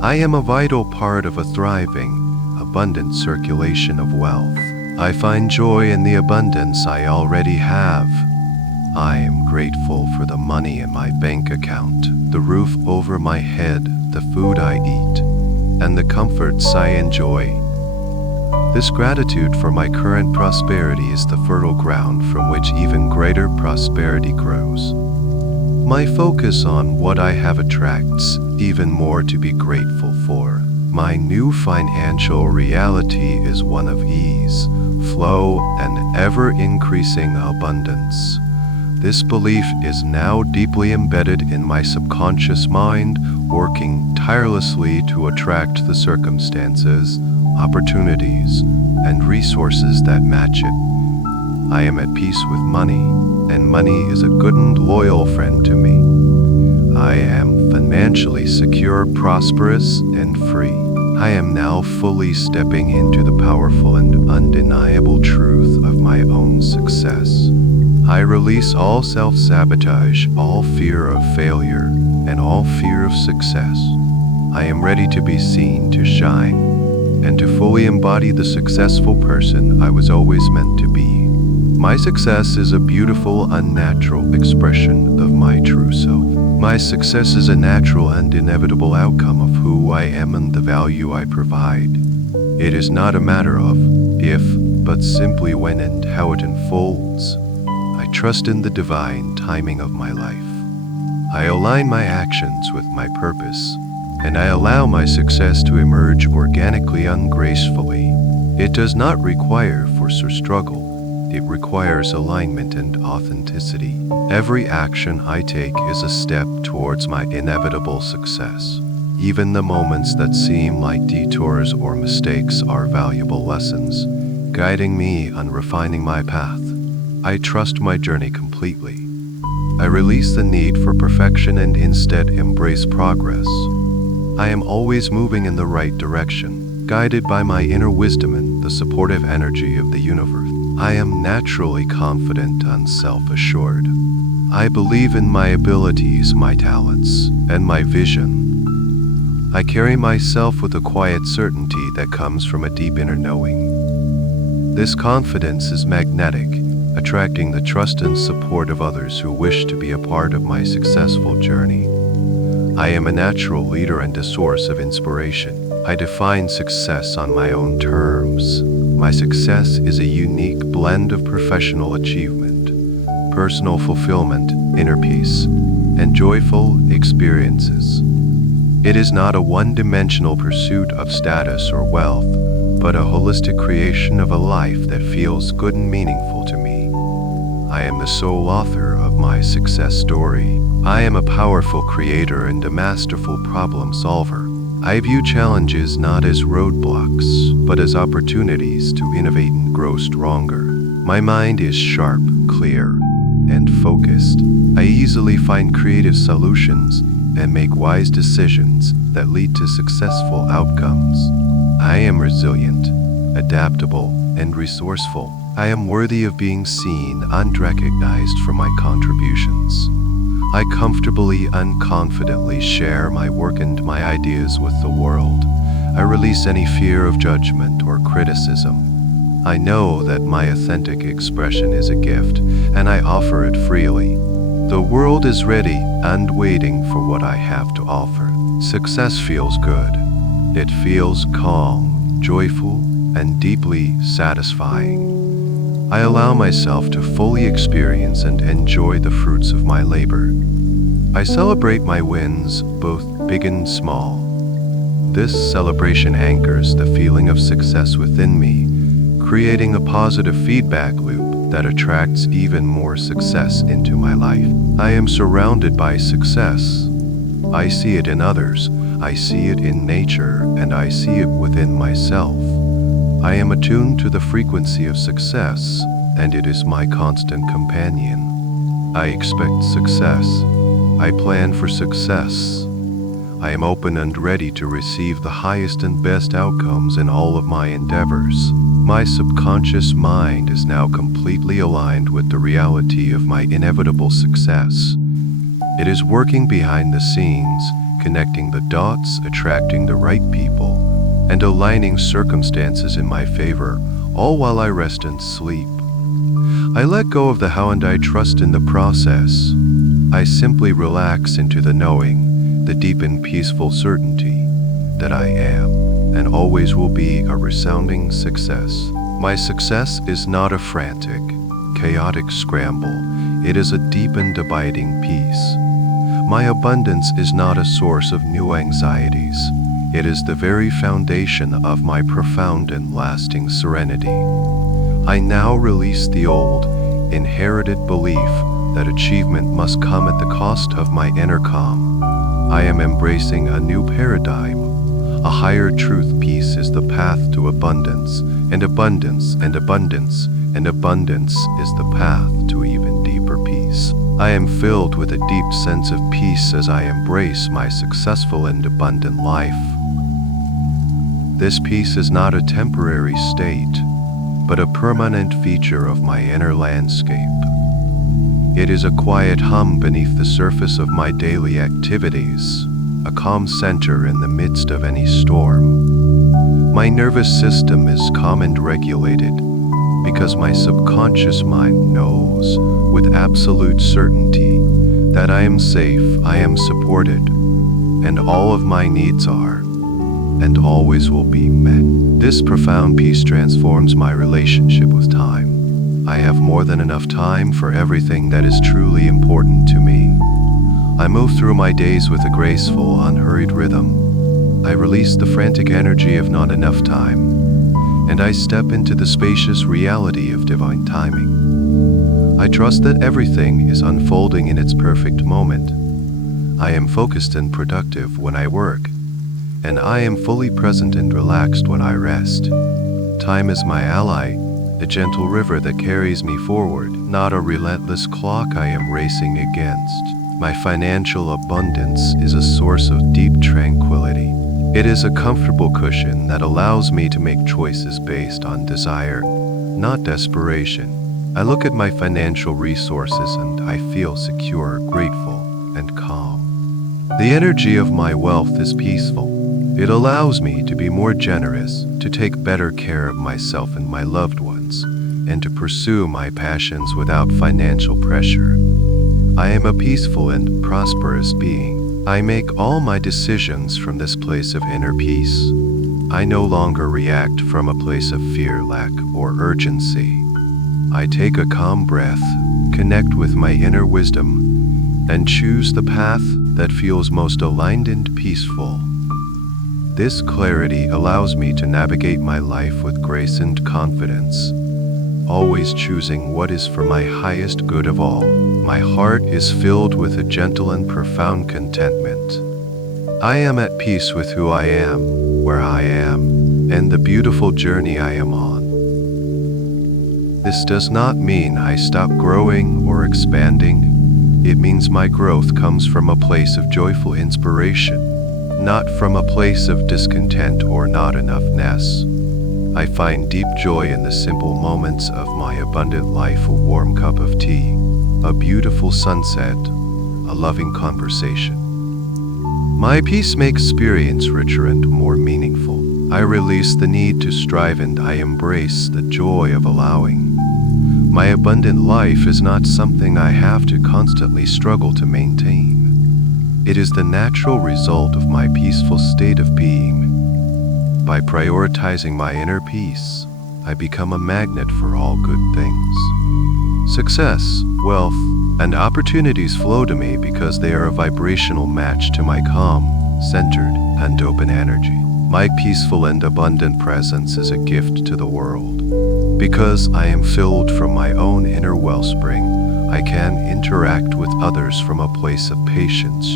I am a vital part of a thriving, abundant circulation of wealth. I find joy in the abundance I already have. I am grateful for the money in my bank account, the roof over my head, the food I eat, and the comforts I enjoy. This gratitude for my current prosperity is the fertile ground from which even greater prosperity grows. My focus on what I have attracts even more to be grateful for. My new financial reality is one of ease, flow, and ever-increasing abundance. This belief is now deeply embedded in my subconscious mind, working tirelessly to attract the circumstances, opportunities, and resources that match it. I am at peace with money, and money is a good and loyal friend to me. I am financially secure, prosperous, and free. I am now fully stepping into the powerful and undeniable truth of my own success. I release all self-sabotage, all fear of failure, and all fear of success. I am ready to be seen, to shine, and to fully embody the successful person I was always meant to be. My success is a beautiful, unnatural expression of my true self. My success is a natural and inevitable outcome of who I am and the value I provide. It is not a matter of if, but simply when and how it unfolds. I trust in the divine timing of my life. I align my actions with my purpose, and I allow my success to emerge organically and gracefully. It does not require force or struggle. It requires alignment and authenticity. Every action I take is a step towards my inevitable success. Even the moments that seem like detours or mistakes are valuable lessons, guiding me and refining my path. I trust my journey completely. I release the need for perfection and instead embrace progress. I am always moving in the right direction, guided by my inner wisdom and the supportive energy of the universe. I am naturally confident and self-assured. I believe in my abilities, my talents, and my vision. I carry myself with a quiet certainty that comes from a deep inner knowing. This confidence is magnetic, attracting the trust and support of others who wish to be a part of my successful journey. I am a natural leader and a source of inspiration. I define success on my own terms. My success is a unique blend of professional achievement, personal fulfillment, inner peace, and joyful experiences. It is not a one-dimensional pursuit of status or wealth, but a holistic creation of a life that feels good and meaningful to me. I am the sole author of my success story. I am a powerful creator and a masterful problem solver. I view challenges not as roadblocks, but as opportunities to innovate and grow stronger. My mind is sharp, clear, and focused. I easily find creative solutions and make wise decisions that lead to successful outcomes. I am resilient, adaptable, and resourceful. I am worthy of being seen and recognized for my contributions. I comfortably and confidently share my work and my ideas with the world. I release any fear of judgment or criticism. I know that my authentic expression is a gift, and I offer it freely. The world is ready and waiting for what I have to offer. Success feels good. It feels calm, joyful, and deeply satisfying. I allow myself to fully experience and enjoy the fruits of my labor. I celebrate my wins, both big and small. This celebration anchors the feeling of success within me, creating a positive feedback loop that attracts even more success into my life. I am surrounded by success. I see it in others, I see it in nature, and I see it within myself. I am attuned to the frequency of success, and it is my constant companion. I expect success. I plan for success. I am open and ready to receive the highest and best outcomes in all of my endeavors. My subconscious mind is now completely aligned with the reality of my inevitable success. It is working behind the scenes, connecting the dots, attracting the right people, and aligning circumstances in my favor, all while I rest and sleep. I let go of the how and I trust in the process. I simply relax into the knowing, the deep and peaceful certainty that I am and always will be a resounding success. My success is not a frantic, chaotic scramble. It is a deep and abiding peace. My abundance is not a source of new anxieties. It is the very foundation of my profound and lasting serenity. I now release the old, inherited belief that achievement must come at the cost of my inner calm. I am embracing a new paradigm. A higher truth. Peace is the path to abundance, and abundance, and abundance, and abundance is the path to even deeper peace. I am filled with a deep sense of peace as I embrace my successful and abundant life. This peace is not a temporary state, but a permanent feature of my inner landscape. It is a quiet hum beneath the surface of my daily activities, a calm center in the midst of any storm. My nervous system is calm and regulated because my subconscious mind knows with absolute certainty that I am safe, I am supported, and all of my needs are, and always will be met. This profound peace transforms my relationship with time. I have more than enough time for everything that is truly important to me. I move through my days with a graceful, unhurried rhythm. I release the frantic energy of not enough time, and I step into the spacious reality of divine timing. I trust that everything is unfolding in its perfect moment. I am focused and productive when I work, and I am fully present and relaxed when I rest. Time is my ally, a gentle river that carries me forward, not a relentless clock I am racing against. My financial abundance is a source of deep tranquility. It is a comfortable cushion that allows me to make choices based on desire, not desperation. I look at my financial resources and I feel secure, grateful, and calm. The energy of my wealth is peaceful. It allows me to be more generous, to take better care of myself and my loved ones, and to pursue my passions without financial pressure. I am a peaceful and prosperous being. I make all my decisions from this place of inner peace. I no longer react from a place of fear, lack, or urgency. I take a calm breath, connect with my inner wisdom, and choose the path that feels most aligned and peaceful. This clarity allows me to navigate my life with grace and confidence, always choosing what is for my highest good of all. My heart is filled with a gentle and profound contentment. I am at peace with who I am, where I am, and the beautiful journey I am on. This does not mean I stop growing or expanding. It means my growth comes from a place of joyful inspiration, not from a place of discontent or not enoughness. I find deep joy in the simple moments of my abundant life: a warm cup of tea, a beautiful sunset, a loving conversation. My peace makes experience richer and more meaningful. I release the need to strive and I embrace the joy of allowing. My abundant life is not something I have to constantly struggle to maintain. It is the natural result of my peaceful state of being. By prioritizing my inner peace, I become a magnet for all good things. Success, wealth, and opportunities flow to me because they are a vibrational match to my calm, centered, and open energy. My peaceful and abundant presence is a gift to the world. Because I am filled from my own inner wellspring, I can interact with others from a place of patience,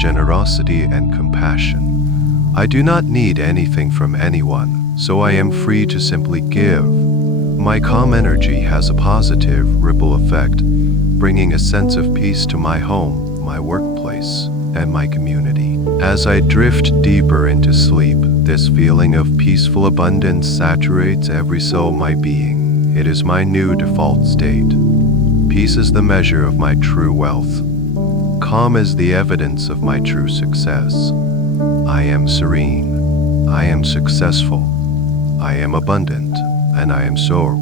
generosity, and compassion. I do not need anything from anyone, so I am free to simply give. My calm energy has a positive ripple effect, bringing a sense of peace to my home, my workplace, and my community. As I drift deeper into sleep, this feeling of peaceful abundance saturates every cell of my being. It is my new default state. Peace is the measure of my true wealth. Calm is the evidence of my true success. I am serene. I am successful. I am abundant. And I am so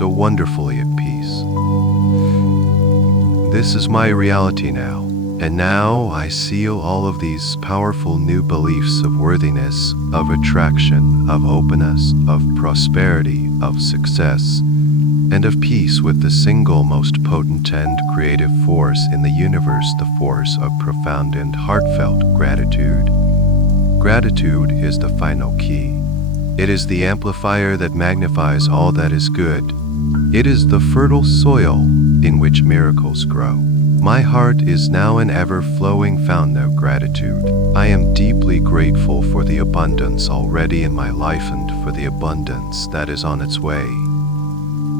wonderfully at peace. This is my reality now. And now I seal all of these powerful new beliefs of worthiness, of attraction, of openness, of prosperity, of success, and of peace with the single most potent and creative force in the universe, the force of profound and heartfelt gratitude. Gratitude is the final key. It is the amplifier that magnifies all that is good. It is the fertile soil in which miracles grow. My heart is now an ever-flowing fountain of gratitude. I am deeply grateful for the abundance already in my life and for the abundance that is on its way.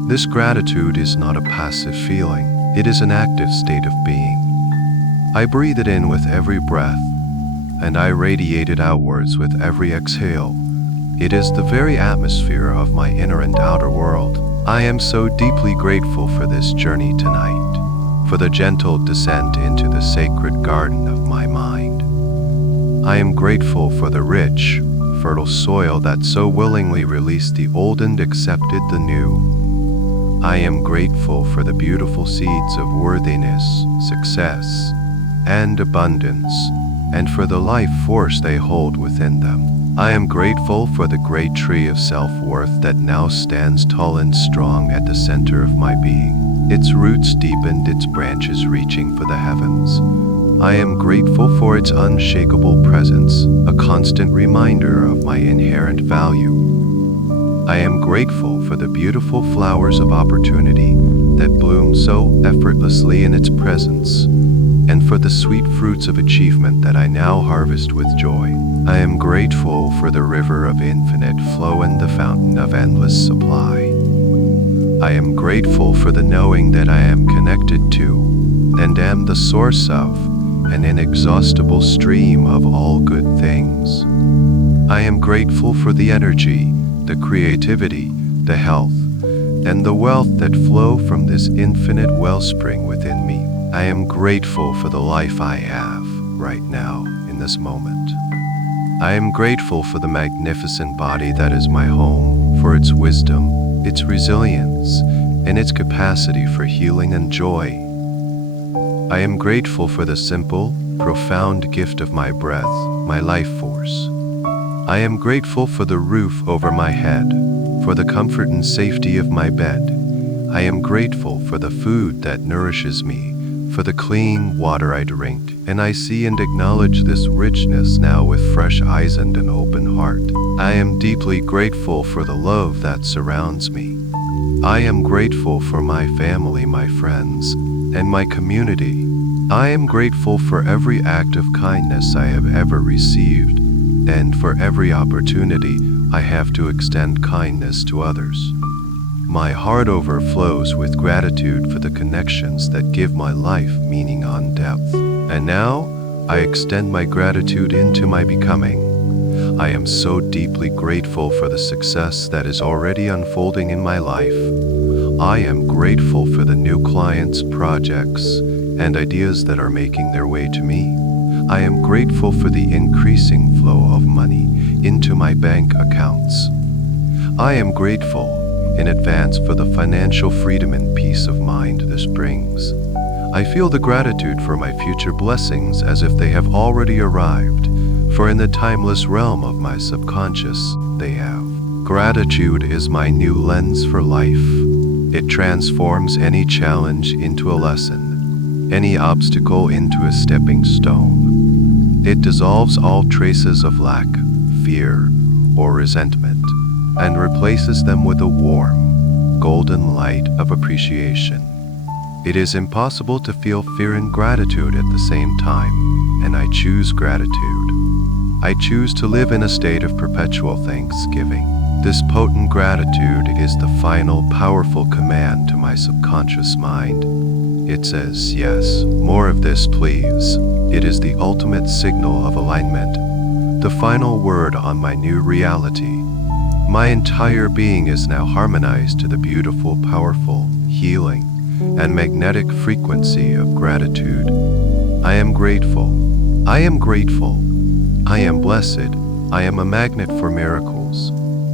This gratitude is not a passive feeling. It is an active state of being. I breathe it in with every breath, and I radiate it outwards with every exhale. It is the very atmosphere of my inner and outer world. I am so deeply grateful for this journey tonight, for the gentle descent into the sacred garden of my mind. I am grateful for the rich, fertile soil that so willingly released the old and accepted the new. I am grateful for the beautiful seeds of worthiness, success, and abundance, and for the life force they hold within them. I am grateful for the great tree of self-worth that now stands tall and strong at the center of my being, its roots deep and its branches reaching for the heavens. I am grateful for its unshakable presence, a constant reminder of my inherent value. I am grateful for the beautiful flowers of opportunity that bloom so effortlessly in its presence, and for the sweet fruits of achievement that I now harvest with joy. I am grateful for the river of infinite flow and the fountain of endless supply. I am grateful for the knowing that I am connected to, and am the source of, an inexhaustible stream of all good things. I am grateful for the energy, the creativity, the health, and the wealth that flow from this infinite wellspring within me. I am grateful for the life I have right now in this moment. I am grateful for the magnificent body that is my home, for its wisdom, its resilience, and its capacity for healing and joy. I am grateful for the simple, profound gift of my breath, my life force. I am grateful for the roof over my head, for the comfort and safety of my bed. I am grateful for the food that nourishes me, for the clean water I drink, and I see and acknowledge this richness now with fresh eyes and an open heart. I am deeply grateful for the love that surrounds me. I am grateful for my family, my friends, and my community. I am grateful for every act of kindness I have ever received, and for every opportunity I have to extend kindness to others. My heart overflows with gratitude for the connections that give my life meaning and depth. And now, I extend my gratitude into my becoming. I am so deeply grateful for the success that is already unfolding in my life. I am grateful for the new clients, projects, and ideas that are making their way to me. I am grateful for the increasing flow of money into my bank accounts. I am grateful in advance for the financial freedom and peace of mind this brings. I feel the gratitude for my future blessings as if they have already arrived, for in the timeless realm of my subconscious, they have. Gratitude is my new lens for life. It transforms any challenge into a lesson, any obstacle into a stepping stone. It dissolves all traces of lack, fear, or resentment, and replaces them with a warm, golden light of appreciation. It is impossible to feel fear and gratitude at the same time, and I choose gratitude. I choose to live in a state of perpetual thanksgiving. This potent gratitude is the final, powerful command to my subconscious mind. It says, yes, more of this, please. It is the ultimate signal of alignment, the final word on my new reality. My entire being is now harmonized to the beautiful, powerful, healing, and magnetic frequency of gratitude. I am grateful. I am grateful. I am blessed. I am a magnet for miracles.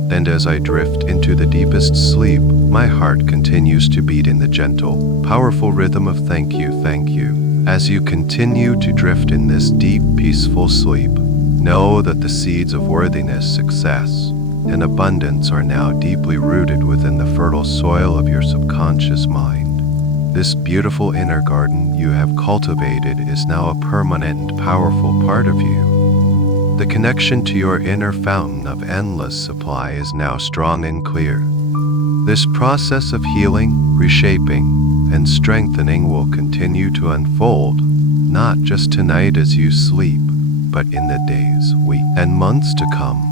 And as I drift into the deepest sleep, my heart continues to beat in the gentle, powerful rhythm of thank you, thank you. As you continue to drift in this deep, peaceful sleep, know that the seeds of worthiness, success, and abundance are now deeply rooted within the fertile soil of your subconscious mind. This beautiful inner garden you have cultivated is now a permanent and powerful part of you. The connection to your inner fountain of endless supply is now strong and clear. This process of healing, reshaping, and strengthening will continue to unfold, not just tonight as you sleep, but in the days, weeks, and months to come.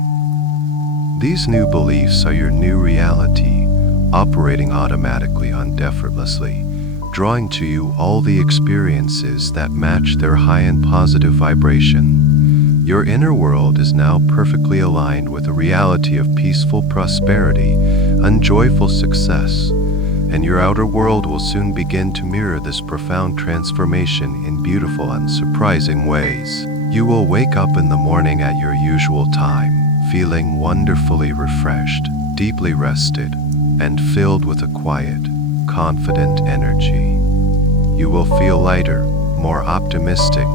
These new beliefs are your new reality, operating automatically and effortlessly, drawing to you all the experiences that match their high and positive vibration. Your inner world is now perfectly aligned with a reality of peaceful prosperity and joyful success, and your outer world will soon begin to mirror this profound transformation in beautiful and surprising ways. You will wake up in the morning at your usual time, feeling wonderfully refreshed, deeply rested, and filled with a quiet, confident energy. You will feel lighter, more optimistic,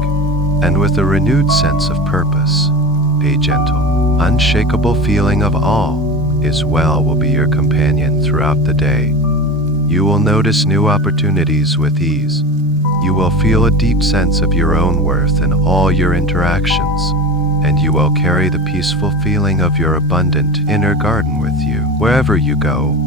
and with a renewed sense of purpose. A gentle, unshakable feeling of all is well will be your companion throughout the day. You will notice new opportunities with ease. You will feel a deep sense of your own worth in all your interactions, and you will carry the peaceful feeling of your abundant inner garden with you. Wherever you go,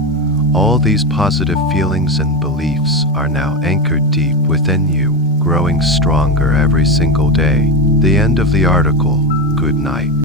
all these positive feelings and beliefs are now anchored deep within you, growing stronger every single day. The end of the article. Good night.